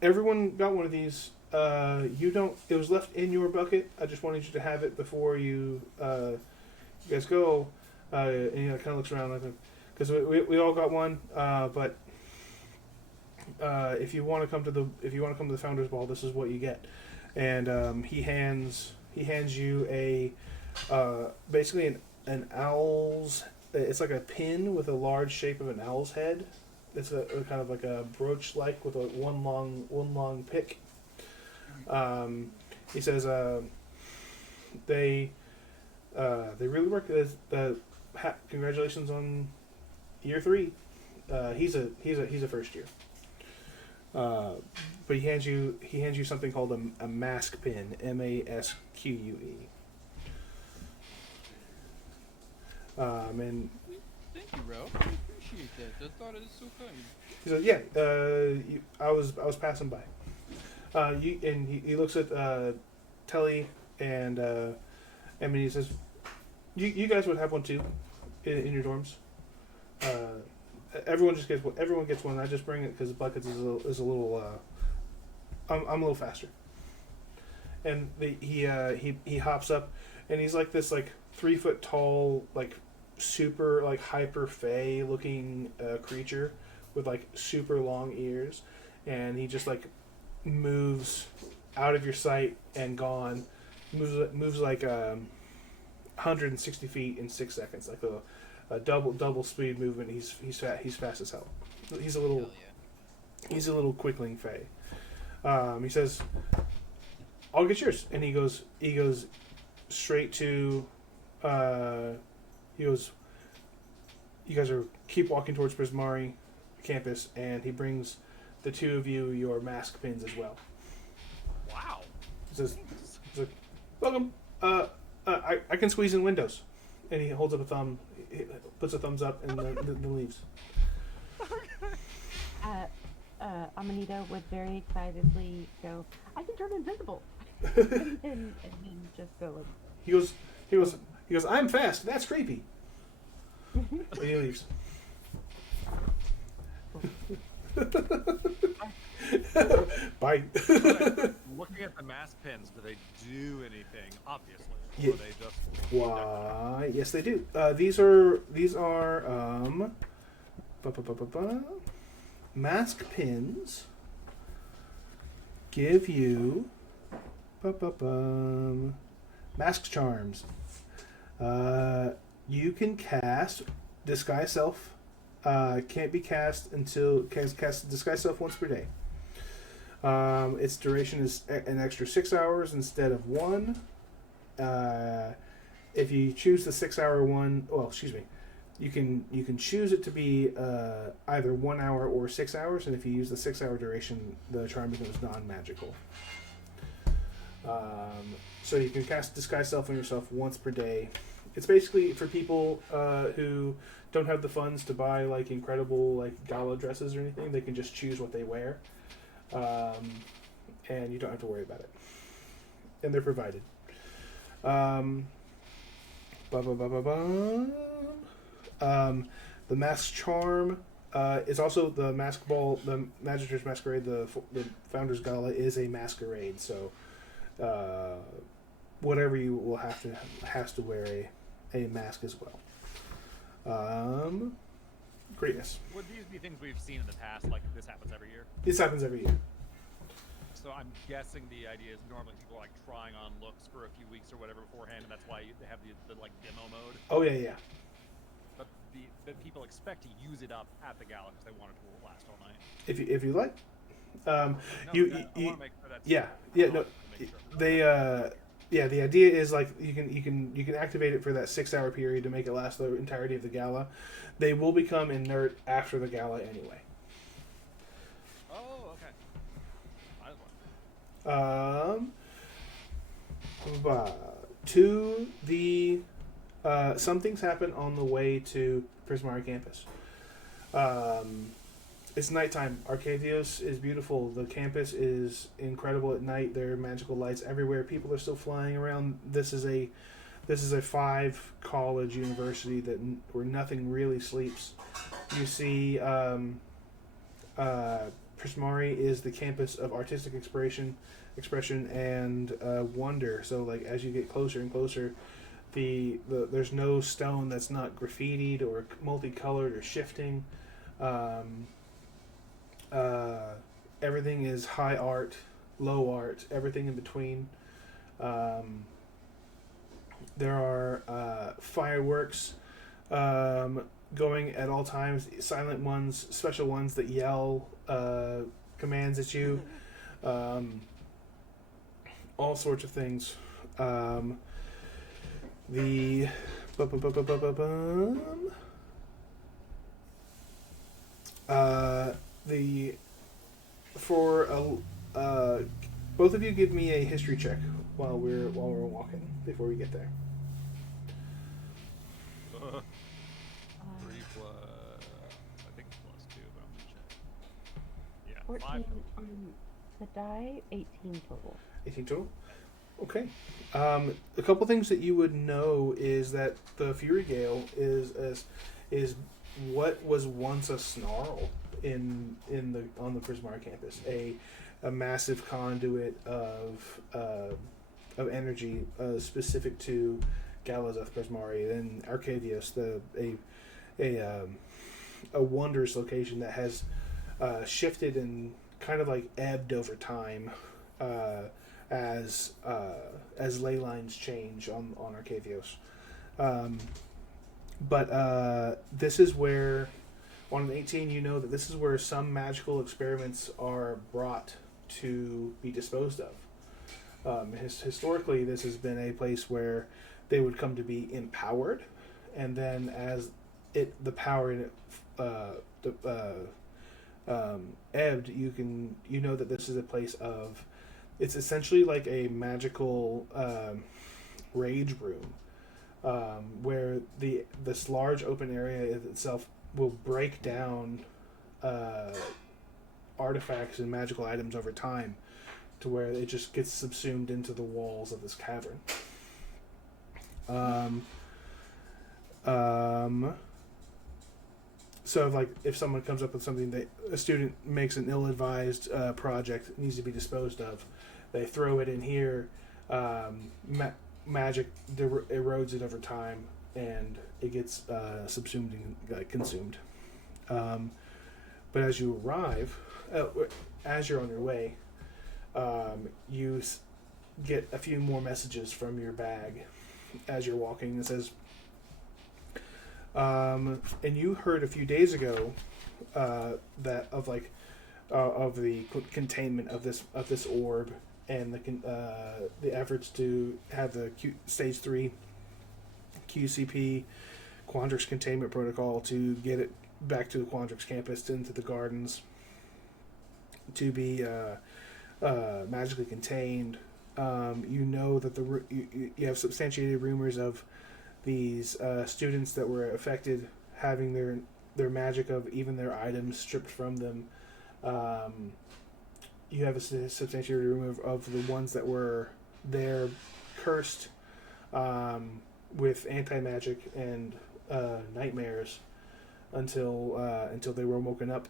Everyone got one of these. You don't. It was left in your bucket. I just wanted you to have it before you guys go." And he kind of looks around like, because we all got one. But if you want to come to the Founders Ball, this is what you get. And he hands you a basically an owl's. It's like a pin with a large shape of an owl's head. It's a kind of like a brooch like with one long pick. He says they really work. Congratulations on year 3. He's a first year. But he hands you something called a mask pin, MASQUE. And Thank you, Ralph. I appreciate that. I thought it was so kind. he says, "Yeah, I was passing by." He looks at Telly and he says, "You guys would have one too, in your dorms. Everyone gets one. I just bring it because Buckets is a little. I'm a little faster." And he hops up, and he's like this 3 foot tall super hyper fae looking creature with super long ears, and he just moves out of your sight and gone, moves 160 feet in 6 seconds, like a double speed movement. He's fast as hell. He's a little Hell yeah. he's a little quickling fae. He says, "I'll get yours," and he goes straight to. He goes, "You guys keep walking towards Prismari campus," and he brings the two of you your mask pins as well. He says, welcome. I can squeeze in windows. And he holds up a thumb, he puts a thumbs up, and then leaves. Amanita would very excitedly go, I can turn invisible. and then just go like, He goes, I'm fast. That's creepy. And he leaves. Bye. Looking at the mask pins, do they do anything? Obviously, Yeah. or they just Why? Yes, they do. These are mask pins. Give you mask charms. You can cast disguise self. Can't be cast until cast disguise self once per day. Its duration is an extra 6 hours instead of 1. If you choose the 6 hour one, you can choose it to be either 1 hour or 6 hours, and if you use the 6 hour duration, the charm becomes non-magical. So you can cast disguise self on yourself once per day. It's basically for people who don't have the funds to buy like incredible like gala dresses or anything. They can just choose what they wear, and you don't have to worry about it. And they're provided. The mask charm is also the mask ball. The Magister's Masquerade, the Founders Gala, is a masquerade. So whatever you will has to wear a mask as well. Greatness. Would these be things we've seen in the past? Like this happens every year. This happens every year. So I'm guessing the idea is normally people are like trying on looks for a few weeks or whatever beforehand, and that's why they have the like demo mode. Oh yeah. But the people expect to use it up at the gala because they want it to last all night. If you like, No, you I want to make sure that's no. make sure. They the idea is like you can activate it for that 6 hour period to make it last the entirety of the gala. They will become inert after the gala anyway. Oh, okay. I was wondering. To the some things happen on the way to Prismari campus. It's nighttime. Arcadios is beautiful. The campus is incredible at night. There are magical lights everywhere. People are still flying around. This is a 5 college university where nothing really sleeps. You see, Prismari is the campus of artistic expression and wonder. So like as you get closer and closer, there's no stone that's not graffitied or multicolored or shifting. Everything is high art, low art, everything in between. There are fireworks going at all times, silent ones, special ones that yell commands at you, all sorts of things. Both of you give me a history check while we're walking before we get there. 3 plus, I think +2, but I'm gonna check. Yeah, 14 5. on the die, 18 total. 18 total? Okay. A couple things that you would know is that the Fury Gale is what was once a snarl on the Prismar campus, a massive conduit of energy specific to Galazeth Prismari and Arcadios, a wondrous location that has shifted and kind of like ebbed over time as ley lines change on Arcadios. But this is where, on an 18, you know that this is where some magical experiments are brought to be disposed of. Historically, this has been a place where they would come to be empowered, and then as the power in it ebbed, you know that this is a place of it's essentially like a magical rage room, where this large open area itself will break down artifacts and magical items over time, to where it just gets subsumed into the walls of this cavern. So if someone comes up with something that a student makes an ill-advised project needs to be disposed of, they throw it in here. Magic erodes it over time, and it gets subsumed and consumed. But as you arrive, as you're on your way, you get a few more messages from your bag as you're walking. It says, and you heard a few days ago that of the containment of this orb, and the efforts to have the stage 3 QCP Quandrix containment protocol to get it back to the Quandrix campus, into the gardens, to be magically contained. You know that you have substantiated rumors of these students that were affected having their magic of even their items stripped from them. You have a substantiated rumor of the ones that were there cursed with anti-magic and nightmares until they were woken up,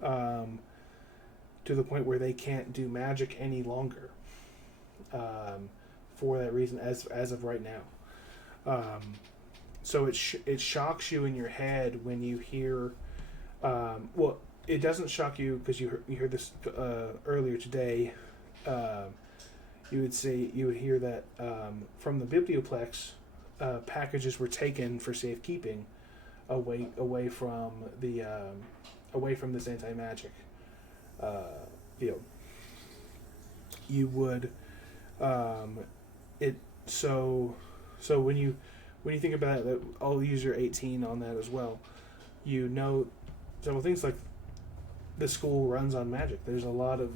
to the point where they can't do magic any longer, for that reason, as of right now. So it shocks you in your head when you hear, it doesn't shock you because you heard this earlier today. You would hear that from the biblioplex, packages were taken for safekeeping away from this anti-magic field. You would so when you think about it, I'll use your 18 on that as well. You know several things, like the school runs on magic. There's a lot of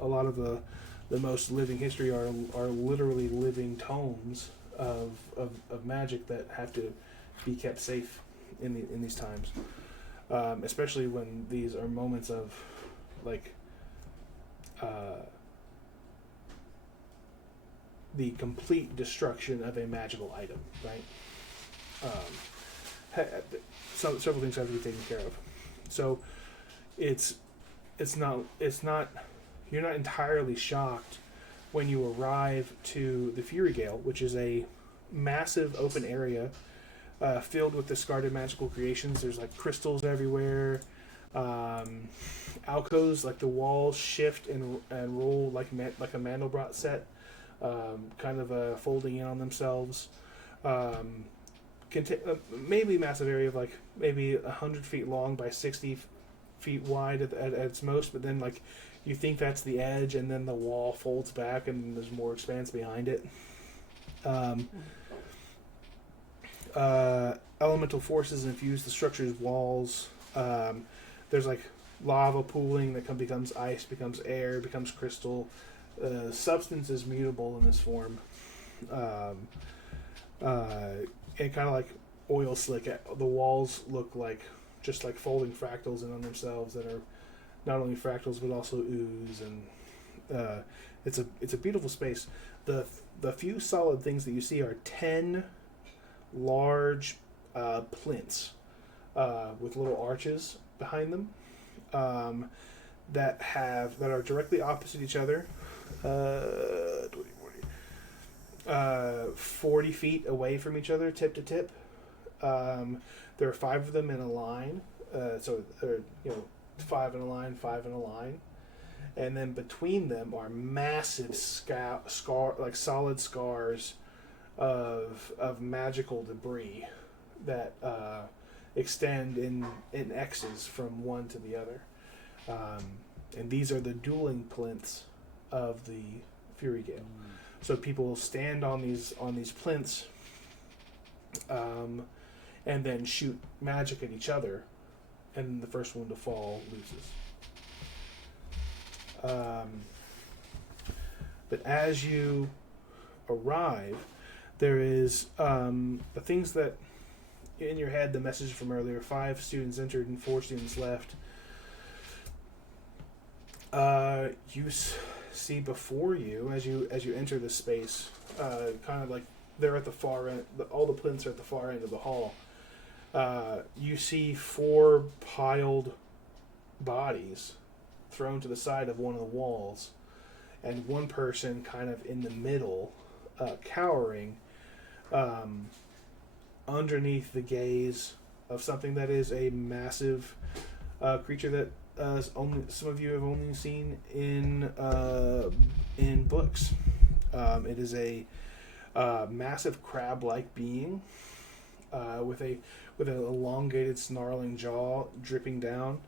the most living history are literally living tomes of magic that have to be kept safe in these times, especially when these are moments of the complete destruction of a magical item, right? Several things have to be taken care of. So it's not you're not entirely shocked when you arrive to the Fury Gale, which is a massive open area filled with discarded magical creations. There's crystals everywhere. Alcoves, the walls shift and roll like a Mandelbrot set, kind of folding in on themselves. Maybe a massive area of maybe 100 feet long by 60 feet wide at its most, but then you think that's the edge, and then the wall folds back and there's more expanse behind it. Elemental forces infuse the structure's walls. There's lava pooling that becomes ice, becomes air, becomes crystal. Substance is mutable in this form. And kind of like oil slick, the walls look just like folding fractals in on themselves that are not only fractals but also ooze, and it's a beautiful space. The few solid things that you see are 10 large plinths with little arches behind them, that are directly opposite each other, 40 feet away from each other, tip to tip. There are 5 of them in a line, so they're 5 in a line, 5 in a line, and then between them are massive solid scars of magical debris that extend in X's from one to the other, and these are the dueling plinths of the Fury Gale. So people will stand on these plinths, and then shoot magic at each other, and the first one to fall loses. But as you arrive, there is the things that in your head, the message from earlier: 5 students entered and 4 students left. You see before you as you enter the space, kind of like they're at the far end. All the plinths are at the far end of the hall. You see 4 piled bodies thrown to the side of one of the walls, and one person kind of in the middle, cowering underneath the gaze of something that is a massive creature that only some of you have only seen in books. It is a massive crab-like being with an elongated, snarling jaw dripping down.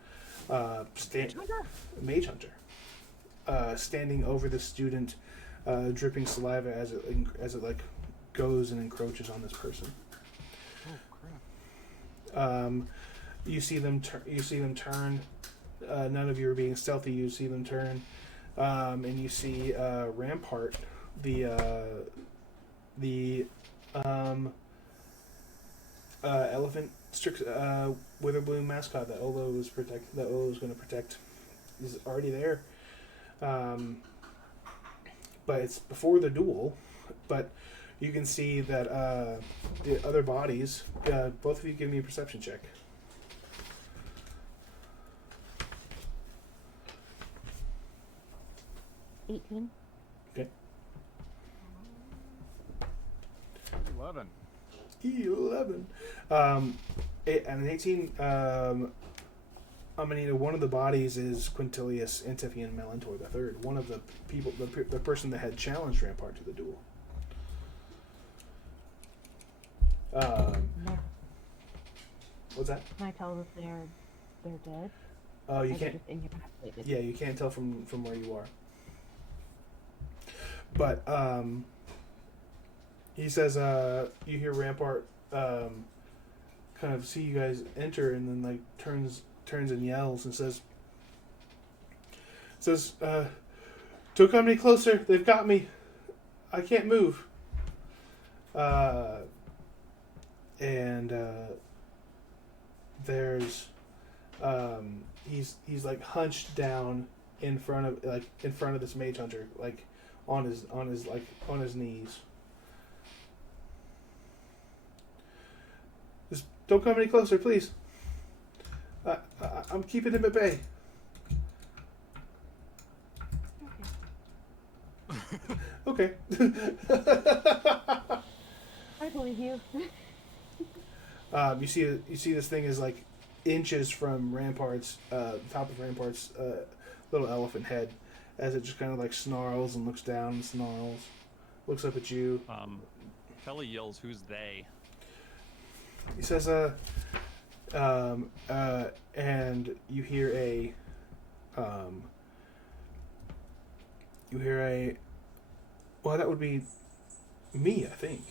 Mage Hunter. Standing over the student, dripping saliva as it like goes and encroaches on this person. Oh crap! You see them turn. None of you are being stealthy. You see them turn, and you see Rampart, the elephant Witherbloom mascot that Olo was going to protect. Is already there. But it's before the duel. But you can see that the other bodies. Both of you give me a perception check. 18. Okay. 11. 11. And an 18. Amanita, one of the bodies is Quintilius Antiphian Melantor the Third. One of the people, the person that had challenged Rampart to the duel. No. What's that? Can I tell that they're dead? Oh, you Or they're can't. just incapacitated? Yeah, you can't tell from where you are. But he says, you hear Rampart kind of see you guys enter, and then like turns and yells and says, "Don't come any closer. They've got me. I can't move." And there's he's like hunched down in front of this mage hunter, like on his knees. Just don't come any closer, please. I'm keeping him at bay. Okay. I believe you. You see this thing is like inches from Rampart's top of Rampart's little elephant head, as it just kind of like snarls and looks down and snarls, looks up at you. Kelly yells, "Who's they?" He says, and you hear a, well, that would be me, I think.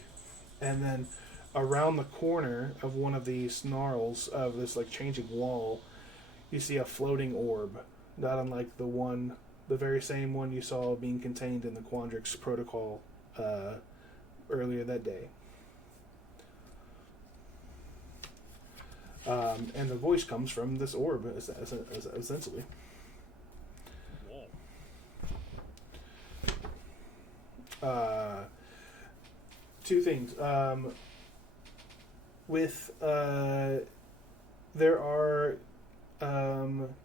And then around the corner of one of the snarls of this like changing wall, you see a floating orb, not unlike the very same one you saw being contained in the Quandrix protocol earlier that day. And the voice comes from this orb, essentially. Whoa. Two things. There are.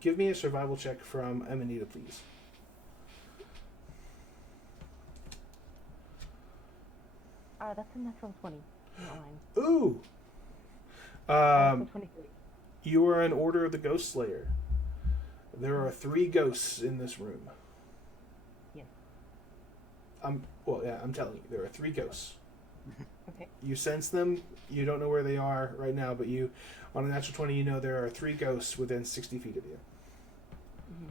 Give me a survival check from Amanita, please. That's a natural 20. Not mine. Ooh. That's a 23. You are an Order of the Ghost Slayer. There are 3 ghosts in this room. Yes. I'm telling you, there are 3 ghosts. Okay. You sense them. You don't know where they are right now, but you, on a natural 20, you know there are 3 ghosts within 60 feet of you. Mm-hmm.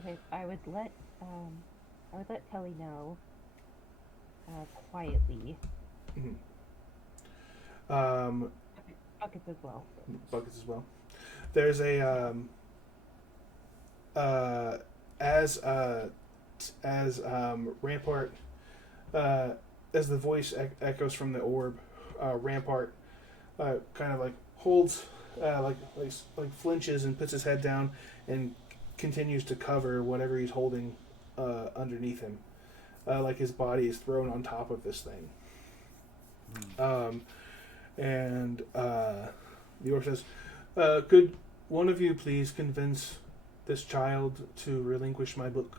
Okay, I would let Telly know quietly. Mm-hmm. Buckets as well. Rampart, as the voice echoes from the orb, Rampart kind of like holds, like flinches and puts his head down and continues to cover whatever he's holding underneath him, like his body is thrown on top of this thing. And the orb says, "Could one of you please convince this child to relinquish my book?"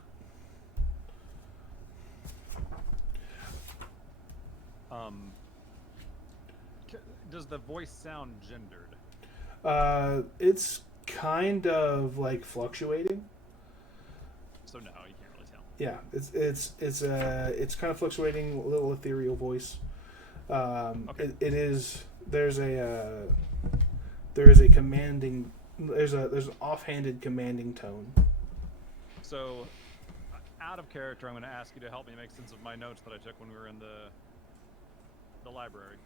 Does the voice sound gendered? It's kind of like fluctuating. So no, you can't really tell. Yeah, it's kind of fluctuating, a little ethereal voice. Okay. It is. There is a commanding. There's an offhanded commanding tone. So, out of character, I'm going to ask you to help me make sense of my notes that I took when we were in the library.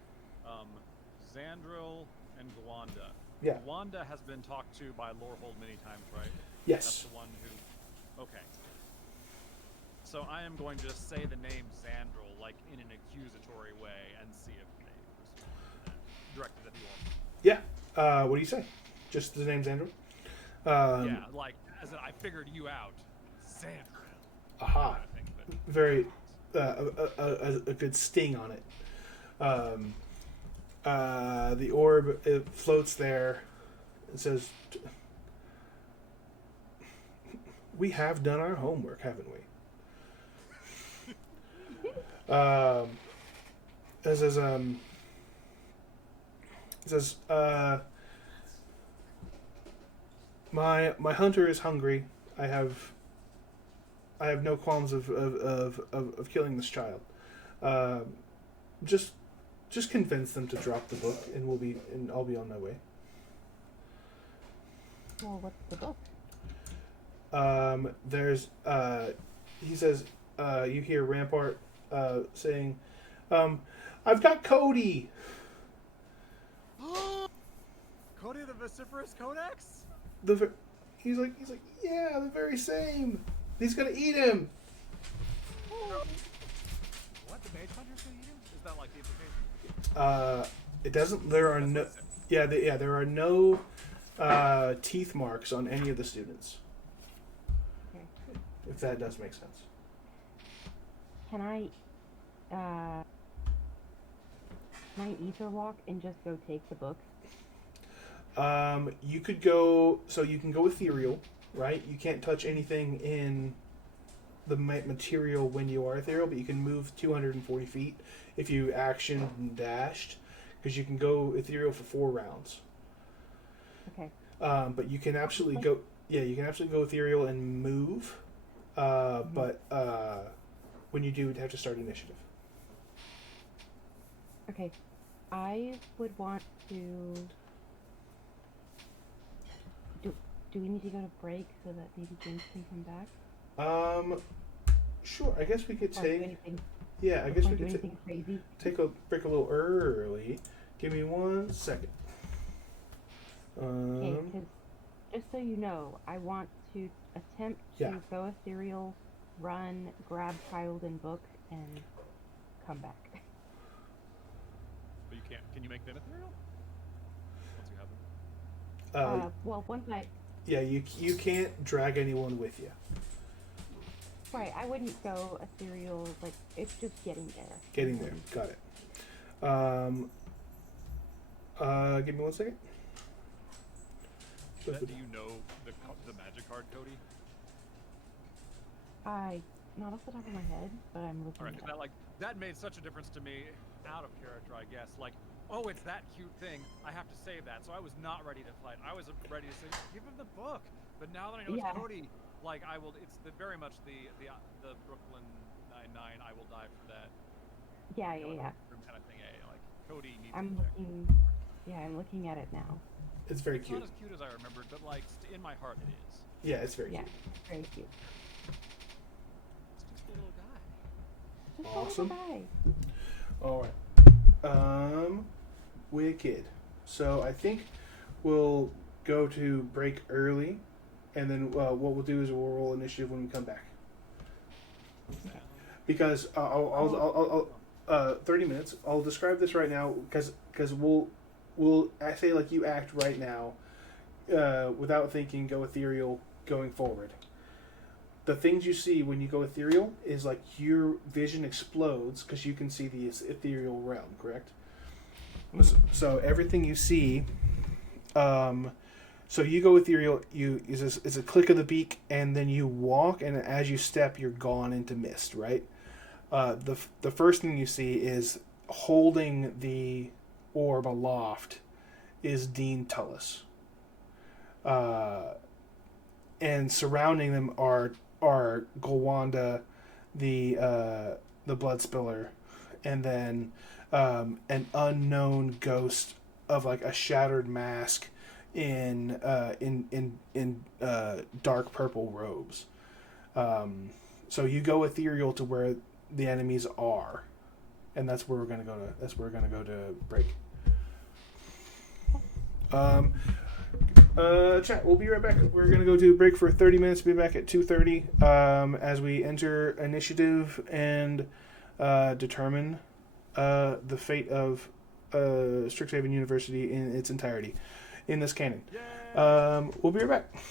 Xandril and Gwanda. Yeah. Gwanda has been talked to by Lorehold many times, right? Yes. That's the one who... Okay. So I am going to say the name Xandril, like, in an accusatory way, and see if they respond to that. Directed at the orb. Yeah. What do you say? Just the name's Andrew? Yeah, like, as in, I figured you out. Xandril. Aha. I think, but... Very... a good sting on it. The orb, it floats there. It says, "We have done our homework, haven't we?" It says, my hunter is hungry. I have no qualms of killing this child. Just convince them to drop the book, and I'll be on my way. Well, what's the book? There's he says, you hear Rampart saying, "I've got Cody." Cody the Vociferous Codex? He's like, yeah, the very same. He's gonna eat him. What? The Mage Hunter's gonna eat him? Is that like the implication? It doesn't. There are That's no. what it says. Yeah, there are no teeth marks on any of the students. Okay. If that does make sense. Can I ether walk and just go take the book? You could go. So you can go ethereal, right? You can't touch anything in the material when you are ethereal, but you can move 240 feet if you actioned and dashed, because you can go ethereal for 4 rounds. Okay. But you can absolutely go. Yeah, you can absolutely go ethereal and move. But when you do, you'd have to start initiative. Okay. I would want to. Do we need to go to break so that maybe James can come back? Sure. I guess we could Or do take. anything, Yeah, I guess we do could anything crazy? take a break a little early. Give me 1 second. Okay, 'cause just so you know, I want to attempt Yeah. to go ethereal, run, grab child and book, and come back. But you can't. Can you make them ethereal? Once you have them. Well, once I... Yeah, you can't drag anyone with you. Right, I wouldn't go ethereal, like, it's just getting there. Getting there. Got it. Give me 1 second. Do you know the magic card, Cody? Not off the top of my head, but I'm looking Alright, at because that made such a difference to me out of character, I guess. Like, oh, it's that cute thing. I have to save that. So I was not ready to fight. I was ready to say, give him the book. But now that I know Yeah. it's Cody, like I will. It's very much the Brooklyn Nine-Nine. I will die for that. Yeah, you know, yeah. kind of thing. Like Cody needs. I'm protection. looking... Yeah, I'm looking at it now. It's very It's cute. not as cute as I remembered, but like in my heart it is. Yeah, it's very Yeah, cute. it's very cute. It's just a little guy. Just a little Awesome. guy. All right. Wicked. So I think we'll go to break early, and then what we'll do is we'll roll initiative when we come back. Because I'll 30 minutes. I'll describe this right now because we'll I say like you act right now without thinking. Go ethereal going forward. The things you see when you go ethereal is like your vision explodes because you can see the ethereal realm. Correct. So everything you see. So you go ethereal. It's a click of the beak, and then you walk, and as you step, you're gone into mist. Right. The first thing you see is holding the orb aloft is Dean Tullis. And surrounding them are Golwanda, the blood spiller, and then an unknown ghost of like a shattered mask in dark purple robes. So you go ethereal to where the enemies are, and that's where we're gonna go to. That's where we're gonna go to break. Chat. We'll be right back. We're gonna go to break for 30 minutes. Be back at 2:30 as we enter initiative and determine the fate of Strixhaven University in its entirety in this canon. We'll be right back.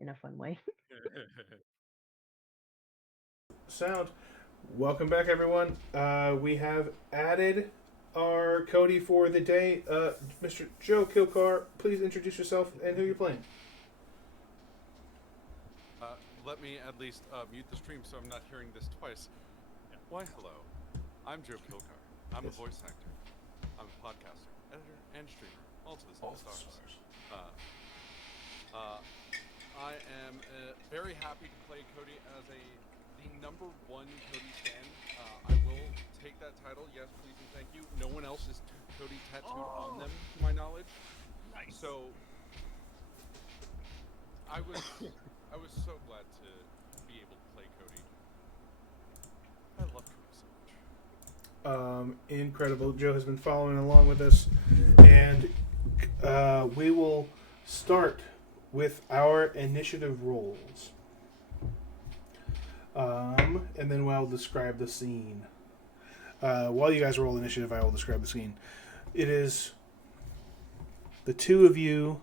in a fun way. Sound. Welcome back, everyone. We have added our Cody for the day. Mr. Joe Kilcar, please introduce yourself and who you're playing. Let me at least mute the stream so I'm not hearing this twice. Why, hello. I'm Joe Kilcar. I'm Yes. a voice actor. I'm a podcaster, editor, and streamer. All to the All stars. stars. I am very happy to play Cody as the number one Cody stan. I will take that title. Yes, please and thank you. No one else is Cody tattooed on them, to my knowledge. Nice. So I was so glad to be able to play Cody. I love Cody so much. Incredible. Joe has been following along with us, and we will start with our initiative rolls. And then we'll describe the scene. While you guys roll initiative, I will describe the scene. It is the two of you.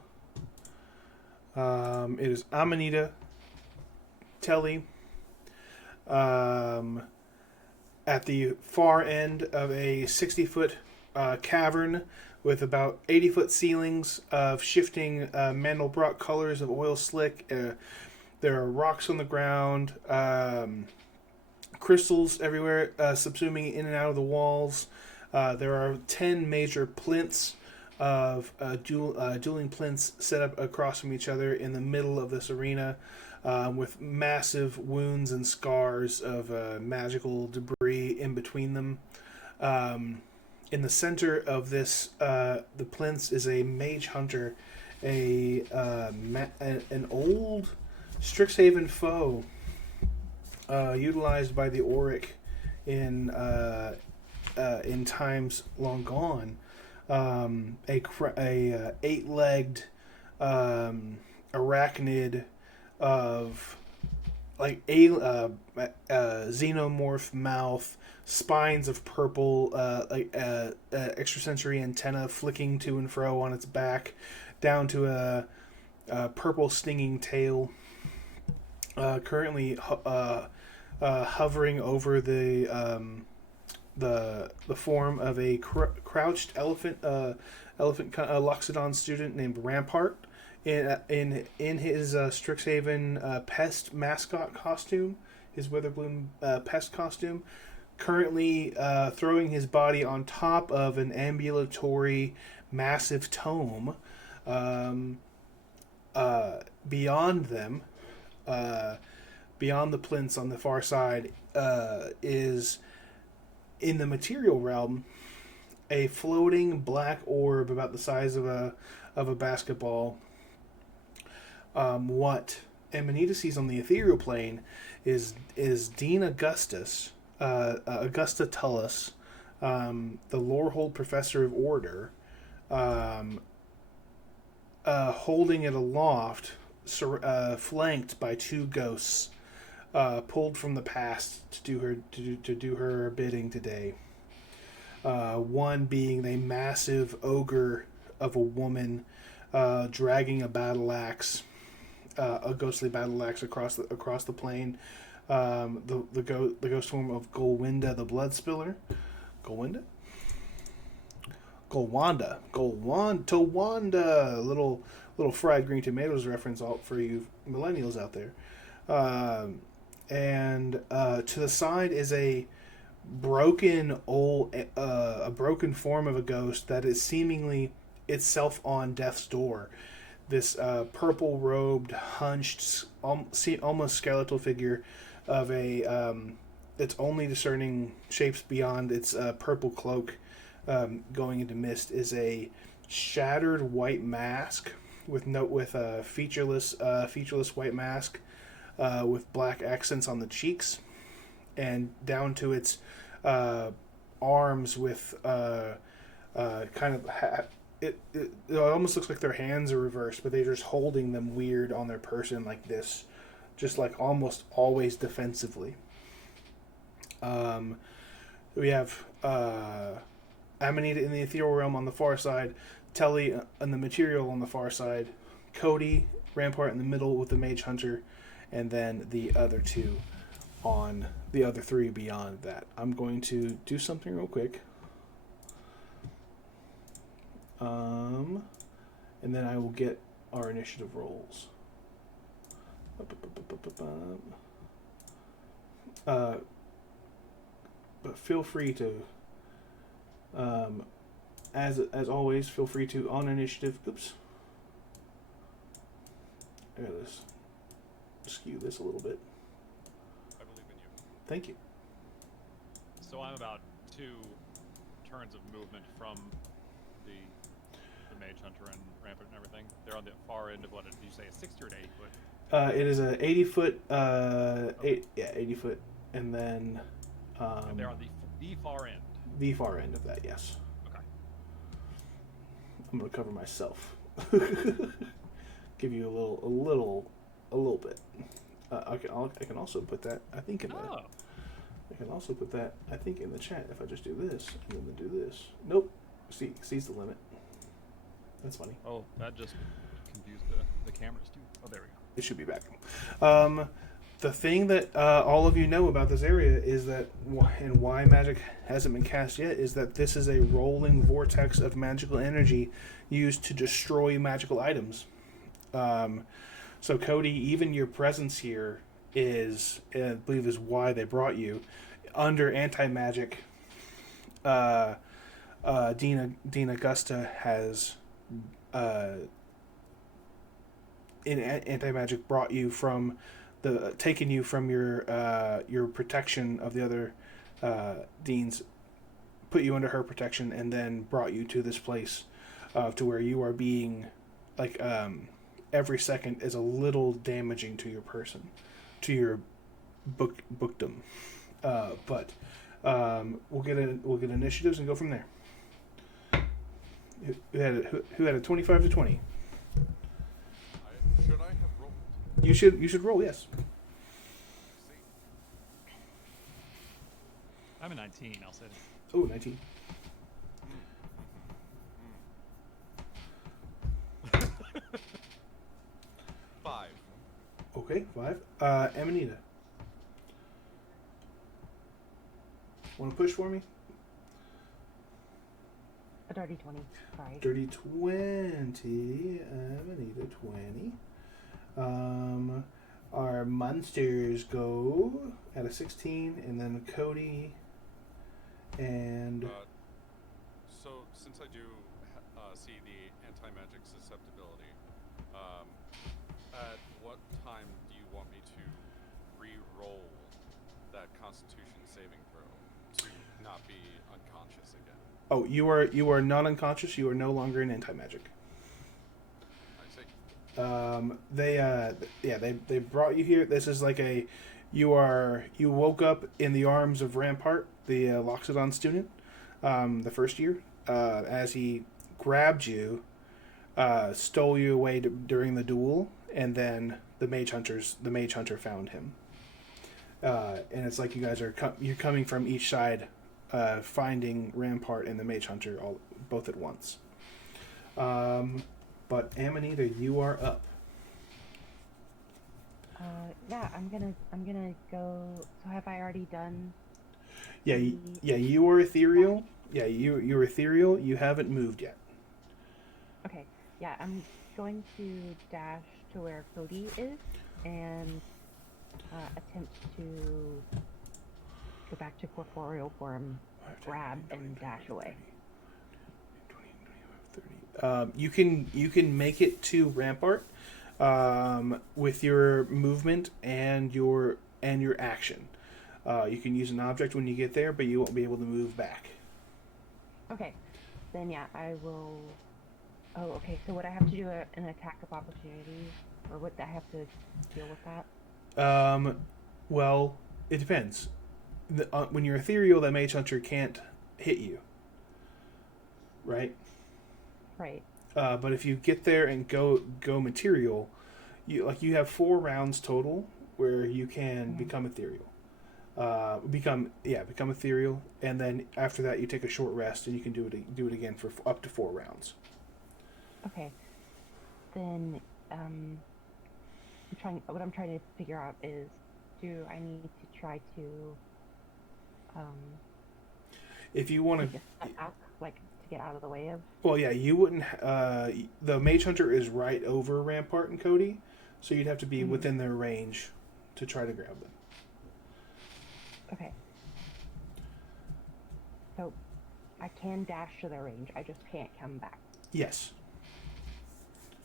It is Amanita, Telly, at the far end of a 60-foot cavern with about 80-foot ceilings of shifting Mandelbrot colors of oil slick. There are rocks on the ground, crystals everywhere, subsuming in and out of the walls. There are 10 major plinths of dueling plinths set up across from each other in the middle of this arena, with massive wounds and scars of magical debris in between them. In the center of this, the plinths, is a mage hunter, an old Strixhaven foe, utilized by the Auric in times long gone. A 8-legged arachnid of like xenomorph mouth, spines of purple, extrasensory antenna flicking to and fro on its back, down to a purple stinging tail. Currently hovering over the form of a crouched elephant Loxodon student named Rampart in his Strixhaven pest mascot costume, his Witherbloom pest costume, currently throwing his body on top of an ambulatory massive tome. Beyond them, beyond the plinths on the far side, is, in the material realm, a floating black orb about the size of a basketball. What Amanita sees on the ethereal plane is Dean Augustus, Augusta Tullus, the Lorehold Professor of Order, holding it aloft, flanked by two ghosts, pulled from the past to do her bidding today. One being a massive ogre of a woman, dragging a battle axe, a ghostly battle axe across the plane. The ghost form of Golwinda the Bloodspiller. Towanda. Little fried green tomatoes reference out for you millennials out there. And to the side is a broken form of a ghost that is seemingly itself on death's door. This purple robed, hunched, almost skeletal figure of its only discerning shapes beyond its purple cloak, going into mist, is a shattered white mask with a featureless white mask with black accents on the cheeks, and down to its arms with it almost looks like their hands are reversed, but they're just holding them weird on their person like this, just like almost always defensively. We have Amanita in the ethereal realm on the far side, Telly in the material on the far side, Cody rampart in the middle with the mage hunter, and then the other 2 on the other 3 beyond that. I'm going to do something real quick. And then I will get our initiative rolls. But feel free to, as always, feel free to on initiative. Oops. I gotta skew this a little bit. I believe in you. Thank you. So I'm about 2 turns of movement from the mage hunter and rampart and everything. They're on the far end of what did you say, a 60 or an 80 foot? It is a 80 foot. 80 foot, and then. And they're on the far end. The far end of that, yes. Okay. I'm gonna cover myself. Give you a little bit. I can also put that. I think in the. Oh. I can also put that. I think in the chat if I just do this and then do this. Nope. Sees the limit. That's funny. Oh, that just confused the cameras too. Oh, there we go. It should be back. The thing that all of you know about this area is that, and why magic hasn't been cast yet, is that this is a rolling vortex of magical energy used to destroy magical items. So Cody, even your presence here is, I believe, is why they brought you. Under anti-magic, Dean Augusta has, in anti-magic, brought you from taken you from your protection of the other deans, put you under her protection, and then brought you to this place, to where you are being, like, every second is a little damaging to your person, to your bookdom. But we'll get initiatives and go from there. Who had a 25 to 20? Should I have rolled? You should roll, yes. Let's see. I'm a 19. I'll say. Oh, 19. Five. Okay, 5. Amanita. Want to push for me? A dirty 20. Sorry. Dirty 20. Amanita 20. Our monsters go at a 16, and then Cody and So since I do see the anti-magic susceptibility, at what time do you want me to re-roll that Constitution saving throw to not be unconscious again? oh, you are not unconscious. You are no longer in anti-magic. I see. They brought you here. This is like you woke up in the arms of Rampart, the Loxodon student, the first year, as he grabbed you, stole you away during the duel, and then the mage hunter found him. And it's like you guys are you're coming from each side, finding Rampart and the mage hunter both at once. But Amanita, you are up. Yeah, I'm gonna go. So have I already done? Yeah, you are ethereal. Yeah, you're ethereal. You haven't moved yet. Okay. Yeah, I'm going to dash to where Cody is and attempt to go back to corporeal form, grab, and dash away. You can make it to Rampart with your movement and your action. You can use an object when you get there, but you won't be able to move back. Okay. Then yeah, I will. Oh, okay. So would I have to do an attack of opportunity, or would I have to deal with that? Well, it depends. When you're ethereal, that mage hunter can't hit you. Right? Right. But if you get there and go material, you have 4 rounds total where you can become ethereal. Become ethereal, and then after that you take a short rest and you can do it again for up to 4 rounds. Okay. Then What I'm trying to figure out is, do I need to try to If you want take to, a step back, like to get out of the way of? well, yeah, you wouldn't. The Mage Hunter is right over Rampart and Cody, so you'd have to be within their range to try to grab them. Okay. So I can dash to their range. I just can't come back. Yes.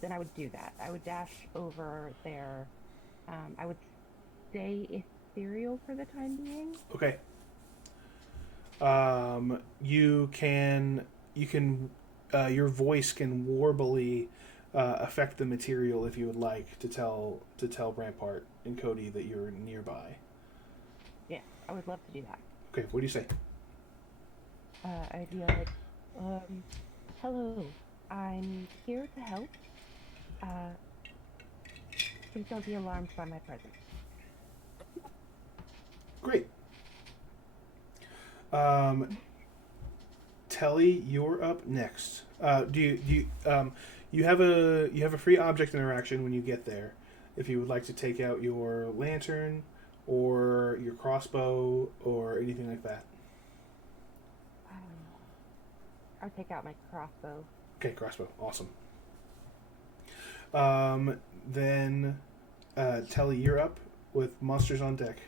Then I would do that. I would dash over there. I would stay ethereal for the time being. Okay. You can your voice can warbly affect the material if you would like to tell Rampart and Cody that you're nearby. Yes, I would love to do that. Okay, what do you say? I'd be like, hello, I'm here to help. Please don't be alarmed by my presence. Great. Telly, you're up next. You have a free object interaction when you get there. If you would like to take out your lantern or your crossbow or anything like that. I'll take out my crossbow. Okay, crossbow. Awesome. Then Telly, you're up with monsters on deck.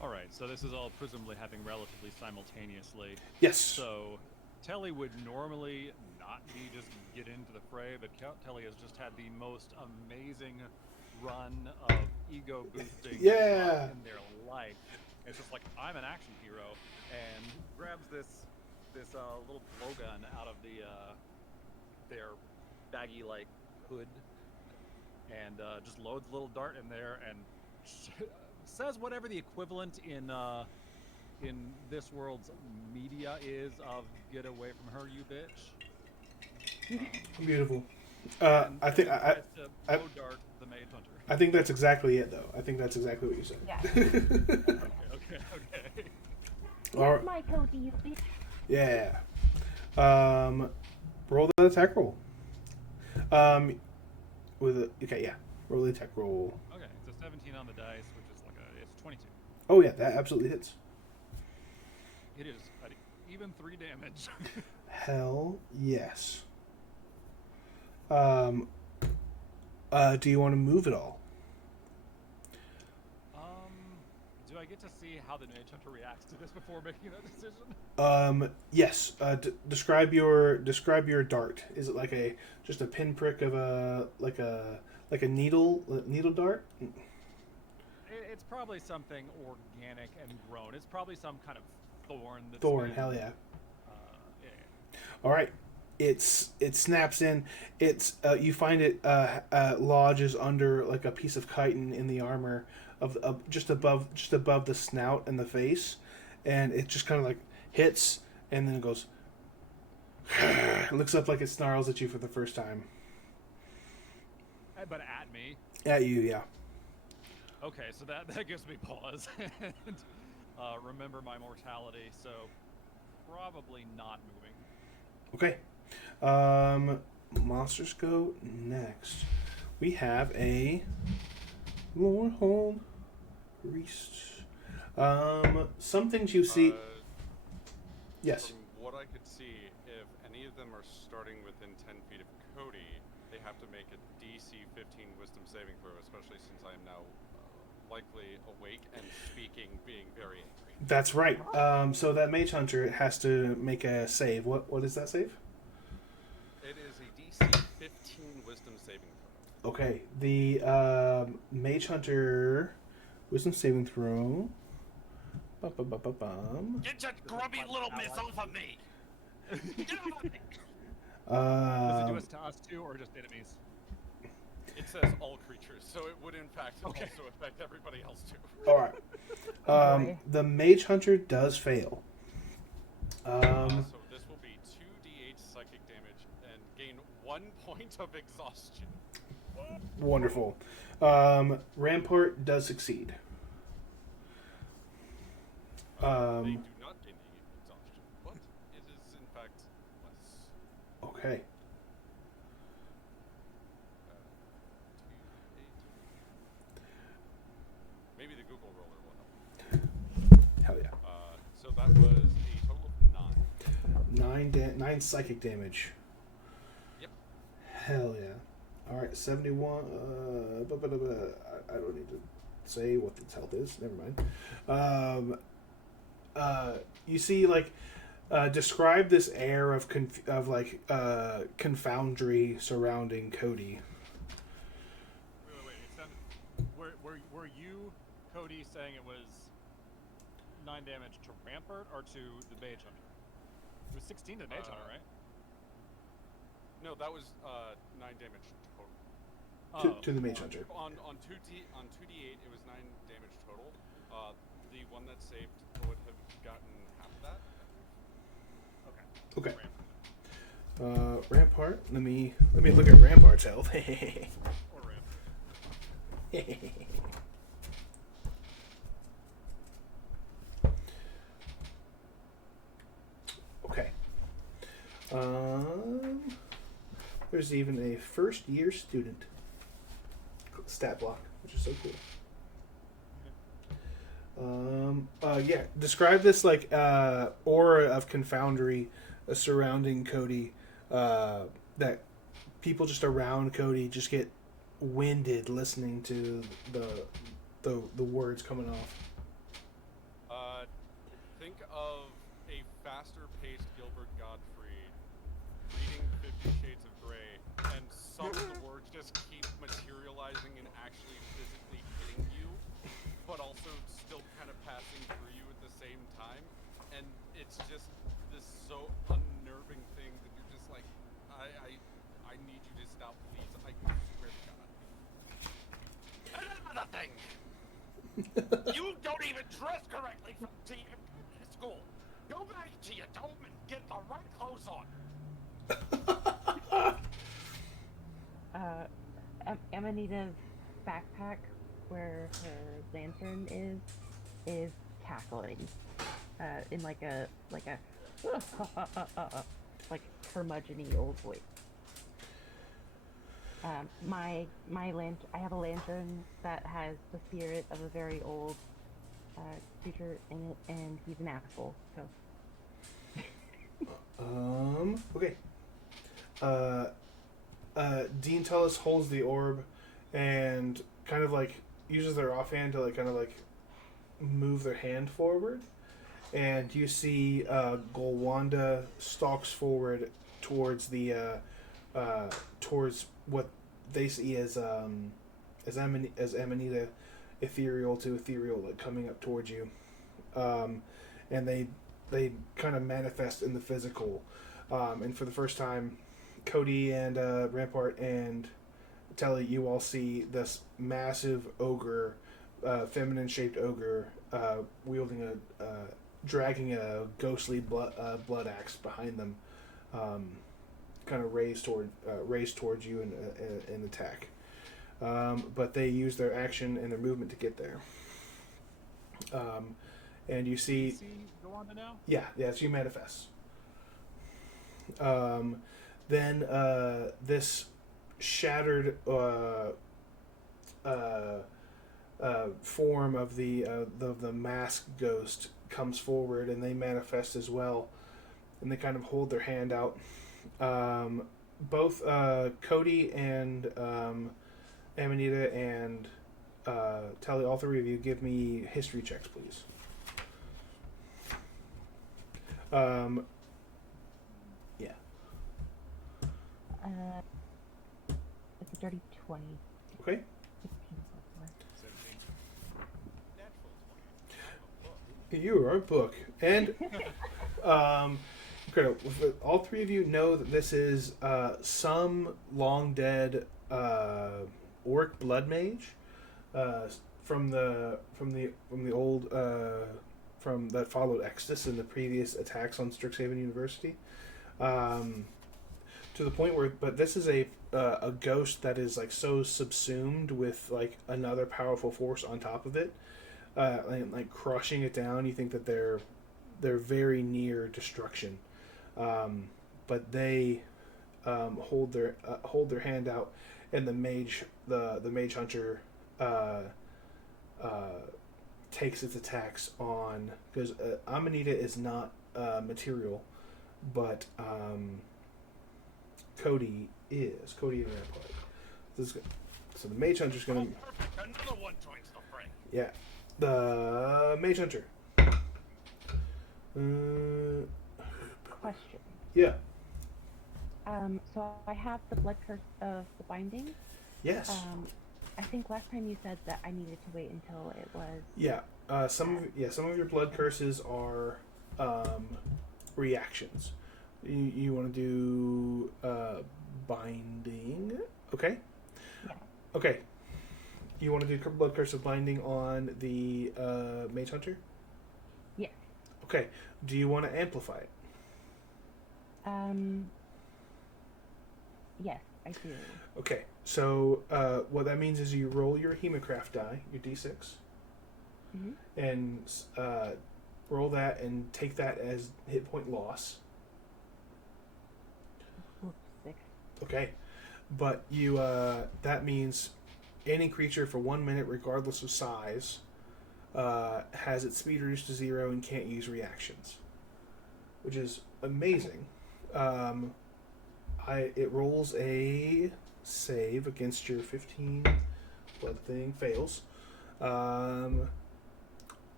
Alright, so this is all presumably happening relatively simultaneously. Yes. So, Telly would normally not be just get into the fray, but Telly has just had the most amazing run of ego boosting Yeah. in their life. It's just like, I'm an action hero, and grabs this little blowgun out of their baggy like hood, and just loads a little dart in there and says whatever the equivalent in this world's media is of "get away from her, you bitch." Beautiful. And I think tries to blow dart the Mage Hunter. I think that's exactly it, though. I think that's exactly what you said. Yeah. Okay. All right. My Cody, you bitch. Yeah. Roll the attack roll. Roll the attack roll. Okay, it's a 17 on the dice, which is it's 22. Oh yeah, that absolutely hits. It is even 3 damage. Hell yes. Do you want to move at all? Do I get to see how the Mage Hunter reacts to this before making that decision? Yes. Describe your dart. Is it just a pinprick of a needle dart? It's probably something organic and grown. It's probably some kind of thorn. Hell yeah. Yeah. All right. It snaps in. You find it lodges under like a piece of chitin in the armor of just above the snout and the face, and it just kind of like hits and then it goes. Looks up like it snarls at you for the first time. But at me. At you, yeah. Okay, so that gives me pause. And, remember my mortality, so probably not moving. Okay. Monsters go next. We have a Lordhold Priest. Some things you see. Yes. From what I could see, if any of them are starting within 10 feet of Cody, they have to make a DC 15 Wisdom saving throw, especially since I am now likely awake and speaking, being very angry. That's right. So that Mage Hunter has to make a save. What is that save? It is a DC 15 Wisdom saving throw. Okay. The Mage Hunter Wisdom saving throw. Bum. Get your grubby little miss off of me! Get off of me! Does it do us to us too, or just enemies? It says all creatures, so it would in fact also affect everybody else too. All right. The Mage Hunter does fail. So this will be 2d8 psychic damage and gain 1 point of exhaustion. Wonderful. Rampart does succeed. They do not gain the exhaustion, but it is in fact less. Okay. Google roller will help. Hell yeah. So that was a total of 9. 9 psychic damage. Yep. Hell yeah. All right, 71. I don't need to say what its health is. Never mind. You see, like, describe this air of confoundry surrounding Cody. Wait. It sounded, were you, Cody, saying it was 9 damage to Rampart or to the Mage Hunter? It was 16 to the Mage Hunter, right? No, that was 9 damage total. To the Mage Hunter. On 2d8, it was 9 damage total. The one that saved would have gotten half of that. Okay. Okay. Rampart. Let me look at Rampart's health. Or Rampart. Okay. There's even a first year student stat block, which is so cool. Yeah. Describe this like aura of confoundry surrounding Cody. That people just around Cody just get winded listening to the words coming off. Think of a faster-paced Gilbert Gottfried reading 50 Shades of Grey, and some of the words just keep materializing and actually physically hitting you, but also still kind of passing through you at the same time. And it's just this so unnerving thing that you're just like, I need you to stop, please. I swear to God. Another thing. You don't even dress correctly for school. Go back to your dome and get the right clothes on. Amanita's backpack, where her lantern is cackling, in like a like curmudgeon-y old voice. I have a lantern that has the spirit of a very old creature in it, and he's an asshole. So. Okay. Dean Tullis holds the orb and kind of like uses their offhand to like kind of like move their hand forward, and you see Golwanda stalks forward towards the towards what they see as Amanita ethereal to ethereal, like coming up towards you, and they kind of manifest in the physical, and for the first time, Cody and Rampart and Telly, you all see this massive ogre, feminine shaped ogre, wielding dragging a ghostly blood axe behind them, kind of raised towards you in attack. But they use their action and their movement to get there. And you see, Go on to now? yeah, she manifests. Then this shattered form of the mask ghost comes forward, and they manifest as well, and they kind of hold their hand out. Both Cody and Amanita and Telly, all three of you, give me history checks, please. Yeah. It's a dirty 20. Okay. 16 plus 4. 17. You are a book, and all three of you know that this is some long dead orc blood mage from the old from that followed Exodus in the previous attacks on Strixhaven University. To the point where, but this is a ghost that is like so subsumed with like another powerful force on top of it, like crushing it down. You think that they're very near destruction, but they hold their hand out, and the mage hunter takes its attacks on, because Amanita is not material, but Cody is. Cody and Rampart. So the Mage Hunter's Oh, going to... perfect. Another one joins the fray. Yeah. The Mage Hunter. Question. Yeah. So I have the blood curse of the binding. Yes. I think last time you said that I needed to wait until it was. Yeah. Some of your blood curses are reactions. You want to do binding, okay? Yeah. Okay. You want to do blood curse of binding on the Mage Hunter? Yes. Okay. Do you want to amplify it? Yes, I do. Okay. So what that means is you roll your Hemocraft die, your D6, Mm-hmm. and roll that and take that as hit point loss. Oops, 6. Okay, but you that means any creature for 1 minute, regardless of size, has its speed reduced to 0 and can't use reactions, which is amazing. It rolls a save against your 15 blood thing, fails.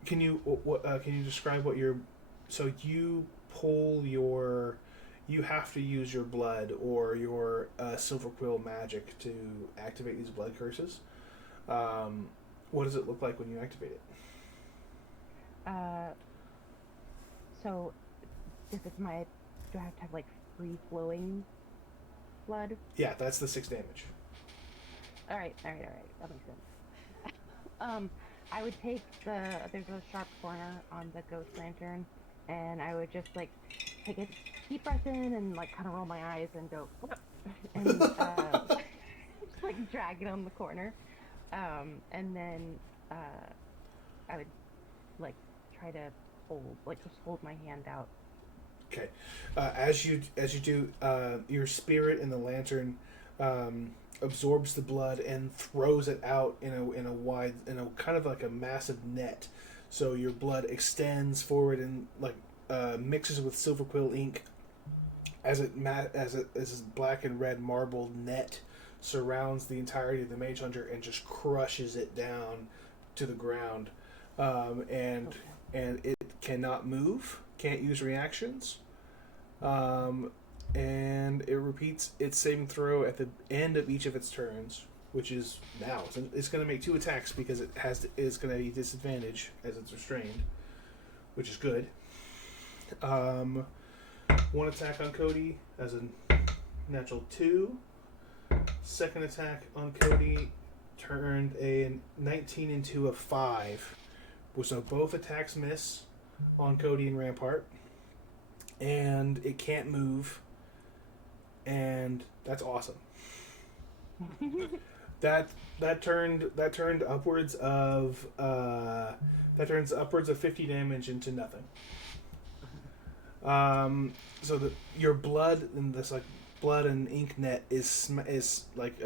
Can you describe what your... So you pull your... You have to use your blood or your silver quill magic to activate these blood curses. What does it look like when you activate it? So if it's my, do I have to have like free flowing blood? Yeah, that's the 6 damage. All right. That makes sense. I would take there's a sharp corner on the ghost lantern, and I would just like take a deep breath in and like kind of roll my eyes and go, and just like drag it on the corner, and then I would like try to just hold my hand out. Okay, as you do, your spirit in the lantern absorbs the blood and throws it out in a kind of like a massive net. So your blood extends forward and like mixes with silver quill ink as this black and red marbled net surrounds the entirety of the Mage Hunter and just crushes it down to the ground. And it cannot move, can't use reactions. And it repeats its saving throw at the end of each of its turns, which is now. It's going to make 2 attacks because it's going to be disadvantage as it's restrained, which is good. 1 attack on Cody as a natural 2. Second attack on Cody turned a 19 into a 5. So both attacks miss on Cody and Rampart. And it can't move. And that's awesome. that turned upwards of 50 damage into nothing. So your blood and this like blood and ink net is like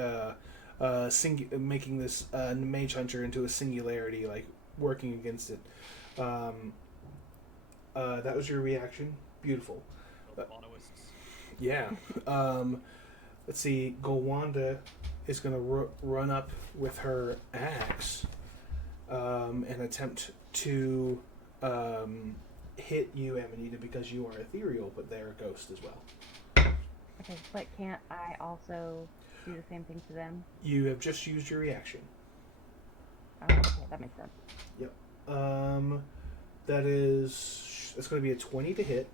making this Mage Hunter into a singularity, like working against it. That was your reaction. Beautiful. Monoists. Yeah. Let's see. Golwanda is going to run up with her axe and attempt to hit you, Amanita, because you are ethereal, but they're a ghost as well. Okay, but can't I also do the same thing to them? You have just used your reaction. Oh, okay, that makes sense. Yep. That's going to be a 20 to hit.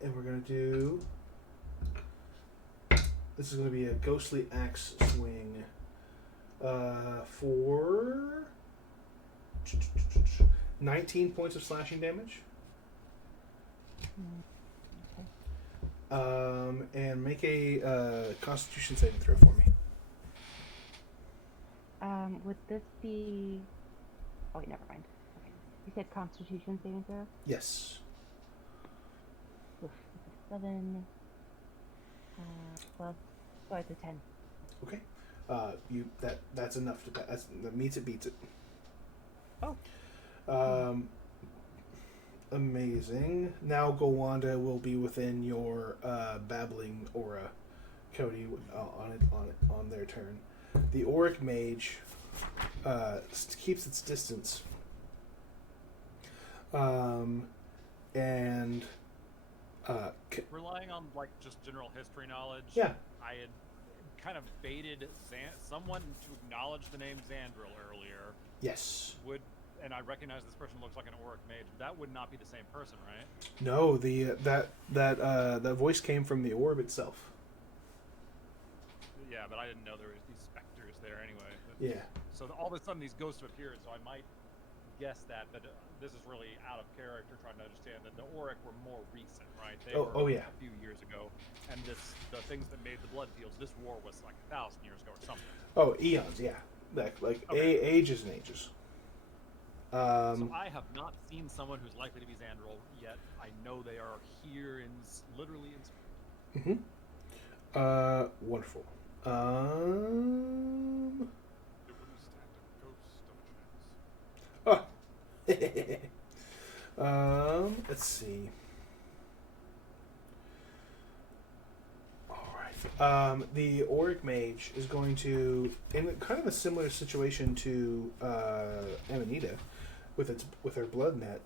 And we're going to do... This is going to be a ghostly axe swing for 19 points of slashing damage. Okay. And make a Constitution saving throw for me. Would this be... Oh, wait, never mind. Okay. You said Constitution saving throw? Yes. Oof, 7 plus... Oh, it's a 10. Okay. That's enough that meets it beats it. Oh. Amazing. Now Gowanda will be within your babbling aura, Cody. On their turn. The Auric Mage keeps its distance. And Relying on like just general history knowledge. Yeah. I had kind of baited someone to acknowledge the name Xandril earlier. Yes. And I recognize this person looks like an Auric Mage. That would not be the same person, right? No, that voice came from the orb itself. Yeah, but I didn't know there was these specters there anyway. Yeah. So all of a sudden these ghosts have appeared, so I might guess that, but this is really out of character trying to understand that the Auric were more recent, right? They were yeah. a few years ago, and the things that made the blood fields, this war was like 1,000 years ago or something. Oh, eons, yeah. Ages and ages. So I have not seen someone who's likely to be Xandril yet. I know they are here literally in. Wonderful. It wouldn't stand a ghost of a chance. Let's see. All right. The Auric Mage is going to, in kind of a similar situation to Amanita, with her blood net.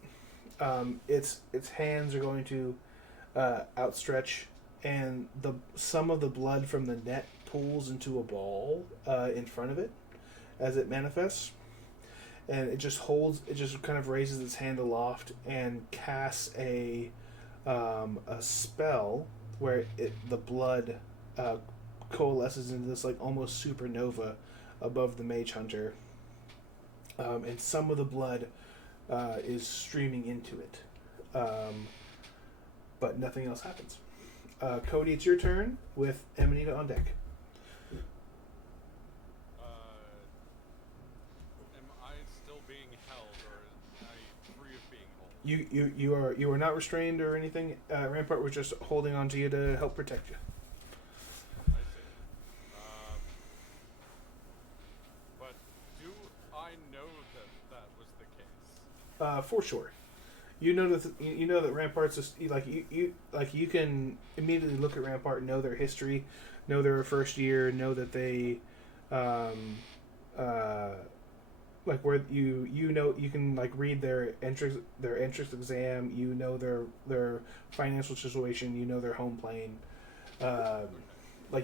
Its hands are going to outstretch, and some of the blood from the net pools into a ball in front of it as it manifests. And it just kind of raises its hand aloft and casts a spell where the blood coalesces into this like almost supernova above the Mage Hunter, and some of the blood is streaming into it, but nothing else happens. Cody, it's your turn with Amanita on deck. You are not restrained or anything. Rampart was just holding on to you to help protect you. I see. But do I know that was the case? For sure. You know that Rampart's just, you can immediately look at Rampart, know their history, know their first year, know that they where you can read their entrance exam, you know their financial situation, you know their home plane,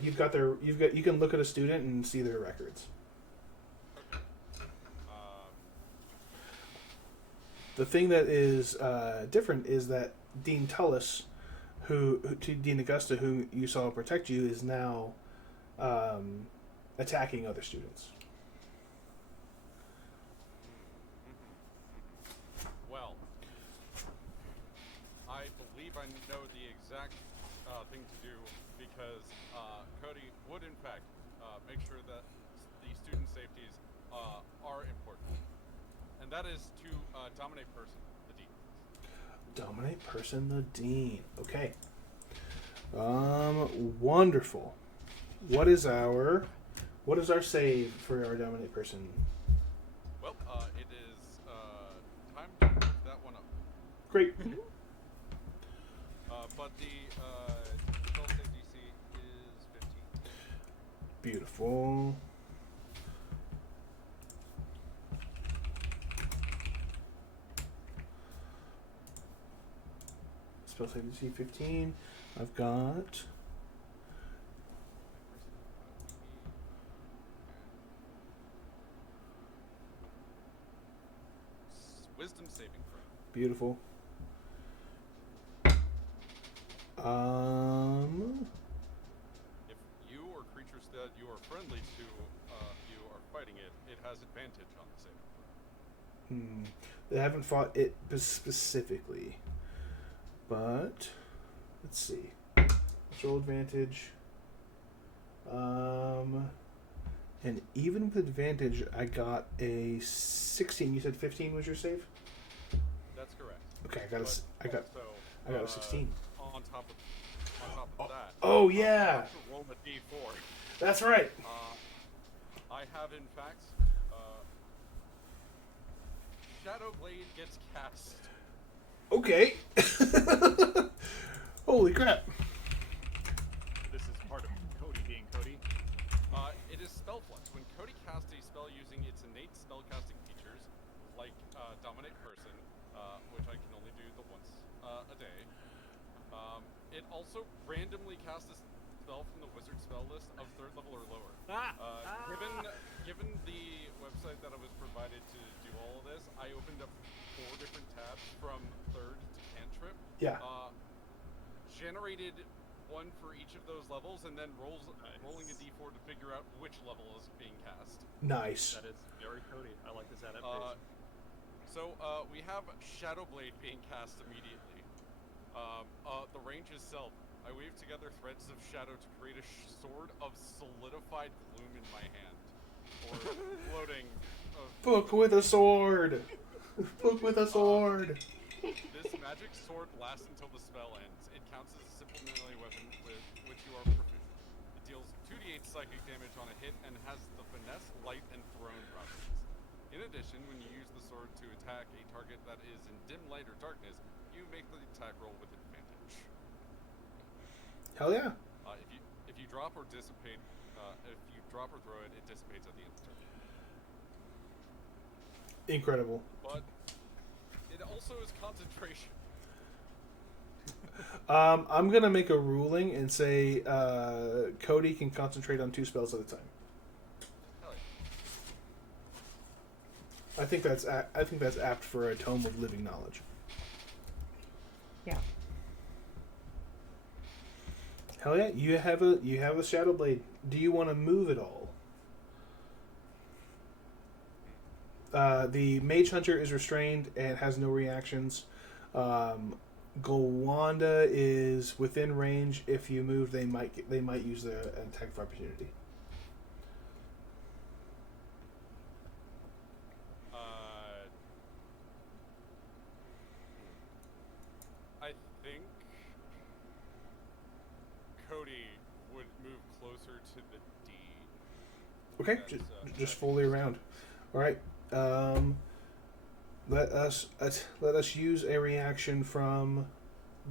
you can look at a student and see their records. Okay. The thing that is different is that Dean Tullis, Dean Augusta, who you saw protect you, is now attacking other students. Well, I believe I know the exact thing to do because Cody would, in fact, make sure that the student safeties are important. And that is to dominate person, the dean. Dominate person, the dean. Okay. Wonderful. What is our save for our dominate person? Well, it is time to move that one up. Great. But the spell save DC is 15. Beautiful. Spell save DC 15. I've got Wisdom saving throw. beautiful. If you or creatures that you are friendly to you are fighting it, it has advantage on the saving throw. They haven't fought it specifically, but let's see. Let's roll advantage. And even with advantage, I got a 16. You said 15 was your save? That's correct. Okay, I got a 16. On top of that. Oh yeah, roll a d4. that's right. I have, in fact, Shadow Blade gets cast. Okay. Holy crap. This is part of Cody being Cody. It is spell flux. When Cody casts a spell using its innate spellcasting features, like Dominate Person, which I can only do the once a day, it also randomly casts a spell from the wizard spell list of 3rd level or lower. Given the website that I was provided to do all of this, I opened up 4 different tabs from 3rd to cantrip. Yeah. Generated one for each of those levels, and then rolling a d4 to figure out which level is being cast. Nice. That is very Cody. I like this adaptation. So we have Shadow Blade being cast immediately. The range is self. I weave together threads of shadow to create a sword of solidified gloom in my hand. Or floating. Book with a sword. Book with a sword. This magic sword lasts until the spell ends. It counts as a simple melee weapon with which you are proficient. It deals 2d8 psychic damage on a hit and has the finesse, light, and thrown properties. In addition, when you use the sword to attack a target that is in dim light or darkness, you make the attack roll with advantage. Hell yeah. If you drop or dissipate, if you drop or throw it, it dissipates at the end of the turn. Incredible. But it also is concentration. I'm gonna make a ruling and say Cody can concentrate on 2 spells at a time. Hell I think that's apt for a tome of living knowledge. Yeah. Hell yeah, you have a Shadow Blade. Do you want to move it all? The Mage Hunter is restrained and has no reactions. Golwanda is within range. If you move, they might use the attack of opportunity. I think Cody would move closer to the D. Okay, That's, just fully around. All right. Let us use a reaction from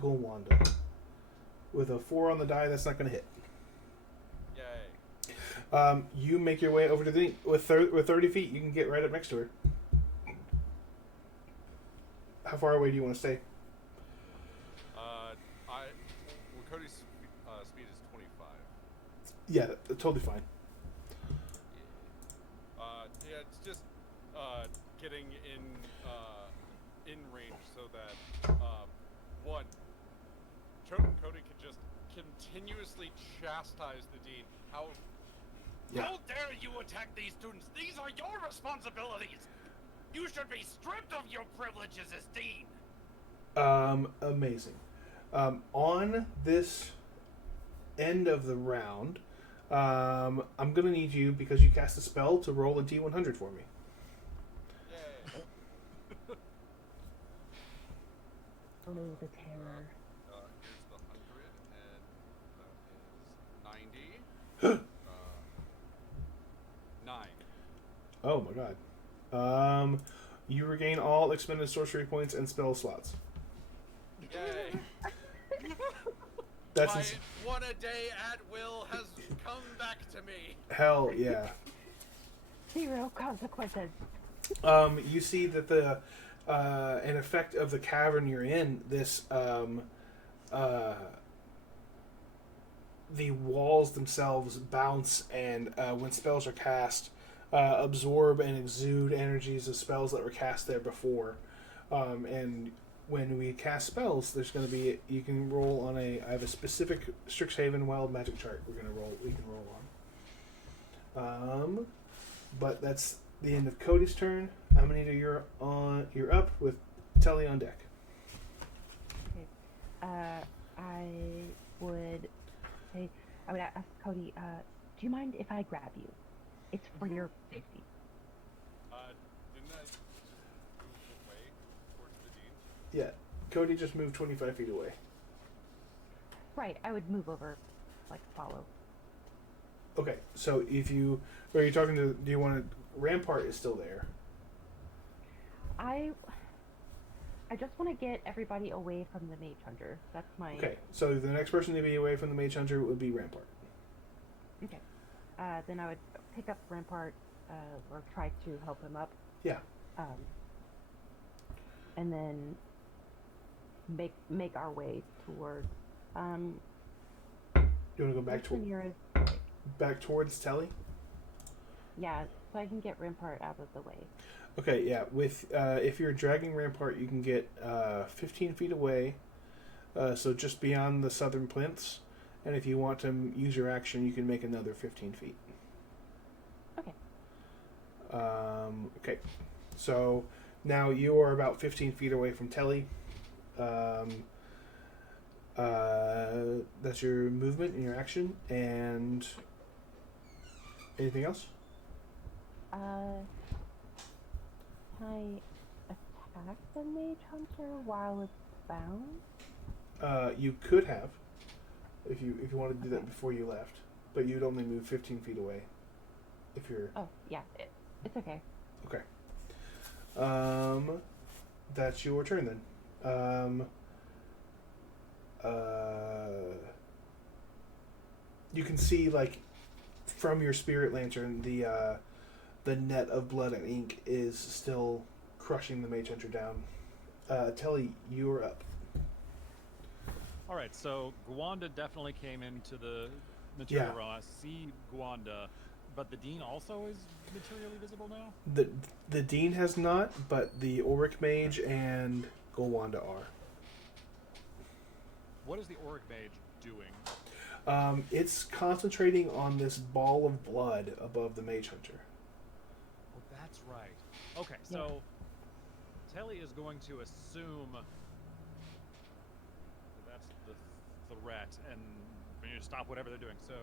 Golwanda. With a 4 on the die, that's not going to hit. Yay. You make your way over to the with 30 feet. You can get right up next to her. How far away do you want to stay? Cody's speed is 25. Yeah, totally fine. Yeah, it's just getting in range so that one, Cody could just continuously chastise the dean. How dare you attack these students? These are your responsibilities. You should be stripped of your privileges as dean. Amazing. On this end of the round, I'm gonna need you, because you cast a spell, to roll a D100 for me. Yay. Oh, the terror. Here's the 100, and that is 90. 9. Oh my god. You regain all expended sorcery points and spell slots. Yay. That's My one a day at will has come back to me. hell yeah. 0 consequences. You see that the an effect of the cavern you're in, this the walls themselves bounce, and when spells are cast, absorb and exude energies of spells that were cast there before. And when we cast spells, there's going to be, you can roll on I have a specific Strixhaven wild magic chart we can roll on. But that's the end of Cody's turn. Amanita, you're up with Telly on deck. Okay. I would ask Cody, do you mind if I grab you? It's for your safety. Didn't I just move away towards the dean? Yeah, Cody just moved 25 feet away. Right, I would move over, follow. Okay, so if you are you talking to? Do you want to? Rampart is still there. I just want to get everybody away from the Mage Hunter. That's my Okay, so the next person to be away from the Mage Hunter would be Rampart. Okay. Then I would pick up Rampart, or try to help him up. Yeah. And then make our way toward. You want to go back What's the to nearest? back towards Telly? Yeah, so I can get Rampart out of the way. Okay, yeah. With if you're dragging Rampart, you can get 15 feet away, so just beyond the southern plinths. And if you want to use your action, you can make another 15 feet. Okay. Okay, so now you are about 15 feet away from Telly. That's your movement and your action. And anything else? Can I attack the Mage Hunter while it's bound? You could have, if you wanted to do that before you left, but you'd only move 15 feet away. If you're Oh, yeah, it's okay. okay. That's your turn then. You can see like from your spirit lantern the net of blood and ink is still crushing the Mage Hunter down. Telly, you're up. All right, so Gwanda definitely came into the material Yeah. realm. I see Gwanda, but the Dean also is materially visible now? The Dean has not, but the Auric Mage and Golwanda are. What is the Auric Mage doing? It's concentrating on this ball of blood above the Mage Hunter. Oh, that's right. Okay, so Telly is going to assume that that's the threat, and we need to stop whatever they're doing. So,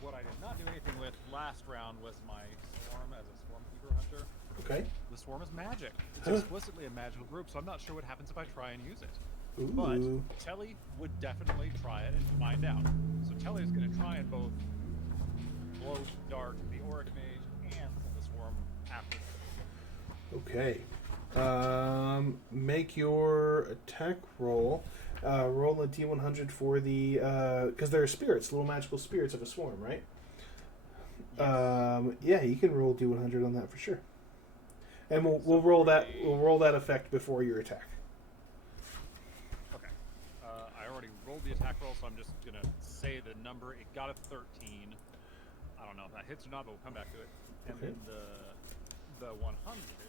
what I did not do anything with last round was my swarm as a swarm keeper hunter. Okay. The swarm is magic. It's explicitly a magical group, so I'm not sure what happens if I try and use it. Ooh. But Telly would definitely try it and find out. So Telly is going to try and both blow dark the Auric Mage and send the swarm after him. Okay. Make your attack roll. Roll a d100 for the because there are spirits, little magical spirits of a swarm, right? Yes. Yeah, you can roll d100 on that for sure. And we'll roll that effect before your attack. Okay. I already rolled the attack roll, so I'm just gonna say the number. It got a 13. I don't know if that hits or not, but we'll come back to it. And Okay. then the 100.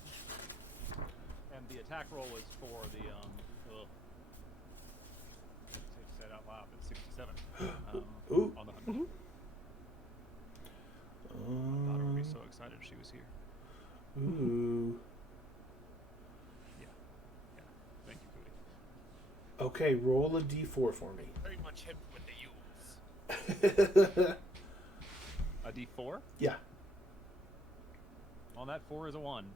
And the attack roll is for the say it out loud. It's 67. Ooh. On the 100. I thought I would be so excited if she was here. Ooh. Yeah. Thank you, Cody. Okay, roll a d4 for me. Very much hip with the use. A D4? Yeah. On that 4 is a 1.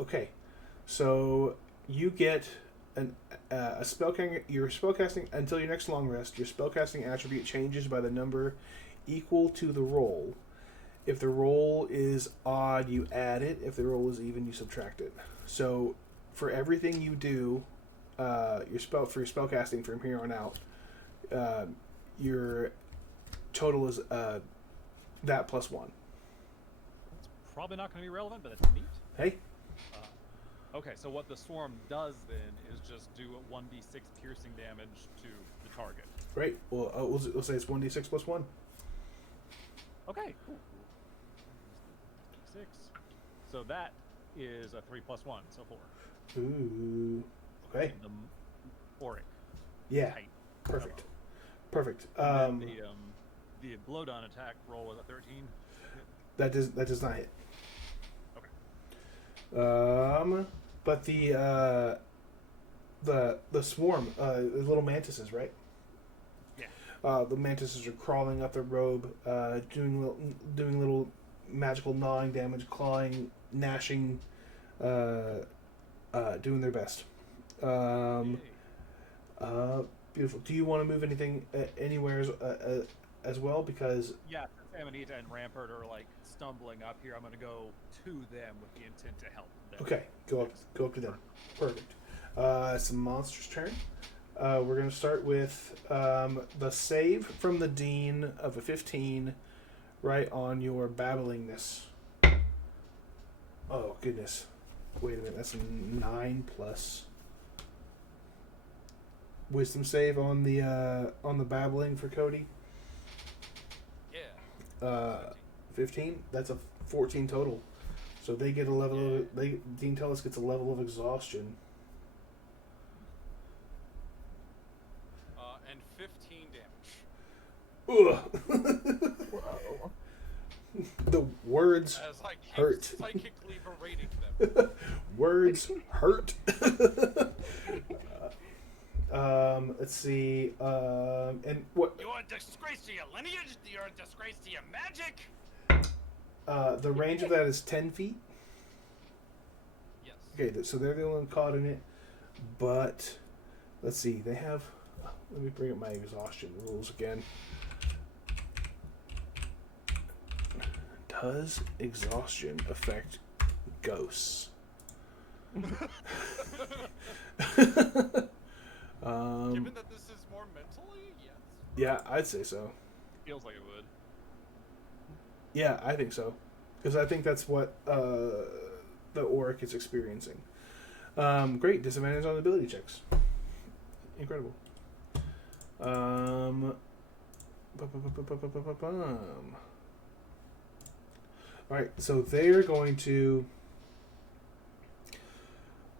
Okay. So you get a spellcasting. Your spellcasting until your next long rest. Your spellcasting attribute changes by the number equal to the roll. If the roll is odd, you add it. If the roll is even, you subtract it. So for everything you do, for your spellcasting from here on out, your total is that plus 1. It's probably not going to be relevant, but it's neat. Hey. Okay, so what the swarm does then is just do a 1d6 piercing damage to the target. Great. Well, we'll say it's 1d6 plus 1. Okay, cool. 6. So that is a 3 plus 1, so 4. Ooh. Okay. The Auric. Yeah. Type. Perfect. Perfect. And then the blowdown attack roll was a 13. That does not hit. Okay. But the swarm, the little mantises, right? Yeah. The mantises are crawling up the robe, doing little magical gnawing damage, clawing, gnashing, doing their best. Yay. Beautiful. Do you want to move anything anywhere as well because Yeah, since Amanita and Rampart are like stumbling up here, I'm gonna go to them with the intent to help them. okay, go up to them. Perfect. It's the monster's turn. We're gonna start with the save from the Dean of a 15, right on your babblingness. Oh goodness! Wait a minute, that's a 9 plus wisdom save on the babbling for Cody. Yeah. 15. That's a 14 total. So they get a level. Yeah. Dean Tellis gets a level of exhaustion. And 15 damage. Ugh. Whoa. The words As I keep hurt. psychically berating them. Words hurt. Let's see. And what? You're a disgrace to your lineage. You're a disgrace to your magic. The range of that is 10 feet. Yes. Okay, so they're the only one caught in it. But let's see. They have. Let me bring up my exhaustion rules again. Does exhaustion affect ghosts? Given that this is more mentally, yes. Yeah, I'd say so. Feels like it would. Yeah, I think so. Because I think that's what the orc is experiencing. Great. Disadvantage on ability checks. Incredible. Alright, so they're going to...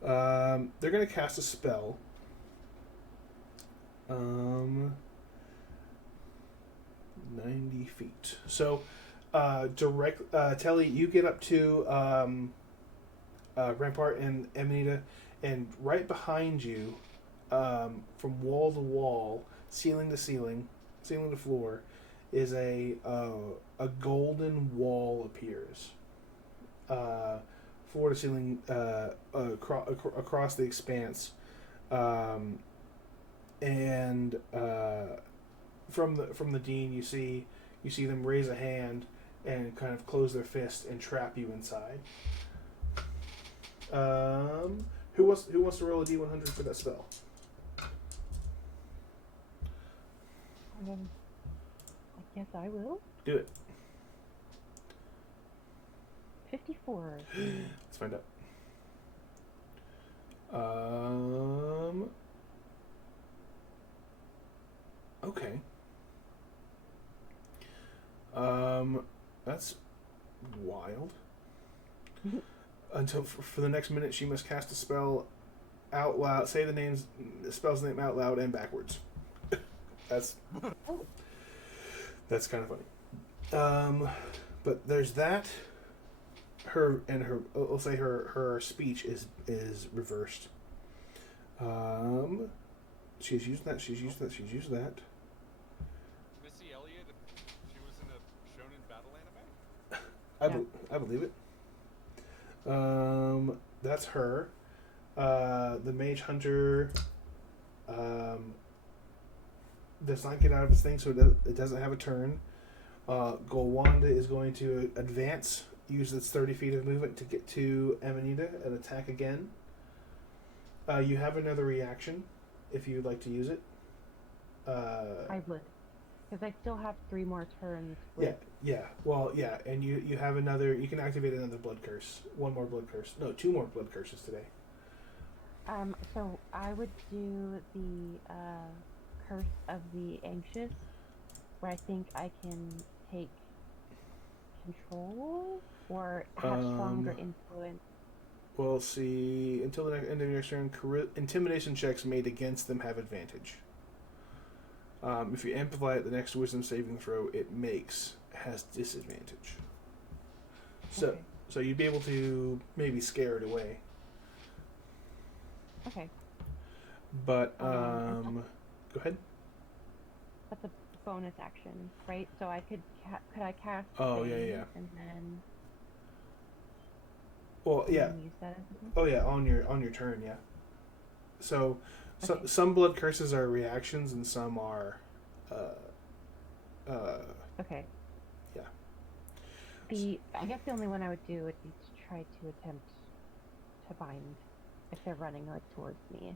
they're going to cast a spell. 90 feet. So, Telly, you get up to Rampart and Amanita, and right behind you, from wall to wall, ceiling to ceiling, ceiling to floor, is a golden wall appears. Floor to ceiling, across the expanse, and from the dean, you see them raise a hand and kind of close their fist and trap you inside. Who wants to roll a D100 for that spell? I guess I will. Do it. 54. Let's find out. Okay. That's wild. Until for the next minute, she must cast a spell out loud. Say the spell's name out loud and backwards. That's kind of funny. But there's that. I'll say her speech is reversed. She's used that. Missy Elliott, she was in a shonen battle anime? I believe it. That's her. The mage hunter does not get out of his thing, so it doesn't have a turn. Golwanda is going to advance, use its 30 feet of movement to get to Amanita and attack again. You have another reaction if you'd like to use it. I would. Because I still have 3 more turns. Yeah. Well, yeah, and you have another. You can activate another blood curse. 1 more blood curse. No, 2 more blood curses today. So I would do the Curse of the Anxious, where I think I can take control or have stronger influence. Well, see, until the end of your turn, intimidation checks made against them have advantage. If you amplify it, the next wisdom saving throw it has disadvantage. So you'd be able to maybe scare it away. Okay. But go ahead. That's a bonus action, right? So I could I cast? Oh, Bane yeah. And then. Well, yeah. Use that as a... Oh yeah, on your turn, yeah. So, Okay. some blood curses are reactions and some are Okay. Yeah. I guess the only one I would do would be to try to attempt to bind if they're running like towards me.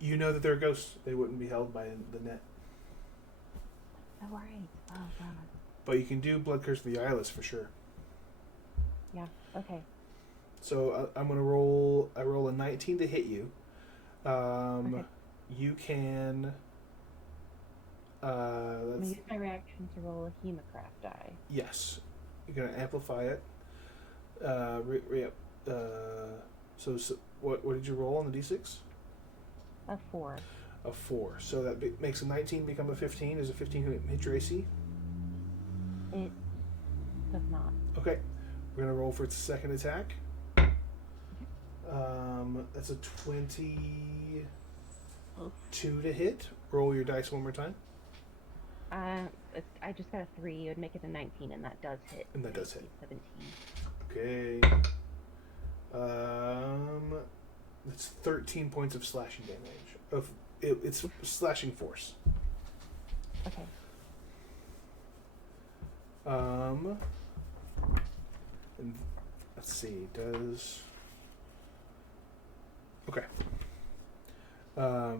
You know that they're ghosts. They wouldn't be held by the net. Oh right. Oh god. But you can do Blood Curse of the Eyeless for sure. Yeah. Okay. So I'm gonna roll. I roll a 19 to hit you. Okay. You can. I'm gonna Let's, use my reaction to roll a Hemocraft die. yes, you're gonna amplify it. So what did you roll on the d6? A 4. A 4. So that makes a 19 become a 15. Is a 15 going to hit your AC? It does not. Okay. We're going to roll for its second attack. That's a 22 to hit. Roll your dice one more time. I just got a 3. It would make it a 19, and that does hit. And that does hit. 17. Okay. It's 13 points of slashing damage. It's slashing force. Okay. And let's see. Okay.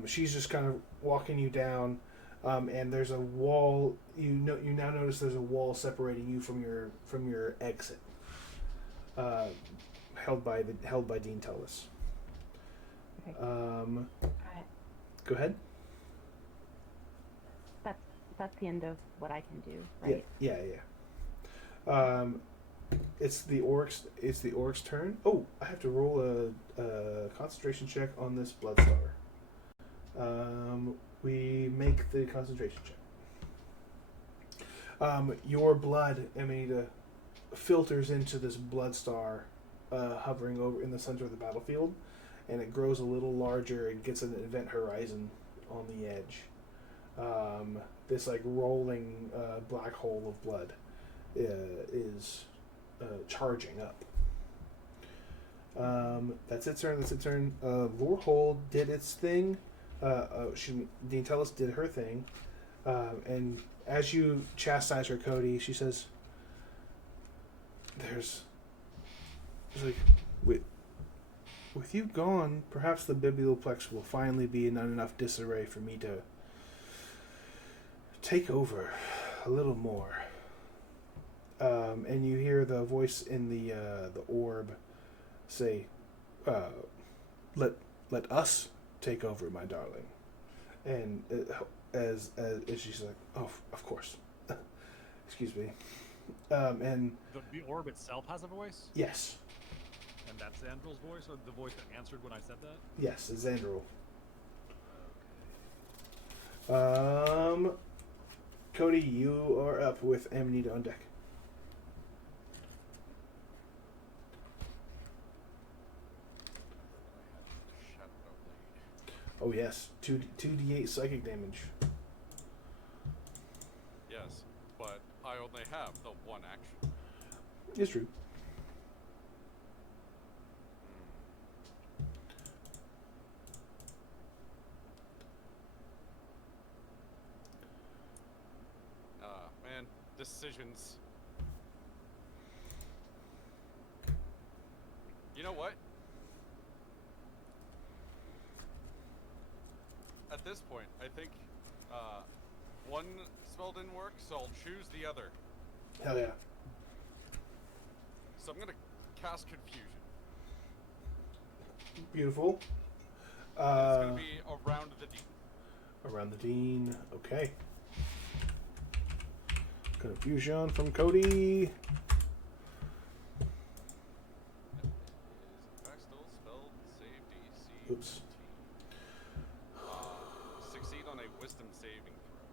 She's just kind of walking you down, and there's a wall. You now notice there's a wall separating you from your exit. Held by Dean Tullis. Okay. Go ahead. That's the end of what I can do, right? Yeah. It's the orc's turn. Oh, I have to roll a concentration check on this Bloodstar. We make the concentration check. Your blood, Amanita, filters into this Bloodstar hovering over in the center of the battlefield, and it grows a little larger and gets an event horizon on the edge. This like rolling black hole of blood is charging up. That's its turn. Lorehold did its thing. Dean Tellis did her thing. And as you chastise her, Cody, she says, "There's like, with you gone, perhaps the Biblioplex will finally be in enough disarray for me to take over a little more." And you hear the voice in the orb say, "Let us take over, my darling." And as she's like, "Oh, of course." Excuse me. And The orb itself has a voice, yes, and that's Andrel's voice, or the voice that answered when I said that. yes, it's Xandril. Cody, you are up with Amanita on deck. Oh yes, 2d8 psychic damage. Yes, but I only have the one action. It's true. Man, decisions. You know what? At this point, I think one spell didn't work, so I'll choose the other. Hell yeah. So I'm gonna cast Confusion. Beautiful. It's gonna be around the deep. Around the Dean. Okay. Confusion from Cody. Is in fact still spelled save DC. Oops. 18. Succeed on a Wisdom saving throw.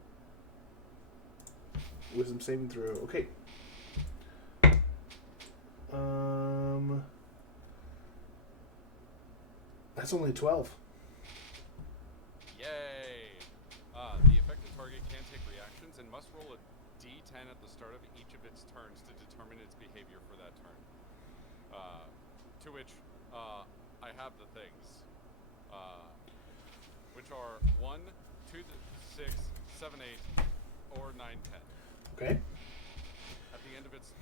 Wisdom saving throw. Okay. That's only 12. Yay! The affected target can take reactions and must roll a d10 at the start of each of its turns to determine its behavior for that turn. To which I have the things, which are 1, 2, 6, 7, 8, or 9, 10. Okay. At the end of its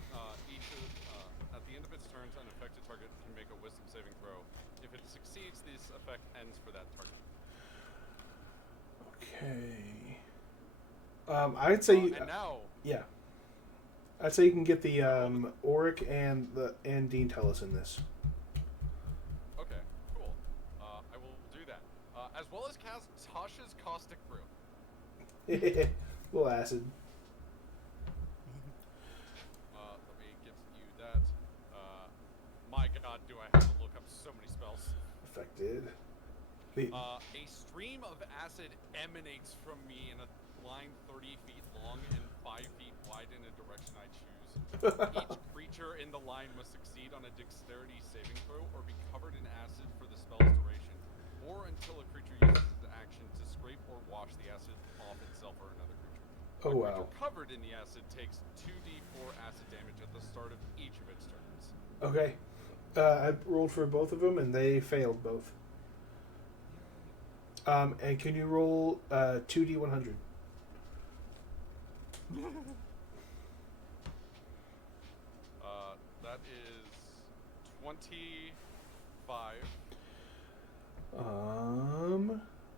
turns, an affected target can make a Wisdom saving throw. If it succeeds, this effect ends for that target. Okay. I'd say And now, yeah. I'd say you can get the Auric and Dean Tellis in this. okay, cool. I will do that, as well as cast Tasha's Caustic Brew. Little acid. Let me get you that. My God, do I have to look up so many spells? Affected. A stream of acid emanates from me in a line 30 feet long and 5 feet wide in a direction I choose. Each creature in the line must succeed on a dexterity saving throw or be covered in acid for the spell's duration, or until a creature uses its action to scrape or wash the acid off itself or another creature. Oh, A wow. creature covered in the acid takes 2d4 acid damage at the start of each of its turns. Okay. I rolled for both of them, and they failed both. And can you roll 2d100? That is 25.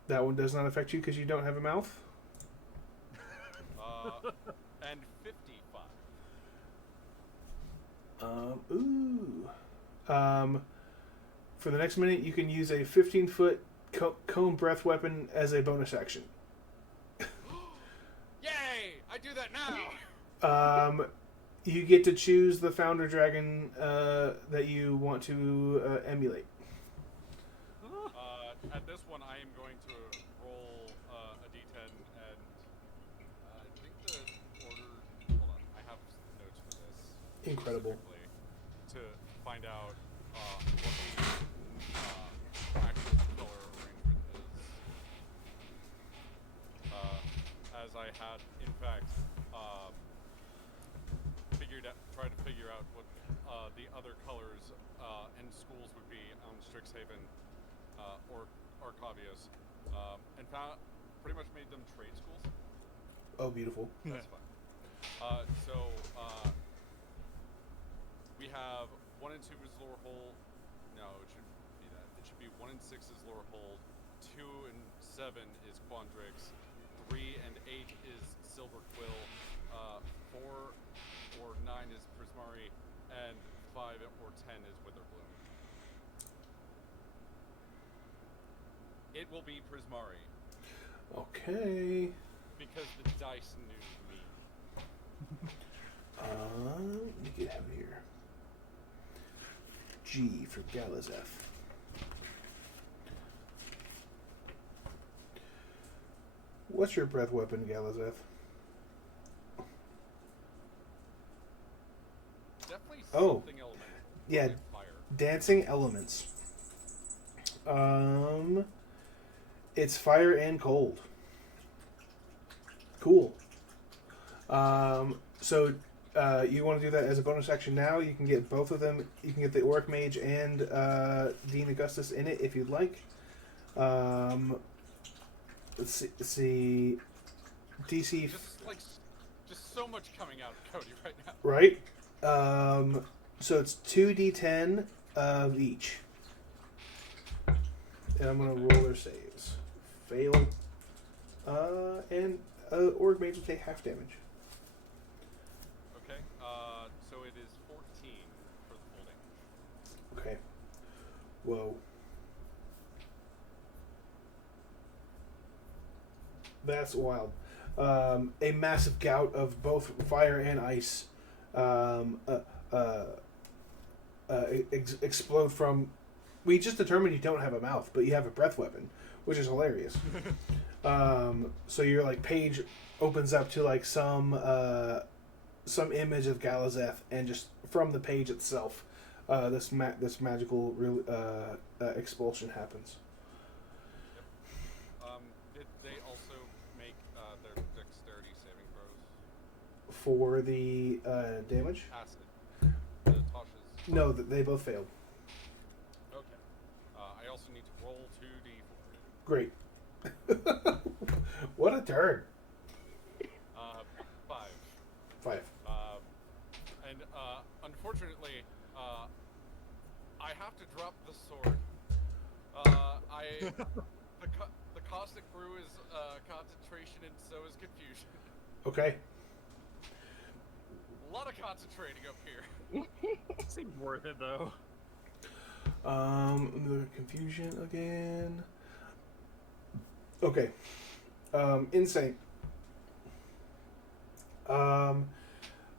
That one does not affect you because you don't have a mouth. And 55. For the next minute, you can use a 15-foot cone breath weapon as a bonus action. Yay! I do that now! You get to choose the founder dragon that you want to emulate. At this one, I am going to roll a d10, and I think the order... Hold on, I have notes for this. Incredible. To find out what the actual color arrangement is. As I had, in fact, tried to figure out what the other colors and schools would be on Strixhaven or Arcavios, and found pretty much made them trade schools. Oh, beautiful. That's fine. We have 1 and 2 is lower hold. No, it shouldn't be that. It should be 1 and 6 is lower hold. 2 and 7 is Quandrix. 3 and 8 is Silver Quill. 4 or 9 is Prismari, and 5 or 10 is Witherbloom. It will be Prismari Okay. because the dice knew me. Let me get out of here. G for Galazeth. What's your breath weapon, Galazeth? Definitely Oh. something elemental. Yeah, Like fire. dancing elements. It's fire and cold. Cool. You want to do that as a bonus action now? You can get both of them. You can get the Auric Mage and Dean Augustus in it if you'd like. Let's see. DC. Just so much coming out of Cody right now. Right? So it's 2d10 of each. And I'm going to roll their saves. Fail. And Org Mage will take half damage. Okay, so it is 14 for the full damage. Okay. Whoa. That's wild. A massive gout of both fire and ice explode from... We just determined you don't have a mouth, but you have a breath weapon, which is hilarious. So your page opens up to some image of Galazeth, and just from the page itself, this magical expulsion happens. Did they also make their dexterity saving throws? For the damage? Acid. The Tasha's. No, they both failed. Okay. I also need to roll 2d4. Great. What a turn. 5. And unfortunately, I have to drop the sword. The caustic brew is concentration, and so is confusion. Okay. A lot of concentrating up here. Seems worth it though. The confusion again. Okay. Insane.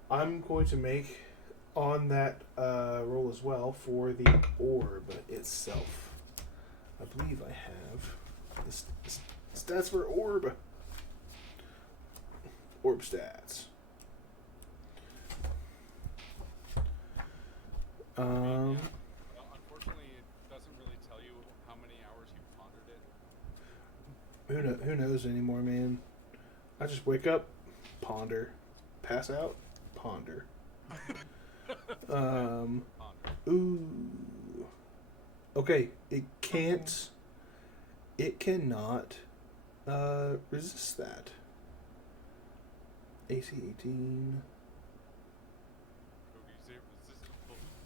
I'm going to make on that roll as well for the orb itself. I believe I have the stats for orb. Orb stats. Unfortunately, it doesn't really tell you how many hours you've pondered it. Who knows anymore, man? I just wake up, ponder, pass out, ponder. Ponder. Ooh. Okay, it cannot resist that. AC 18.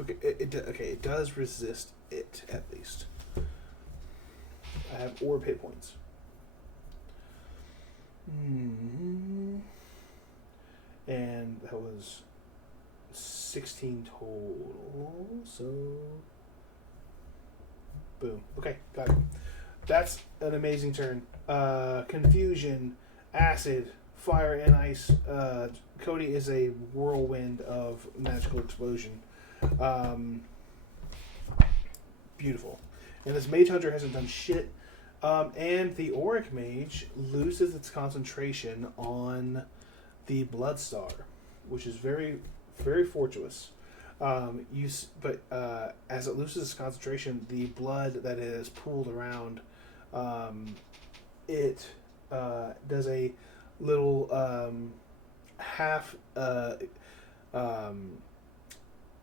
Okay, it does resist it at least. I have orb hit points. And that was 16 total. So, boom. Okay, got it. That's an amazing turn. Confusion, acid, fire, and ice. Cody is a whirlwind of magical explosion. Beautiful. And this Mage Hunter hasn't done shit. And the Auric Mage loses its concentration on the Bloodstar, which is very, very fortuitous. But as it loses its concentration, the blood that is pooled around, it does a little half. The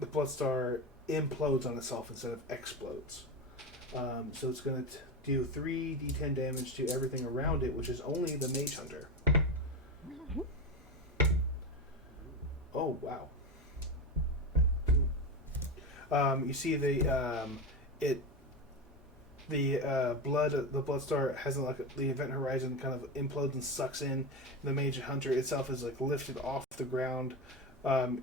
Bloodstar implodes on itself instead of explodes. So it's going to do 3d10 damage to everything around it, which is only the Mage Hunter. Oh, wow. You see the Bloodstar has like the event horizon kind of implodes and sucks in. The Mage Hunter itself is like lifted off the ground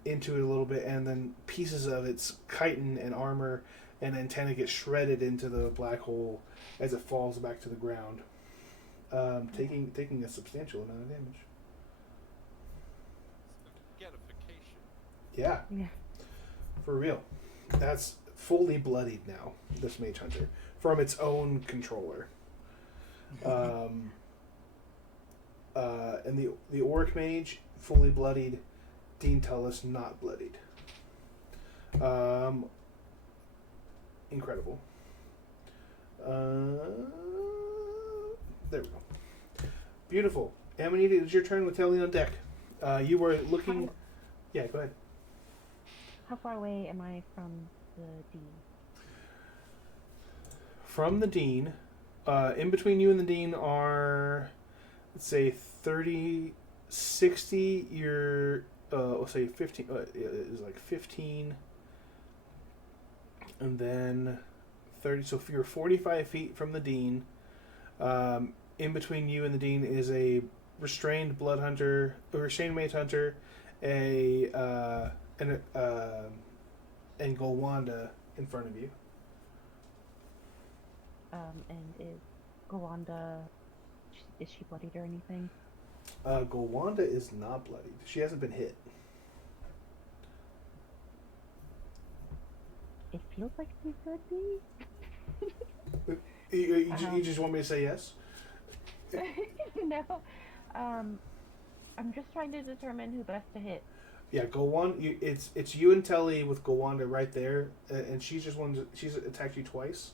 into it a little bit, and then pieces of its chitin and armor and antenna get shredded into the black hole as it falls back to the ground, taking a substantial amount of damage. Yeah. For real. That's fully bloodied now, this Mage Hunter, from its own controller. And the Auric Mage, fully bloodied. Dean Tullis, not bloodied. Incredible. There we go. Beautiful. Amanita, it's your turn with Telly on deck. You were looking... Yeah, go ahead. How far away am I from the Dean? From the Dean, in between you and the Dean are, let's say, 30, 60, you're, let's say 15, is like 15, and then 30, so if you're 45 feet from the Dean, in between you and the Dean is a restrained blood hunter, a restrained mage hunter, and Golwanda in front of you. And is Golwanda, is she bloodied or anything? Golwanda is not bloodied. She hasn't been hit. It feels like she could be. You just want me to say yes? No. I'm just trying to determine who best to hit. Yeah, Golwanda. It's you and Telly with Golwanda right there, and she's attacked you twice,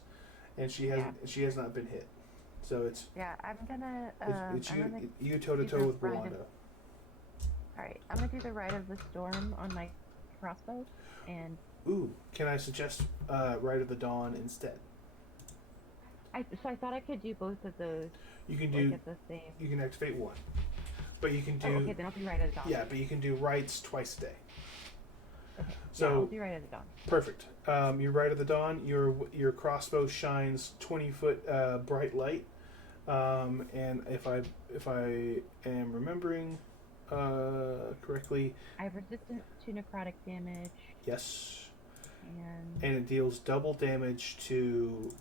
and she has not been hit. So it's I'm gonna. it's you toe to toe with Golwanda. Alright, I'm gonna do the Rite of the Storm on my crossbow, and. Ooh, can I suggest Rite of the Dawn instead? So I thought I could do both of those. You can like, do. at the same. You can activate one. but you can do Oh, okay, then I'll do right at the dawn. yeah, but you can do rights twice a day. Okay. So yeah, I'll do right at the dawn. perfect. You're right at the dawn. Your crossbow shines 20-foot bright light, and if I am remembering correctly, I have resistance to necrotic damage, yes, and and it deals double damage to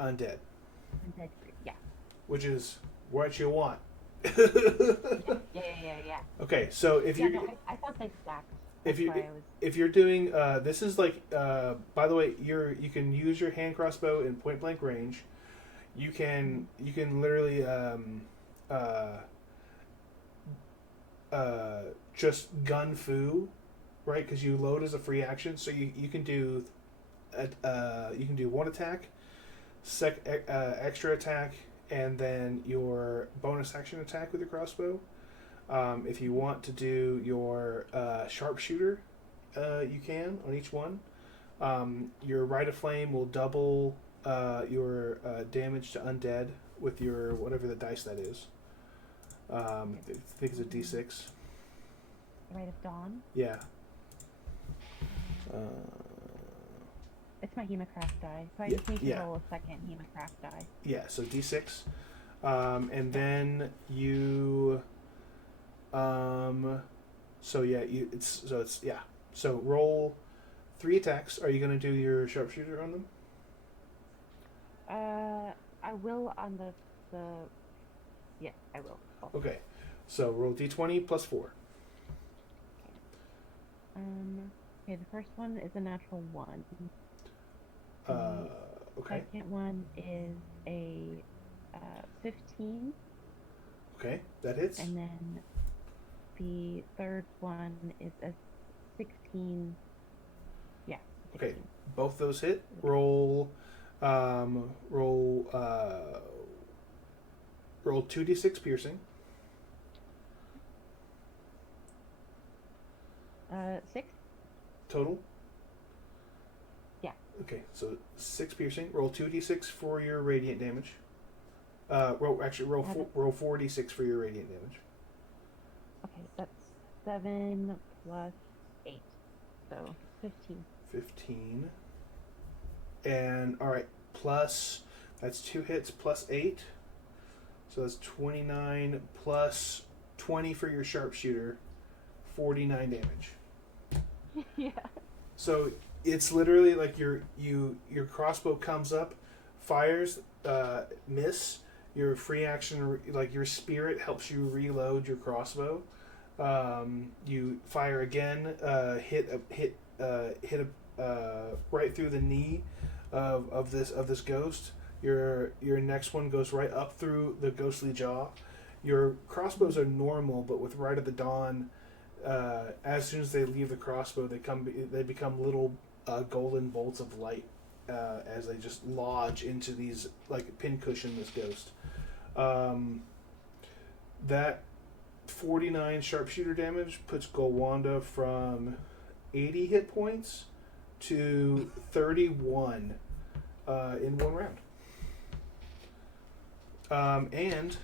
undead, dead. Yeah. which is what you want. Yeah. Okay, so if Yeah, you're no, I thought they stacked. if That's you why I was. if you're doing this is like by the way you can use your hand crossbow in point blank range. You can literally just gun foo, right? Because you load as a free action, so you can do one attack, extra attack, and then your bonus action attack with your crossbow. If you want to do your sharpshooter, you can on each one. Your Rite of Flame will double your damage to undead with your whatever the dice that is. I think it's a D6. Rite of Dawn. Yeah. It's my Hemocraft die, so I Yeah, just need to yeah. roll a second Hemocraft die. Yeah, so D6. And then you so yeah. So roll 3 attacks. Are you going to do your sharpshooter on them? I will on the yeah, I will. Oh. Okay. So roll D20 plus 4. Okay, the first one is a natural 1. Okay. Second one is a 15, Okay, that hits. and then the third one is a 16. Yeah. 16. Okay, both those hit. Roll 2d6 piercing. 6. Total. Yeah. Okay, so 6 piercing. Roll 2d6 for your radiant damage. Roll 4d6 for your radiant damage. Okay, that's 7 plus 8, so 15. 15. And alright, plus that's 2 hits plus 8. So that's 29 plus 20 for your sharpshooter. 49 damage. Yeah. So it's literally like your crossbow comes up, fires, miss. Your free action, like your spirit, helps you reload your crossbow. You fire again, hit right through the knee of this ghost. Your next one goes right up through the ghostly jaw. Your crossbows are normal, but with Rite of the Dawn, as soon as they leave the crossbow, they become little golden bolts of light as they just lodge into these, like, pincushion this ghost. That 49 sharpshooter damage puts Golwanda from 80 hit points to 31 in one round. And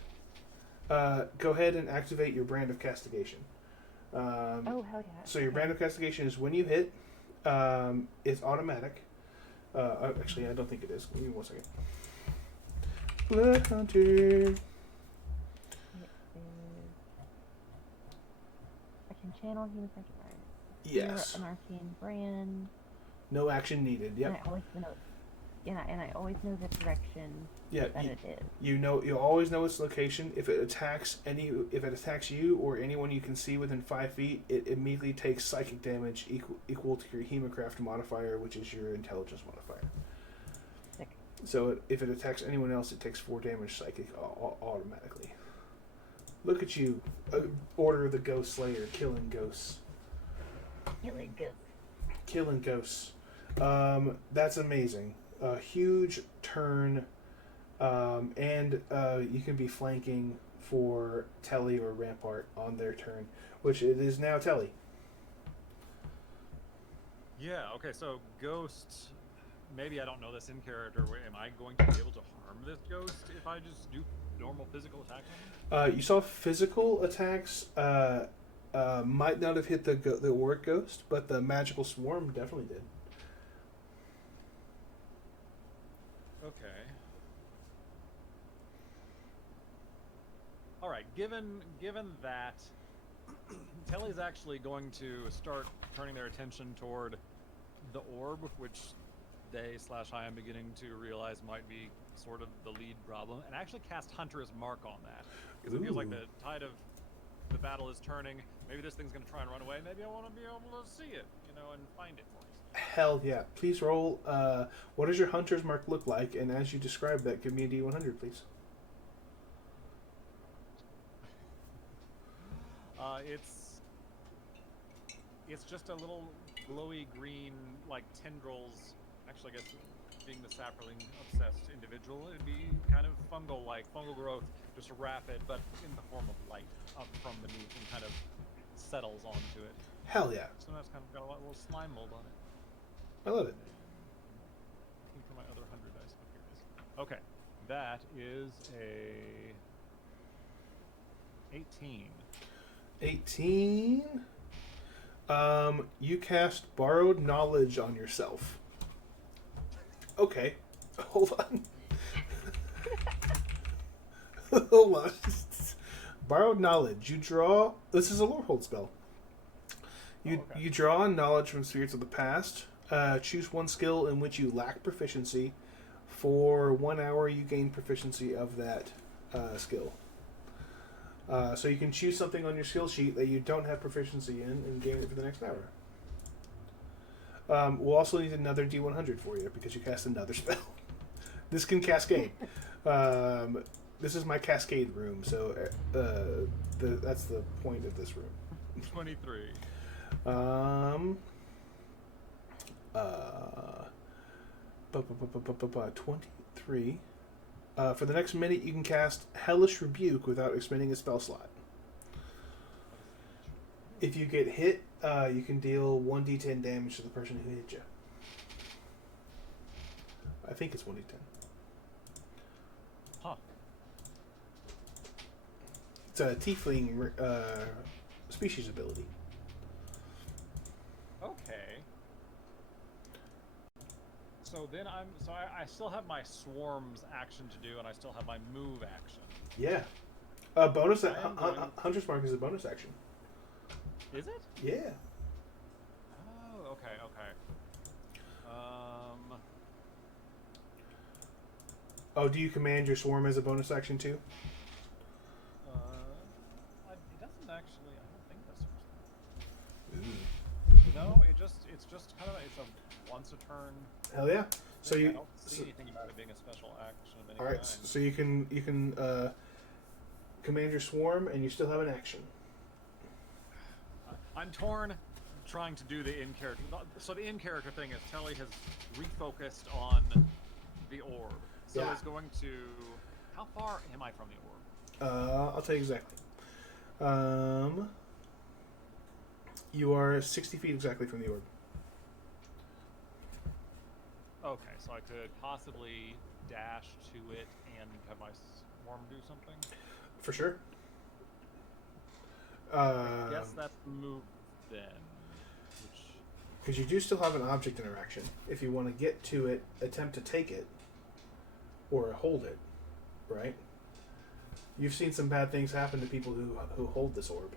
go ahead and activate your Brand of Castigation. Oh, hell yeah. So your Brand of Castigation is when you hit, it's automatic. Actually, I don't think it is. Give me 1 second. Blood Hunter. I can channel Human Yes. An arcane brand. No action needed. Yep. And I always know. And I always know the direction Yeah. that it is. You always know its location. If it attacks you or anyone you can see within 5 feet, it immediately takes psychic damage equal to your Hemocraft modifier, which is your intelligence modifier. Sick. So if it attacks anyone else, it takes 4 damage psychic automatically. Look at you, Order of the Ghost Slayer, killing ghosts. Killing ghosts. That's amazing. A huge turn, and you can be flanking for Telly or Rampart on their turn, which it is now Telly. Yeah, okay, so Ghost, maybe I don't know this in character. Am I going to be able to harm this ghost if I just do normal physical attacks on them? You saw physical attacks might not have hit the Auric Ghost, but the magical swarm definitely did. Okay. All right. Given that, Telly's actually going to start turning their attention toward the orb, which they/I am beginning to realize might be sort of the lead problem, and actually cast Hunter's Mark on that, because it feels like the tide of the battle is turning. Maybe this thing's going to try and run away. Maybe I want to be able to see it, and find it for me. Hell yeah. Please roll. What does your Hunter's Mark look like? And as you describe that, give me a D100, please. It's just a little glowy green, like tendrils. Actually, I guess being the sapling obsessed individual, it'd be kind of fungal growth, just rapid, but in the form of light up from beneath and kind of settles onto it. Hell yeah. So that's kind of got a little slime mold on it. I love it. Looking for my other 100 dice. Oh, here it is. Okay, that is a 18. 18. You cast Borrowed Knowledge on yourself. Okay. Hold on. Hold on. Borrowed Knowledge. You draw... This is a lore hold spell. You draw on knowledge from spirits of the past. Choose one skill in which you lack proficiency. For 1 hour, you gain proficiency of that skill. So you can choose something on your skill sheet that you don't have proficiency in and gain it for the next hour. We'll also need another D100 for you because you cast another spell. This can cascade. This is my cascade room, so that's the point of this room. 23. 23. For the next minute, you can cast Hellish Rebuke without expending a spell slot. If you get hit, you can deal 1d10 damage to the person who hit you. I think it's 1d10. Huh. It's a tiefling species ability. Okay. So then I still have my swarms action to do, and I still have my move action. Yeah. Hunter's Mark is a bonus action. Is it? Yeah. Oh, okay. Oh, do you command your swarm as a bonus action too? It doesn't actually. I don't think that's. Ooh. No, it's just kind of it's a once a turn. Hell yeah! So thing. you. I don't see anything about it being a special action of any All right. kind. So you can command your swarm, and you still have an action. I'm torn trying to do the in-character. So the in-character thing is Telly has refocused on the orb. So Yeah. it's going to... How far am I from the orb? I'll tell you exactly. You are 60 feet exactly from the orb. Okay, so I could possibly dash to it and have my swarm do something? For sure. I guess that's the move then. Because you do still have an object interaction. If you want to get to it, attempt to take it, or hold it, right? You've seen some bad things happen to people who hold this orb.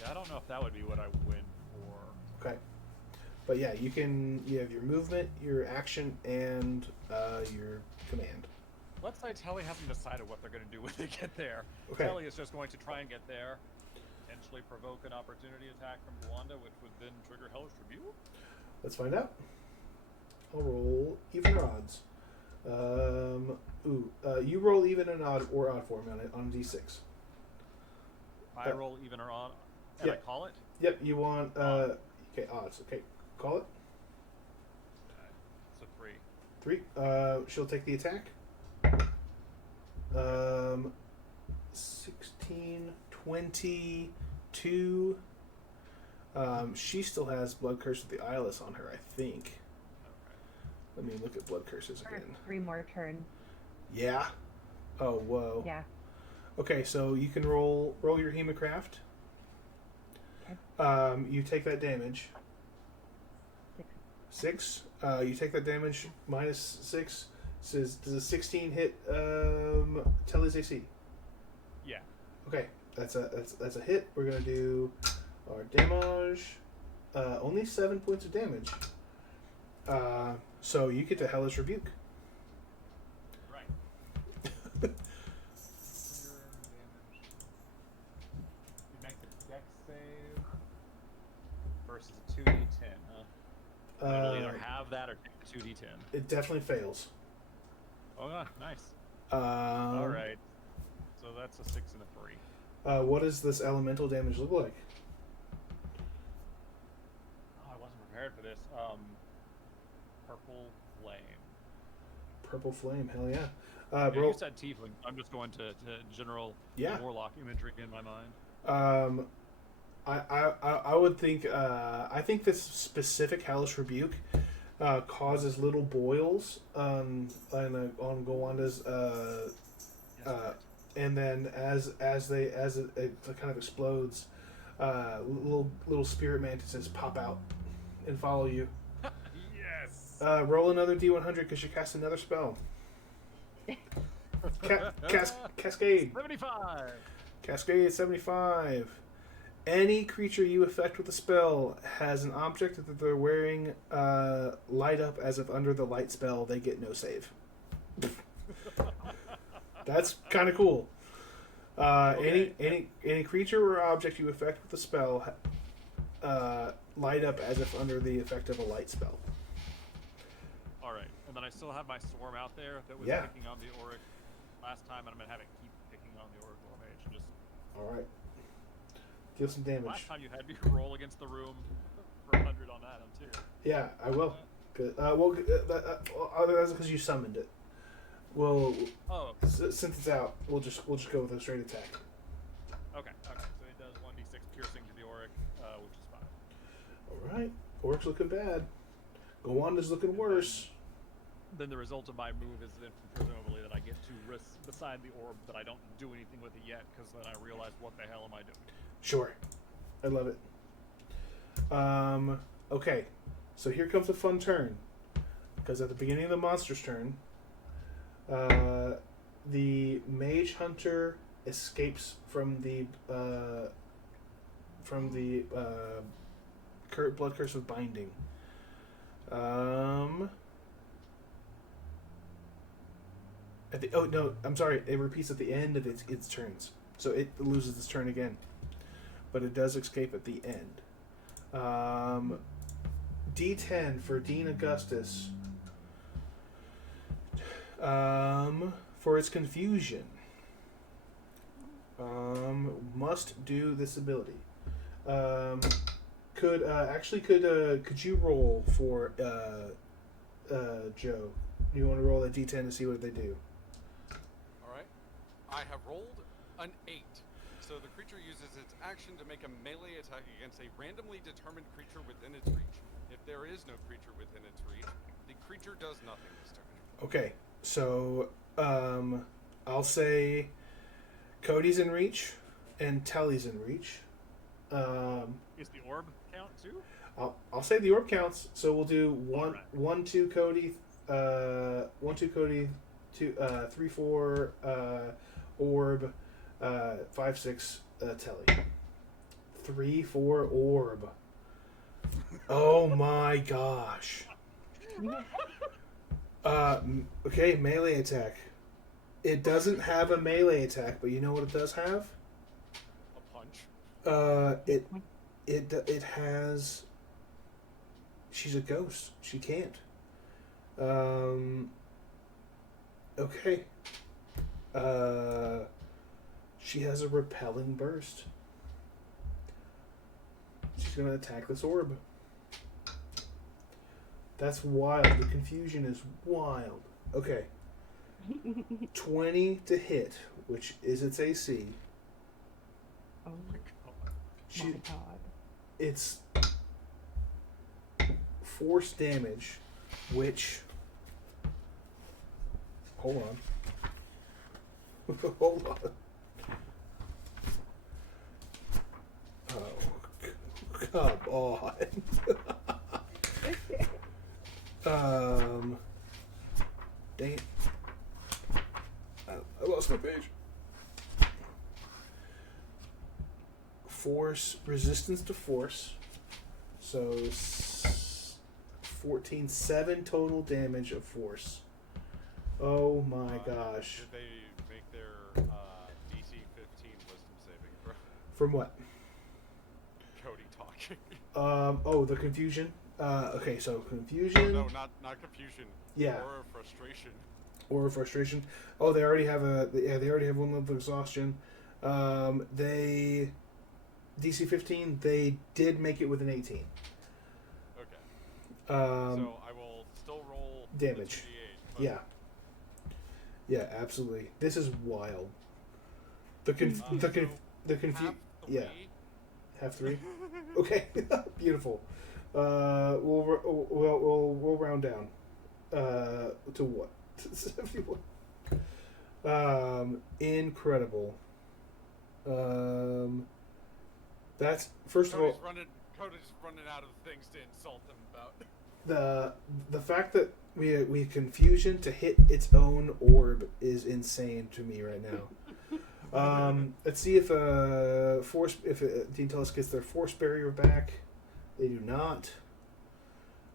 Yeah, I don't know if that would be what I win for. Okay. But yeah, you have your movement, your action, and your command. Let's say Telly hasn't decided what they're going to do when they get there. Okay. Telly is just going to try and get there, potentially provoke an opportunity attack from Wanda, which would then trigger Hellish Rebuke. Let's find out. I'll roll even or odds. You roll even and odd or odd for me on D6. I roll even or odd, and yeah. I call it? Yep, you want okay, odds. Okay, call it. So 3. 3. She'll take the attack. 16, 22. She still has Blood Curse of the Eyeless on her, I think. Okay. Let me look at Blood Curses again. 3 more turns. Yeah. Oh, whoa. Yeah. Okay, so you can roll your Hemocraft. Okay. You take that damage. 6. 6. You take that damage minus 6. Says does a 16 hit Telly's AC? Yeah. Okay, that's a hit. We're gonna do our damage. Only 7 points of damage. So you get to Hellish Rebuke. Right. You make the dex save versus a 2d10, huh? It'll either have that or take the 2d10. It definitely fails. Oh, yeah, nice. Um, All right. So that's a 6 and a 3. What does this elemental damage look like? Oh, I wasn't prepared for this. Purple flame. Purple flame. Hell yeah. Yeah, Roll. you said tiefling. I'm just going to general Yeah. warlock imagery in my mind. I would think. I think this specific Hellish Rebuke causes little boils on Gowanda's. And then as it kind of explodes, little spirit mantises pop out and follow you. Yes. Roll another D100 because you cast another spell. Cascade. 75. Cascade 75. Any creature you affect with a spell has an object that they're wearing light up as if under the light spell. They get no save. That's kind of cool. Okay. Any creature or object you affect with a spell light up as if under the effect of a light spell. All right, and then I still have my swarm out there that was Yeah. picking on the Auric last time, and I'm gonna have it keep picking on the Auric Mage. Just All right. Deal some damage. last time you had me roll against the room for 100 on that one too. Yeah, I will. Good. That's because you summoned it. Well, Oh, since it's out, we'll just go with a straight attack. okay. So it does 1d6 piercing to the Auric, which is fine. All right. Orc's looking bad. Gowanda's looking worse. Then the result of my move is then presumably that I get to risk beside the orb that I don't do anything with it yet, because then I realize what the hell am I doing. Sure. I love it. Okay. So here comes a fun turn. Because at the beginning of the monster's turn, the mage hunter escapes from the blood curse of binding. I'm sorry. It repeats at the end of its turns, so it loses its turn again, but it does escape at the end. D10 for Dean Augustus. For its confusion. Must do this ability. Could you roll for Joe? You want to roll a D10 to see what they do? Alright. I have rolled an 8. So the creature uses its action to make a melee attack against a randomly determined creature within its reach. If there is no creature within its reach, the creature does nothing this turn. Okay, so I'll say Cody's in reach and Telly's in reach. Is the orb count too? I'll say the orb counts. So we'll do Alright. 1, 2 Cody, 1, 2 Cody, 2, 3, 4 orb, 5, 6 Telly. 3, 4 orb. Oh my gosh. Okay, melee attack. It doesn't have a melee attack, but you know what it does have? A punch. It has. She's a ghost. She can't. Okay. She has a repelling burst. She's gonna attack this orb. That's wild. The confusion is wild. Okay. 20 to hit, which is its AC. Oh my She, god. it's force damage, which. Hold on. Hold on. Oh, come on. Dang it. I lost my page. Force, resistance to force. So 14, 7 total damage of force. Oh my gosh. Did they make their DC 15 wisdom saving throw? From what? Cody talking. Oh, the confusion. Okay, so confusion. No, not confusion. Yeah. Or frustration. Or frustration. Oh, they already have they already have 1 level of exhaustion. They DC 15. They did make it with an 18. Okay. So I will still roll damage. The 2d8, Yeah. Yeah, absolutely. This is wild. The half yeah. three. Half 3. Okay, beautiful. We'll round down. To what? 71. Incredible. That's first of all Cody's running out of things to insult them about. the fact that we confusion to hit its own orb is insane to me right now. Let's see if Dean Telus gets their force barrier back. They do not.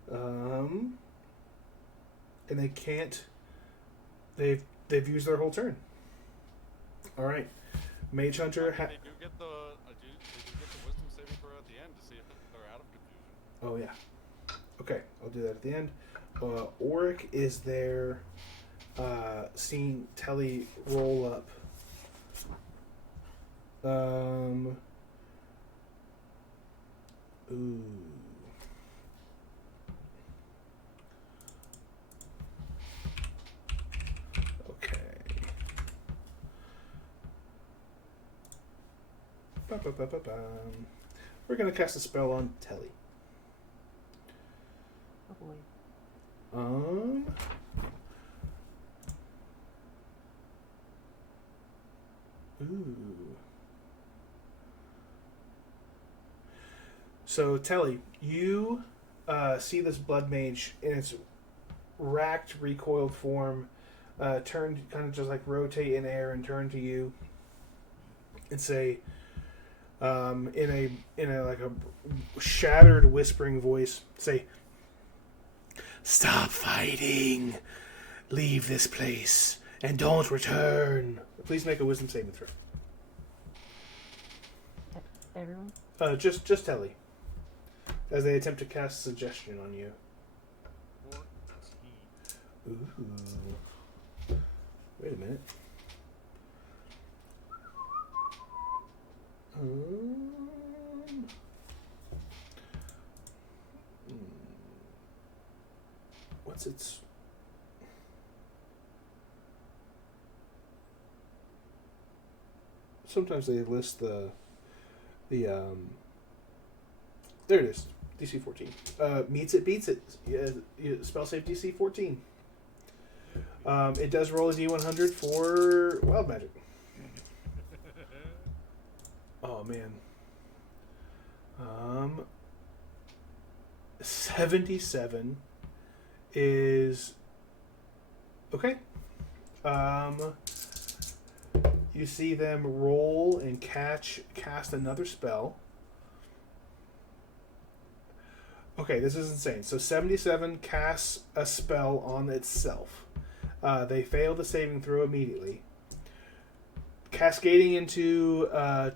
And they can't. They've used their whole turn. All right, Mage Hunter. They do get the wisdom saving throw at the end to see if they're out of confusion. Oh yeah. Okay, I'll do that at the end. Auric is there. Seeing Telly roll up. Ooh. Okay. Ba-ba-ba-ba-bam. We're gonna cast a spell on Telly. Oh boy. Ooh. So Telly, you see this blood mage in its racked, recoiled form, turn, kind of just like rotate in air and turn to you, and say, in a like a shattered, whispering voice, say, "Stop fighting! Leave this place and don't return." Please make a wisdom saving throw. Everyone? Just Telly. As they attempt to cast suggestion on you. 14. Ooh. Wait a minute. What's its... Sometimes they list the there it is. DC 14. Meets it, beats it. Spell save DC 14. It does roll a D100 for wild magic. Oh man. 77 is okay. You see them roll and cast another spell. Okay, this is insane. So 77 casts a spell on itself. They fail the saving throw immediately. Cascading into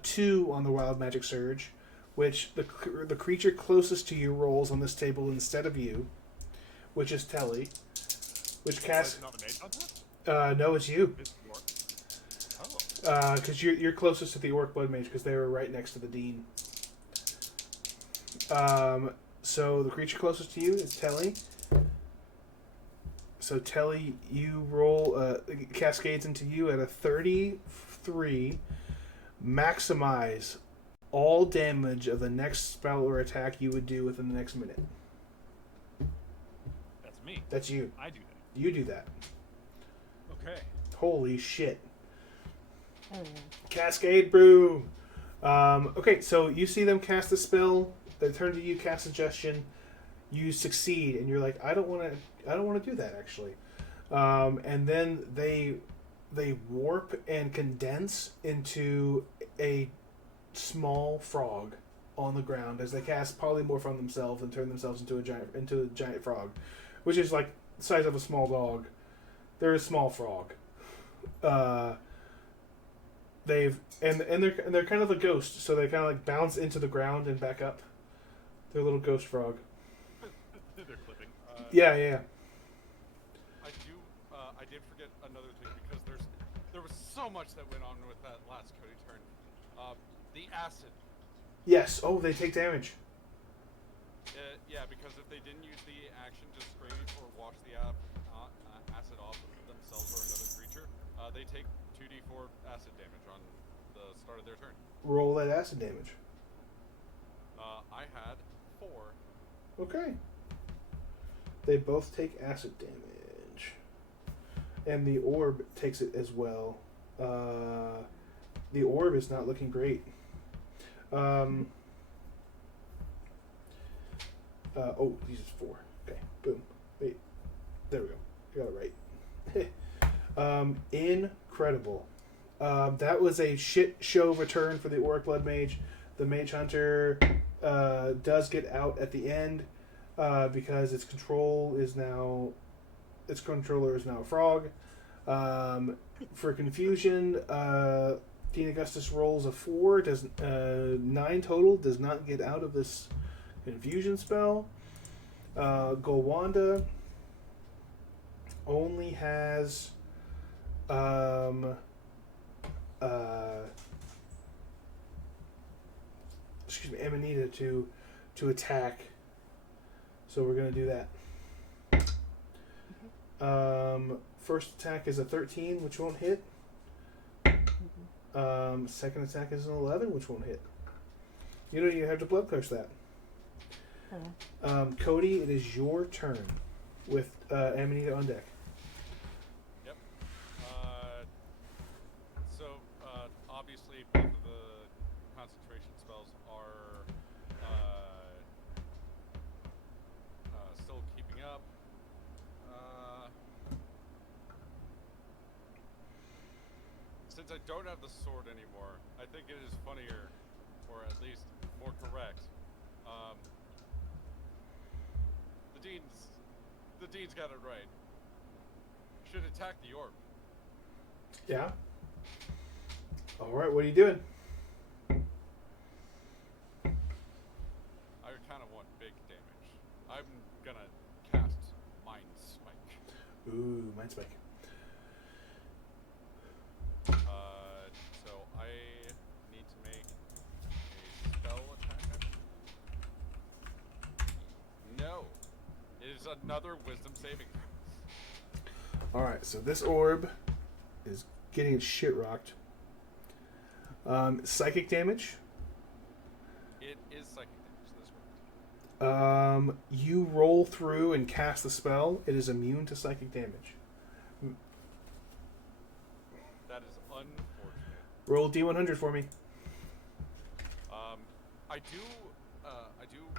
2 on the Wild Magic Surge, which the creature closest to you rolls on this table instead of you, which is Telly. Which casts... Not the Mage Hunter? No, it's you. It's York. Oh. Because you're closest to the Orc Blood Mage because they were right next to the Dean. So the creature closest to you is Telly. So Telly, you roll cascades into you at a 33. Maximize all damage of the next spell or attack you would do within the next minute. That's me. That's you. I do that. You do that. Okay. Holy shit. Oh yeah. Cascade Broom. Okay, so you see them cast a spell. They turn to you, cast suggestion. You succeed, and you're like, I don't want to do that actually. And then they warp and condense into a small frog on the ground as they cast polymorph on themselves and turn themselves into a giant frog, which is like the size of a small dog. They're a small frog. They're kind of a ghost, so they kind of like bounce into the ground and back up. They're a little ghost frog. They're clipping. Yeah, yeah. I did forget another thing because there was so much that went on with that last Cody turn. The acid. Yes. Oh, they take damage. Yeah, because if they didn't use the action to scrape or wash the acid off of themselves or another creature, they take 2d4 acid damage on the start of their turn. Roll that acid damage. I had 4. Okay. They both take acid damage. And the orb takes it as well. The orb is not looking great. These is 4. Okay, boom. Wait. There we go. I got it right. Incredible. That was a shit show return for the Auric Blood Mage. The Mage Hunter does get out at the end because its controller is now a frog. For confusion, Dean Augustus rolls a 4, 9 total, does not get out of this confusion spell. Golwanda only has Amanita to attack. So we're gonna do that. First attack is a 13, which won't hit. Second attack is an 11, which won't hit. You don't even have to blood curse that. Cody, it is your turn with Amanita on deck. Yep. Obviously both of the concentration spells are still keeping up. Since I don't have the sword anymore, I think it is funnier, or at least more correct. The Dean's got it right. Should attack the orb. Yeah. All right. What are you doing? I kind of want big damage. I'm gonna cast Mind Spike. Ooh, Mind Spike. So I need to make a spell attack. No, it is another Wisdom saving throw. All right. So this orb is getting its shit rocked. Psychic damage. It is psychic damage this round. You roll through and cast the spell. It is immune to psychic damage. That is unfortunate. Roll D100 for me. I do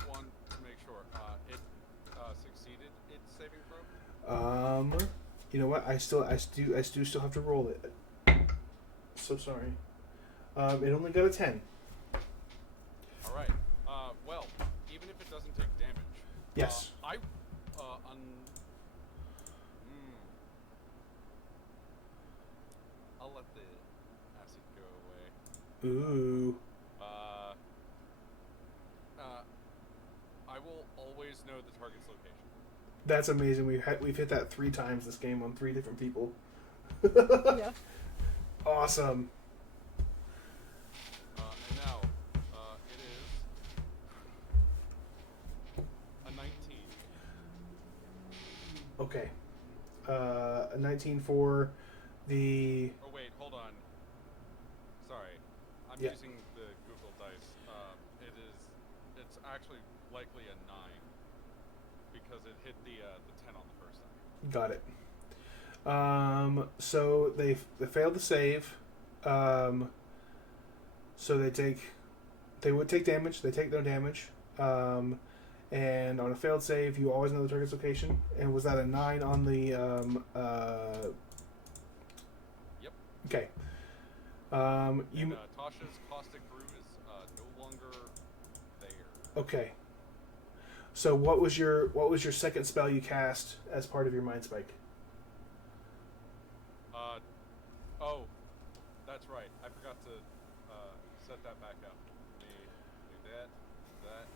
want to make sure it succeeded its saving throw. You know what? I do still have to roll it. So sorry. It only got a 10. All right. Well, even if it doesn't take damage. Yes. I'll let the acid go away. Ooh. I will always know the target's location. That's amazing. We've hit that 3 times this game on 3 different people. Yeah. Awesome. And now, it is a 19. Okay. A 19 for the... Oh wait, hold on. Sorry, I'm Yeah. using the Google dice. It's actually likely a 9 because it hit the 10 on the first time. Got it. So they failed to save. So they would take damage. They take no damage. And on a failed save, you always know the target's location. And was that a 9 on the? Yep. Okay. And, Tasha's caustic brew is no longer there. Okay. So what was your second spell you cast as part of your mind spike? Oh, that's right. I forgot to set that back up. Let me do that,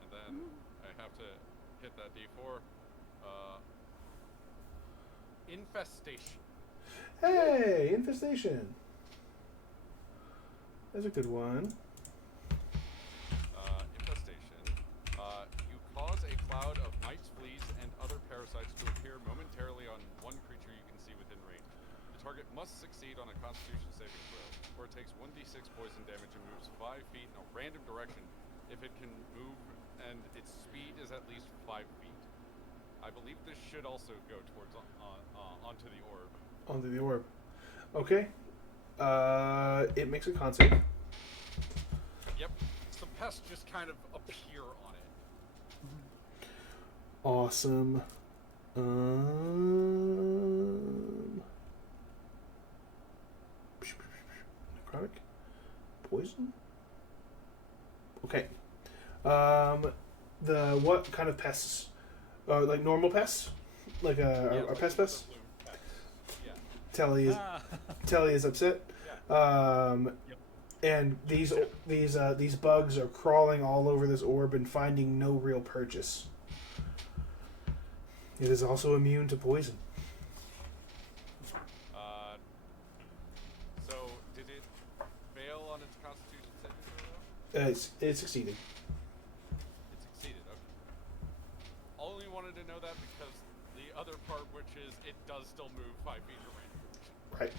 and then I have to hit that D4. Infestation. Hey, infestation. That's a good one. Infestation. You cause a cloud of mites, fleas, and other parasites to appear momentarily on one creature you can see within range. The target must succeed on a Constitution saving throw, or it takes 1d6 poison damage and moves 5 feet in a random direction if it can move, and its speed is at least 5 feet. I believe this should also go towards onto the orb. Onto the orb. Okay. It makes a con save. Yep. Some pests just kind of appear on it. Awesome. Necrotic? Poison? Okay. What kind of pests? Like normal pests? Like Yeah, are pest pests? the blue pests. Yeah. Telly is upset. And these bugs are crawling all over this orb and finding no real purchase. It is also immune to poison. So did it fail on its Constitution saving throw? It succeeded. It succeeded. Okay. Only wanted to know that because the other part, which is it does still move 5 feet in a random direction. Right.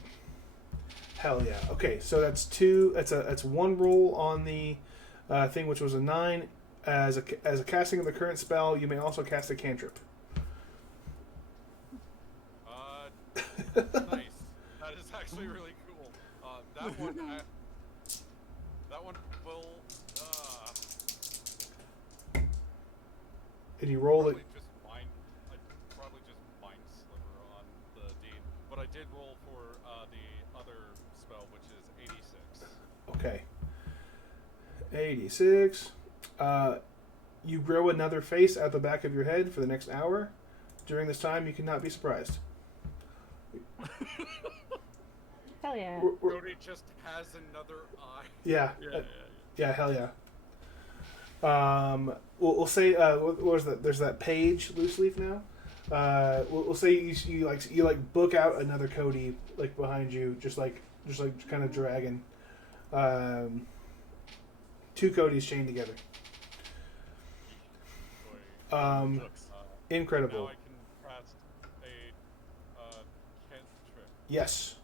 Hell yeah. Okay, so that's two. That's one roll on the thing, which was a 9. As a casting of the current spell, you may also cast a cantrip. Nice. That is actually really cool. That one will. And you roll it. Probably just mind sliver on the deed, but I did roll for the other spell, which is 86. Okay. 86. You grow another face at the back of your head for the next hour. During this time, you cannot be surprised. Hell yeah. Cody just has another eye. Yeah. Yeah, hell yeah. We'll say what was that? There's that page loose leaf now. We'll say you book out another Cody like behind you, just like kind of dragging. 2 Codys chained together. Incredible. Now I can cast a cantrip, Yes.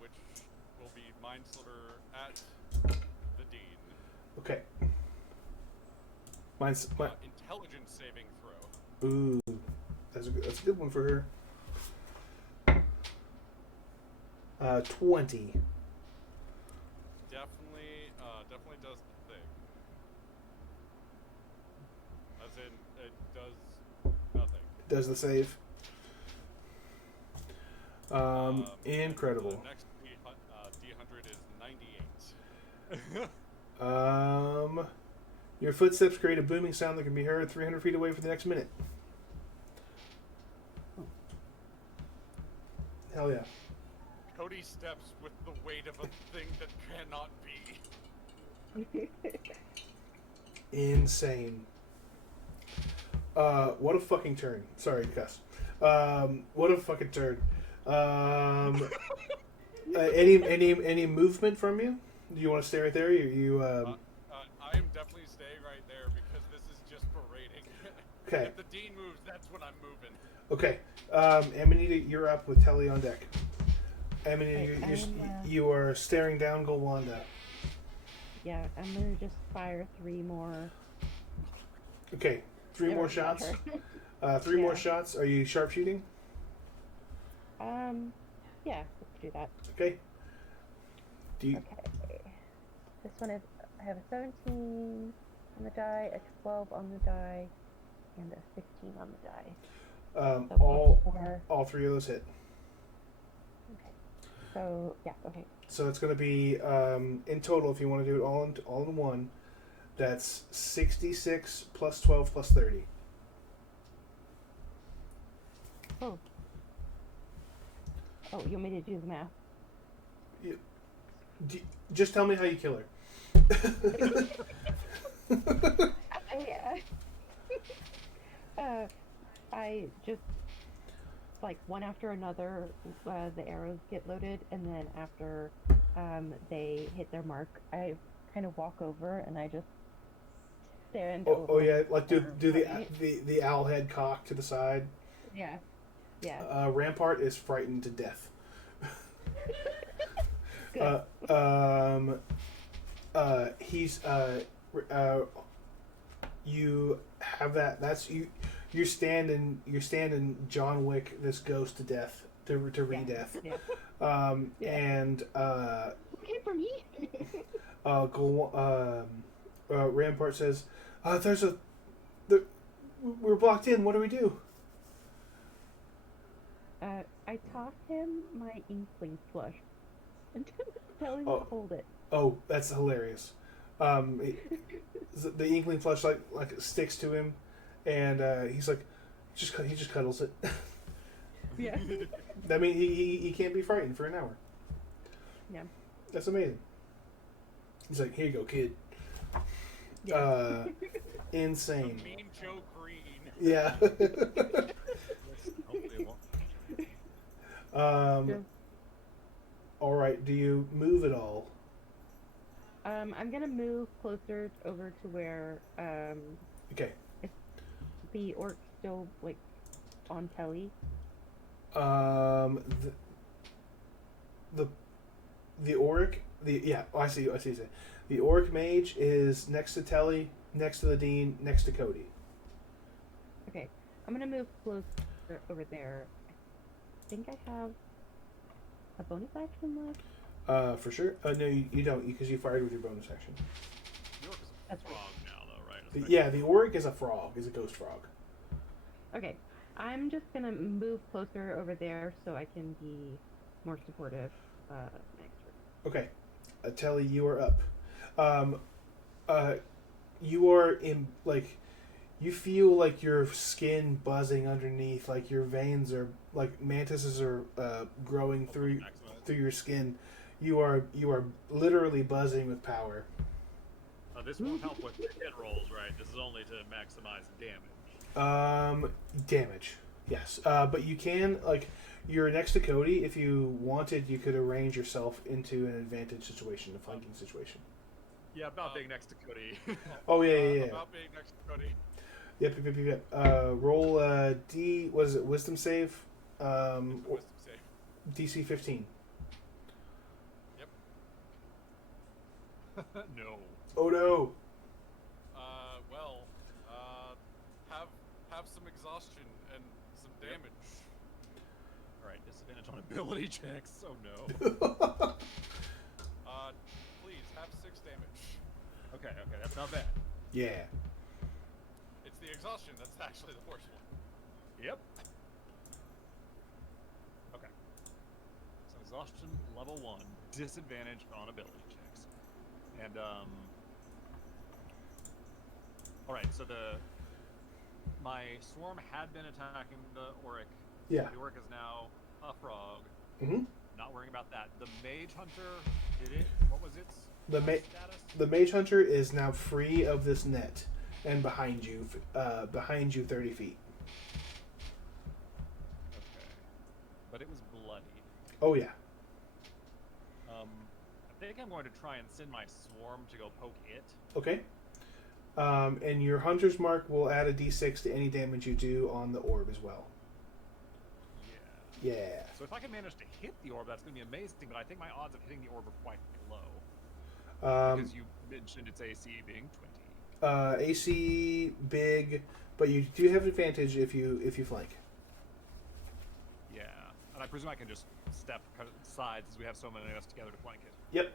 which will be mind sliver at the dean. Okay. Mine's Intelligence saving throw. ooh, that's a good one for her. 20. Definitely does the thing. As in, it does nothing. Does the save. Incredible. The next D100 is 98. Your footsteps create a booming sound that can be heard 300 feet away for the next minute. Hell yeah. Cody steps with the weight of a thing that cannot be. Insane. What a fucking turn. Sorry, cuss. What a fucking turn. Any movement from you? Do you want to stay right there? I am definitely staying right there because this is just parading. Okay. If the dean moves, that's when I'm moving. Okay. Amanita, you're up with Telly on deck. Amanita, you are staring down Golwanda. Yeah, I'm gonna just fire 3 more. Okay, 3 more shots. 3 more shots. Are you sharpshooting? Yeah, let's do that. Okay. Do you? Okay. This one is, I have a 17 on the die, a 12 on the die, and a 16 on the die. So All three of those hit. Okay. So yeah. Okay. So it's going to be in total. If you want to do it all in one, that's 66 plus 12 plus 30. Oh. Oh, you want me to do the math? Just tell me how you kill her. I just like one after another. The arrows get loaded, and then after they hit their mark, I kind of walk over and I just stand. Oh yeah, like do Right. the owl head cock to the side. Yeah. Yeah. Rampart is frightened to death. Good. He's you have that. That's you. You're standing John Wick this ghost to death to re-death. Yeah. Yeah. And Okay for me. Rampart says, we're blocked in. What do we do? I toss him my inkling flush and tell him Oh. to hold it. Oh, that's hilarious. The inkling flesh like sticks to him, and he's like, he just cuddles it. Yeah. I mean, he can't be frightened for an hour. Yeah. That's amazing. He's like, here you go, kid. Yeah. Insane. Mean Joe Green. Yeah. Hopefully it won't. Yeah. All right. Do you move at all? I'm gonna move closer over to where Okay. the orc's still like on telly. The Auric, I see. The Auric mage is next to Telly, next to the Dean, next to Cody. Okay, I'm gonna move closer over there. I think I have a bonus action left. For sure. No, you don't, because you fired with your bonus action. York is a That's right. frog now, though, right? Yeah, the Auric is a frog, is a ghost frog. Okay, I'm just gonna move closer over there so I can be more supportive next turn. Okay, Telly, you are up. You are in you feel like your skin buzzing underneath, like your veins are like mantises are growing through your skin. You are literally buzzing with power. This won't help with hit rolls, right? This is only to maximize damage. Damage, yes. But you can you're next to Cody. If you wanted, you could arrange yourself into an advantage situation, a flanking situation. Yeah, about being next to Cody. Oh yeah. About being next to Cody. Yep. Roll D. What is it? Wisdom save. Wisdom save. DC 15. No. Oh no. Well, have some exhaustion and some damage. Alright, disadvantage on ability checks. Oh no. Please have 6 damage. Okay, that's not bad. Yeah. It's the exhaustion that's actually the worst one. Yep. Okay. So exhaustion level 1, disadvantage on ability checks. And alright, so my swarm had been attacking the Auric. Yeah. The Auric is now a frog. Mhm. Not worrying about that. The Mage Hunter did it. What was its status? The Mage Hunter is now free of this net and behind you 30 feet. Okay. But it was bloodied. Oh yeah. I think I'm going to try and send my swarm to go poke it. Okay. And your Hunter's Mark will add a d6 to any damage you do on the orb as well. Yeah. Yeah. So if I can manage to hit the orb, that's going to be amazing, but I think my odds of hitting the orb are quite low. Because you mentioned its AC being 20. AC big, but you do have advantage if you flank. Yeah. And I presume I can just step sides as we have so many of us together to flank it. Yep.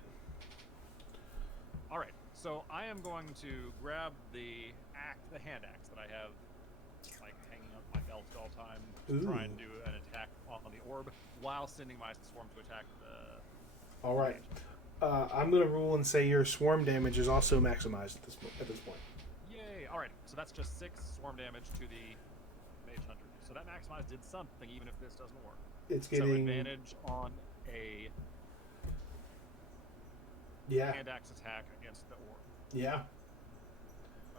All right. So I am going to grab the hand axe that I have, like hanging up my belt at all time, to try and do an attack on the orb while sending my swarm to attack the. All right. I'm gonna rule and say your swarm damage is also maximized at this point. Yay! All right. So that's just 6 swarm damage to the mage hunter. So that maximized did something, even if this doesn't work. It's So getting advantage on a hand axe attack against the orb. Yeah.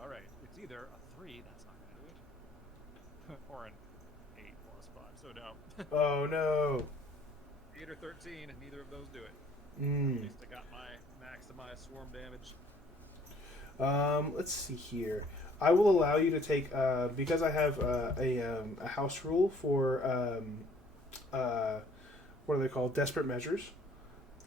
All right. It's either a 3, that's not going to do it, or an 8 plus 5. So no. Oh no. 8 or 13, and neither of those do it. Mm. At least I got my maximized swarm damage. Let's see here. I will allow you to take because I have a house rule for what are they called? Desperate measures.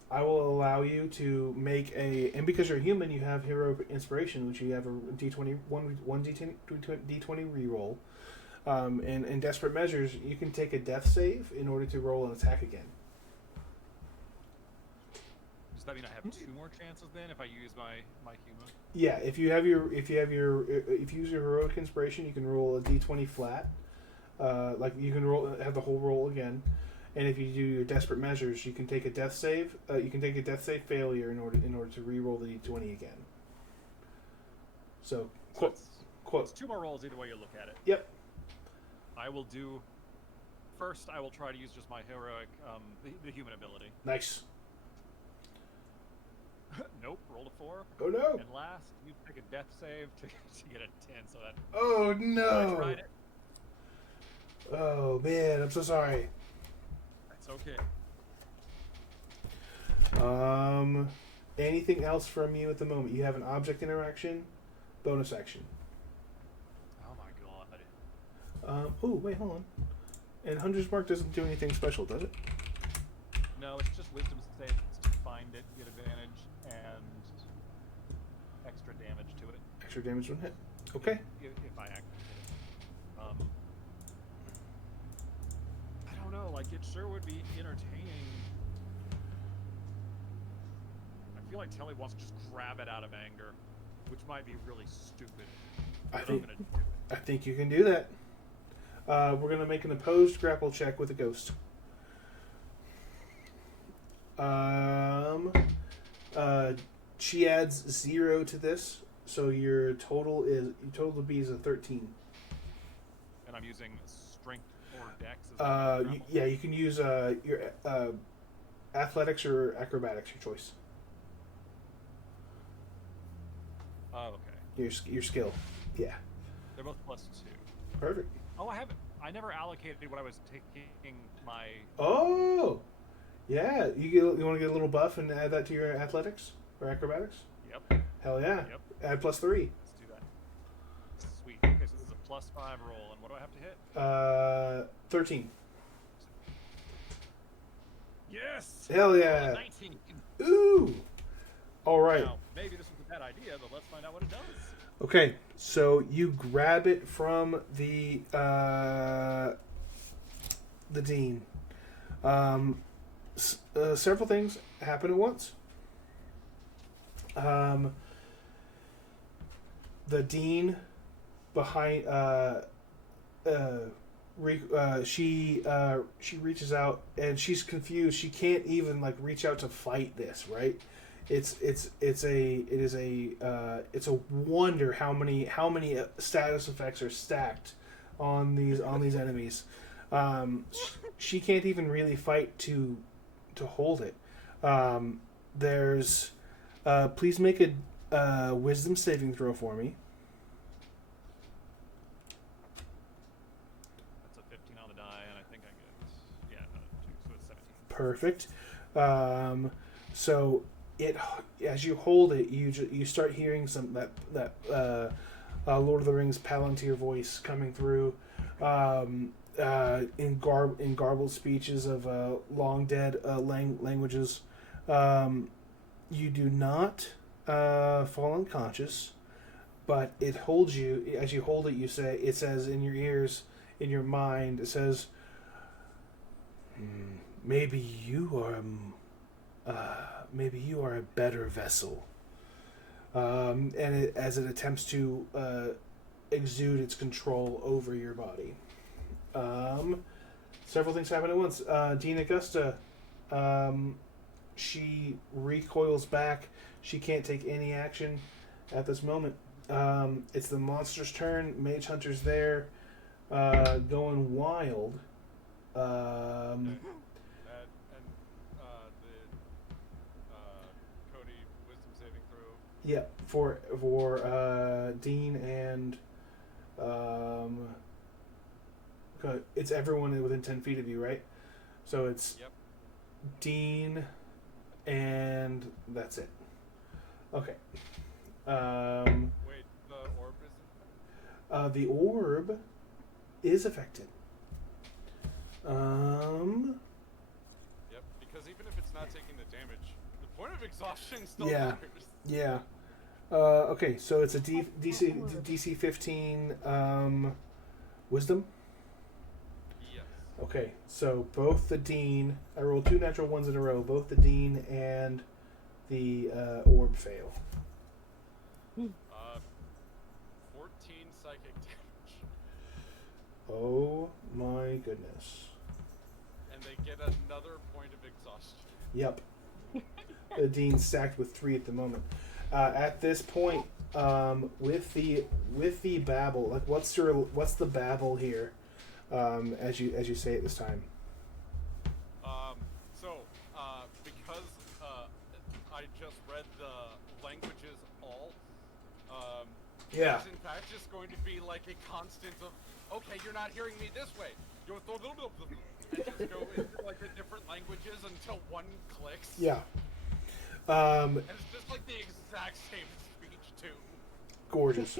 I will allow you to make and because you're human, you have hero inspiration, which you have a D20 one D20 reroll. And in desperate measures, you can take a death save in order to roll an attack again. Does that mean I have 2 more chances then if I use my human? Yeah, if you use your heroic inspiration, you can roll a D20 flat. Like you can have the whole roll again, and if you do your desperate measures, you can take a death save. You can take a death save failure in order to re-roll the D20 again. So it's 2 more rolls either way you look at it. Yep. I will do. First, I will try to use just my heroic, the human ability. Nice. Nope, rolled a 4. Oh no! And last, you take a death save to get a 10, so that. Oh no! I tried it. Oh man, I'm so sorry. That's okay. Anything else from you at the moment? You have an object interaction, bonus action. Oh my god. Oh wait, hold on. And Hunter's Mark doesn't do anything special, does it? No, it's just wisdom saves to find it, get advantage, and extra damage to it. Extra damage when hit. Okay. If I actually hit it. I don't know, like it sure would be entertaining. I feel like Telly wants to just grab it out of anger, which might be really stupid. I I'm gonna do it. I think you can do that. We're gonna make an opposed grapple check with a ghost. She adds 0 to this, so your total to be is a 13. And I'm using strength or dex as my grapple? Yeah, you can use your athletics or acrobatics, your choice. Oh, okay. Your skill. Yeah. They're both +2. Perfect. Oh, I never allocated when I was taking my. Oh, yeah. You want to get a little buff and add that to your athletics or acrobatics? Yep. Hell yeah. Yep. Add +3. Let's do that. Sweet. Okay, so this is a +5 roll, and what do I have to hit? 13. Yes. Hell yeah. 19. Ooh. All right. Now, maybe this was a bad idea, but let's find out what it does. Okay, so you grab it from the dean. Several things happen at once. The dean behind she reaches out and she's confused. She can't even like reach out to fight this, right? It's a wonder how many status effects are stacked on these enemies. She can't even really fight to hold it. There's please make a wisdom saving throw for me. That's a 15 on the die, and I think I get 2, so it's 17. Perfect. So it as you hold it, you start hearing some that Lord of the Rings Palantir voice coming through, in garbled speeches of long dead languages. You do not fall unconscious, but it holds you. As you hold it, it says in your ears, in your mind, it says, Maybe you are a better vessel. As it attempts to exude its control over your body. Several things happen at once. Dean Augusta, she recoils back. She can't take any action at this moment. It's the monster's turn. Mage Hunter's there, going wild. And Cody wisdom saving throw. Yeah, for Dean and it's everyone within 10 feet of you, right? So it's Yep. Dean, and that's it. Okay. Wait, the orb isn't. The orb is affected. Yep, because even if it's not taking the damage, the point of exhaustion still Yeah. matters. Yeah. Okay, so it's a DC 15 wisdom. Yes. Okay, so both the Dean, I rolled 2 natural ones in a row. Both the Dean and the orb fail. 14 psychic damage. Oh my goodness. And they get another point of exhaustion. Yep. The Dean's stacked with 3 at the moment. At this point, with the babble, like what's the babble here? As you say it this time. Because I just read the languages all, Yeah. it's in fact just going to be like a constant of, okay, you're not hearing me this way. You're and just go into like the different languages until one clicks. Yeah. And it's just like the exact same speech too. Gorgeous.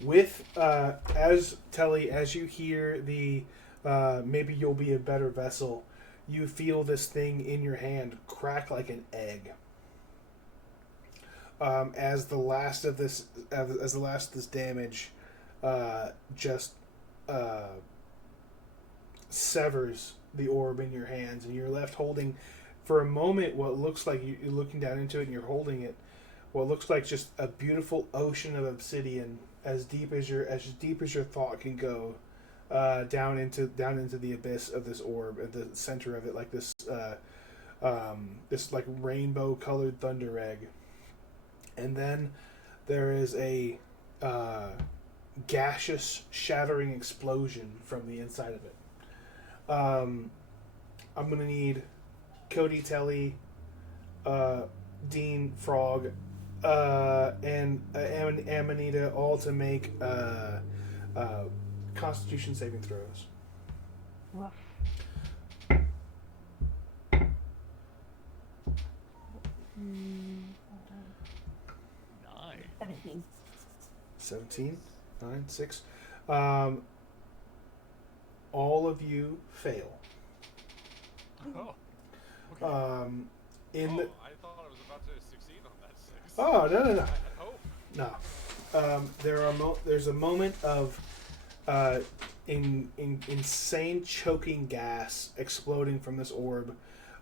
With as Telly, as you hear the maybe you'll be a better vessel, you feel this thing in your hand crack like an egg. As the last of this damage just severs the orb in your hands, and you're left holding for a moment what looks like you're looking down into it, and you're holding it what looks like just a beautiful ocean of obsidian as deep as your thought can go, down into the abyss of this orb at the center of it, like this this like rainbow colored thunder egg. And then there is a gaseous shattering explosion from the inside of it. I'm gonna need Cody, Telly, Dean, Frog, and Amanita all to make Constitution saving throws. Woof. Nine. 17. 17, 9, 6. All of you fail. Oh. In the I thought I was about to succeed on that 6. oh no I had hope. no. There's a moment of insane choking gas exploding from this orb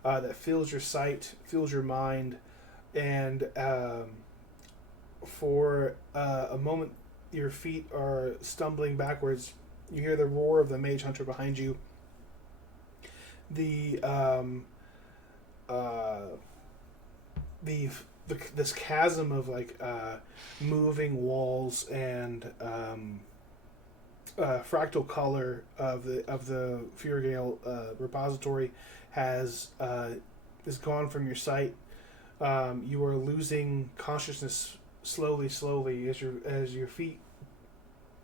that fills your sight, fills your mind, and for a moment your feet are stumbling backwards. You hear the roar of the mage hunter behind you. This chasm of like moving walls and fractal color of the Furgale repository is gone from your sight. You are losing consciousness slowly as your feet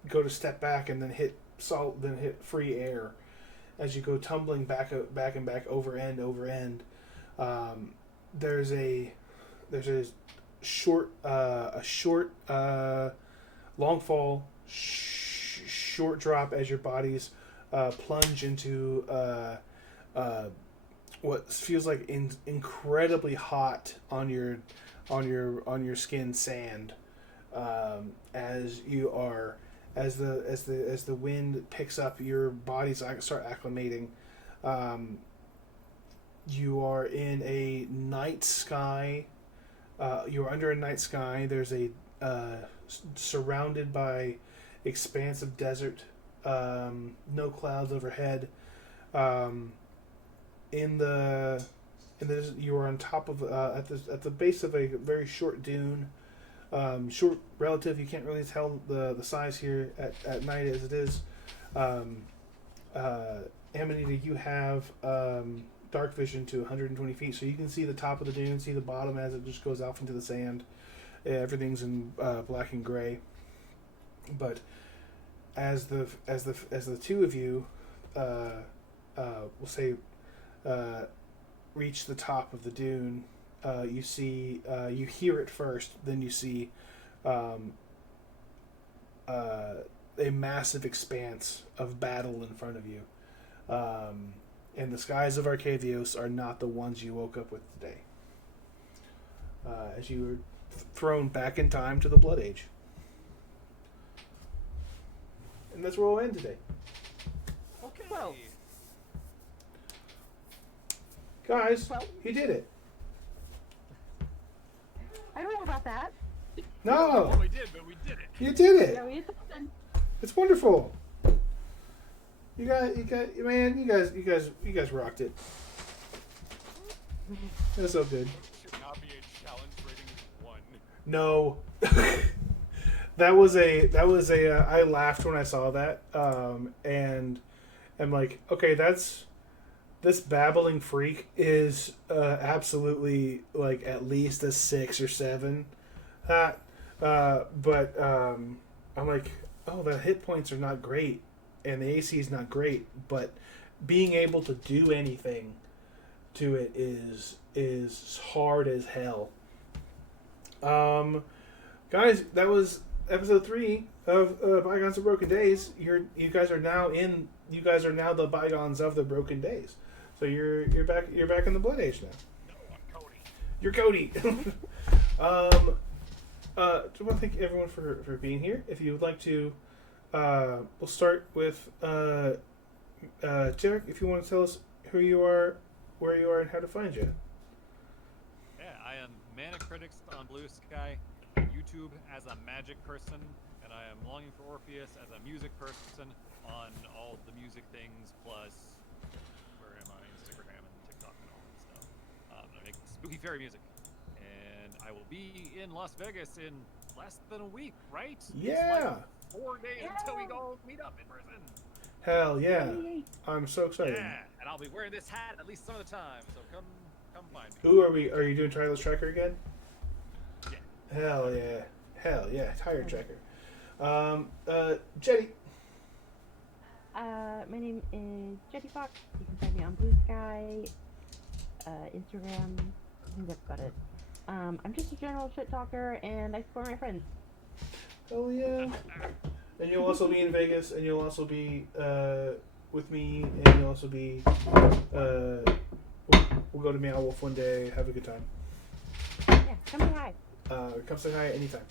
go to step back and then hit free air as you go tumbling back over end. There's a short long fall, short drop as your bodies plunge into what feels like incredibly hot on your skin sand, as the wind picks up, your bodies start acclimating You are in a night sky. You're under a night sky. There's a surrounded by expansive desert. No clouds overhead. You are on top of at the base of a very short dune. Short relative. You can't really tell the size here at night as it is. Amanita, you have dark vision to 120 feet, so you can see the top of the dune, see the bottom as it just goes off into the sand. Everything's in black and gray. But as the two of you, we'll say, reach the top of the dune, you see, you hear it first, then you see a massive expanse of battle in front of you. And the skies of Arcavios are not the ones you woke up with today. As you were thrown back in time to the Blood Age. And that's where we'll end today. Okay. Well. Guys, Well. you did it. I don't know about that. No, Well, we did, but we did it. you did it. Yeah, we did something. It's wonderful. You guys, man, you guys rocked it. That's so good. Should not be a challenge rating 1. No, that was a. I laughed when I saw that, and I'm like, okay, this babbling freak is absolutely like at least a 6 or 7. But I'm like, oh, the hit points are not great, and the AC is not great, but being able to do anything to it is hard as hell. Guys, that was episode 3 of Bygones of Broken Days. You guys are now the Bygones of the Broken Days. So you're back in the Blood Age now. No, I'm Cody. You're Cody. Just want to thank everyone for being here. If you would like to, we'll start with Derek. If you want to tell us who you are, where you are, and how to find you. Yeah, I am Mana Critics on Blue Sky, on YouTube as a magic person, and I am Longing for Orpheus as a music person on all the music things, plus where am I? Instagram and TikTok and all that stuff. I make spooky fairy music. And I will be in Las Vegas in less than a week, right? Yeah. It's like 4 days until we go meet up in person. Hell yeah! I'm so excited. Yeah, and I'll be wearing this hat at least some of the time, so come find me. Who are we? Are you doing Tireless Tracker again? Yeah. Hell yeah! Tire Tracker. Jetty. My name is Jetty Fox. You can find me on Blue Sky, Instagram. I think that's got it. I'm just a general shit talker, and I support my friends. Hell yeah! And you'll also be in Vegas, and you'll also be with me, and you'll also be. We'll go to Meow Wolf one day, have a good time. Yeah, come say hi. Come say hi anytime.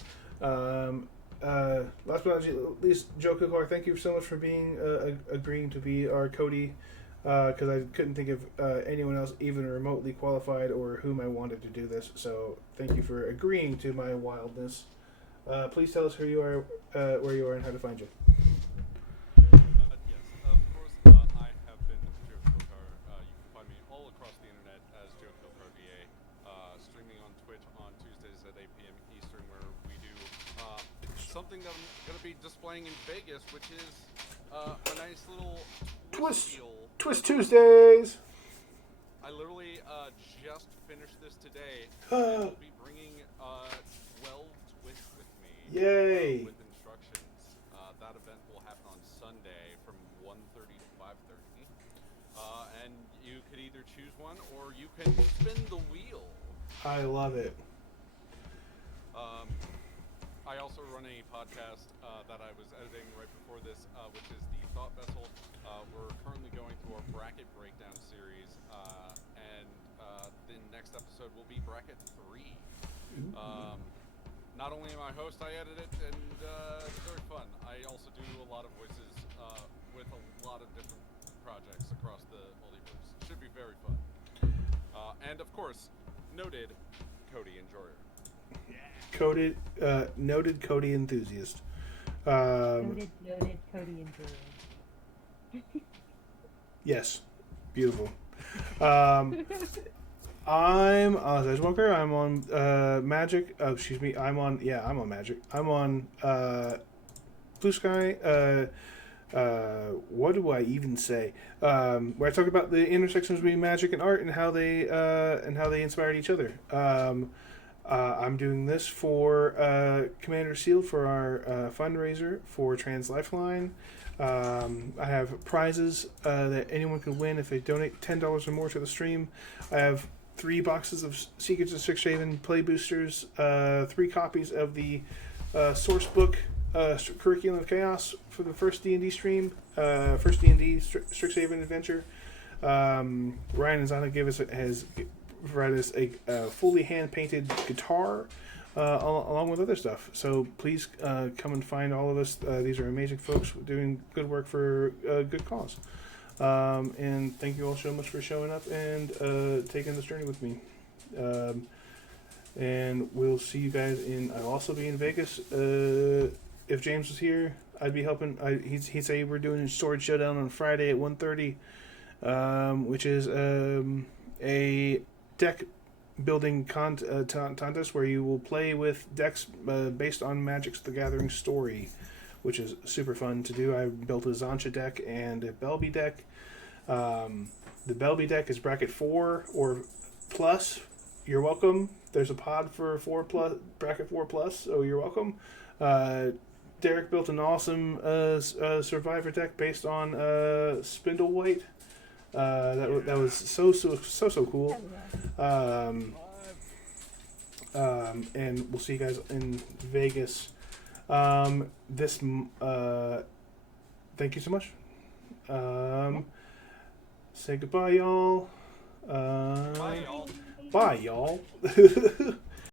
Last but not least, Joe Kuklar, thank you so much for being agreeing to be our Cody, because I couldn't think of anyone else even remotely qualified or whom I wanted to do this. So thank you for agreeing to my wildness. Please tell us who you are, where you are, and how to find you. Yes, of course, I have been Joe Kilcar. You can find me all across the internet as Joe Kilcar VA, streaming on Twitch on Tuesdays at 8 p.m. Eastern, where we do something that I'm going to be displaying in Vegas, which is a nice little Twist. wheel. Twist Tuesdays. I literally just finished this today. And will be bringing 12 twists with me. Yay. With instructions. That event will happen on Sunday from 1:30 to 5:30. And you could either choose one or you can spin the wheel. I love it. I also run a podcast that I was editing right before this, which is the Thought Vessel. We're currently going through our bracket breakdown series, and the next episode will be bracket 3. Not only am I host, I edit it, and it's very fun. I also do a lot of voices with a lot of different projects across the multiverse. should be very fun. And of course, noted Cody enjoyer. Noted Cody enthusiast. Noted Cody and Drew. Yes, beautiful. I'm Ozzy Walker. I'm on Magic. Oh, excuse me. I'm on Magic. I'm on Blue Sky. What do I even say? Where I talk about the intersections between magic and art and how they inspired each other. I'm doing this for Commander Sealed for our fundraiser for Trans Lifeline. I have prizes that anyone can win if they donate $10 or more to the stream. I have 3 boxes of Secrets of Strixhaven play boosters, 3 copies of the source book Curriculum of Chaos for the first D&D stream, first D&D Strixhaven adventure. Ryan and Zana has provided us a fully hand-painted guitar along with other stuff. So please come and find all of us. These are amazing folks doing good work for a good cause. And thank you all so much for showing up and taking this journey with me. And we'll see you guys I'll also be in Vegas. If James was here, I'd be helping. He'd say we're doing a Sword Showdown on Friday at 1:30, which is a deck building contest where you will play with decks based on Magic's The Gathering story, which is super fun to do. I built a Zancha deck and a Belby deck. The Belby deck is bracket 4 or plus. You're welcome. There's a pod for 4 plus, bracket 4 plus, so you're welcome. Derek built an awesome Survivor deck based on Spindlewhite. That was so cool. And we'll see you guys in Vegas. Thank you so much. Say goodbye, y'all. Bye, y'all. Bye, y'all.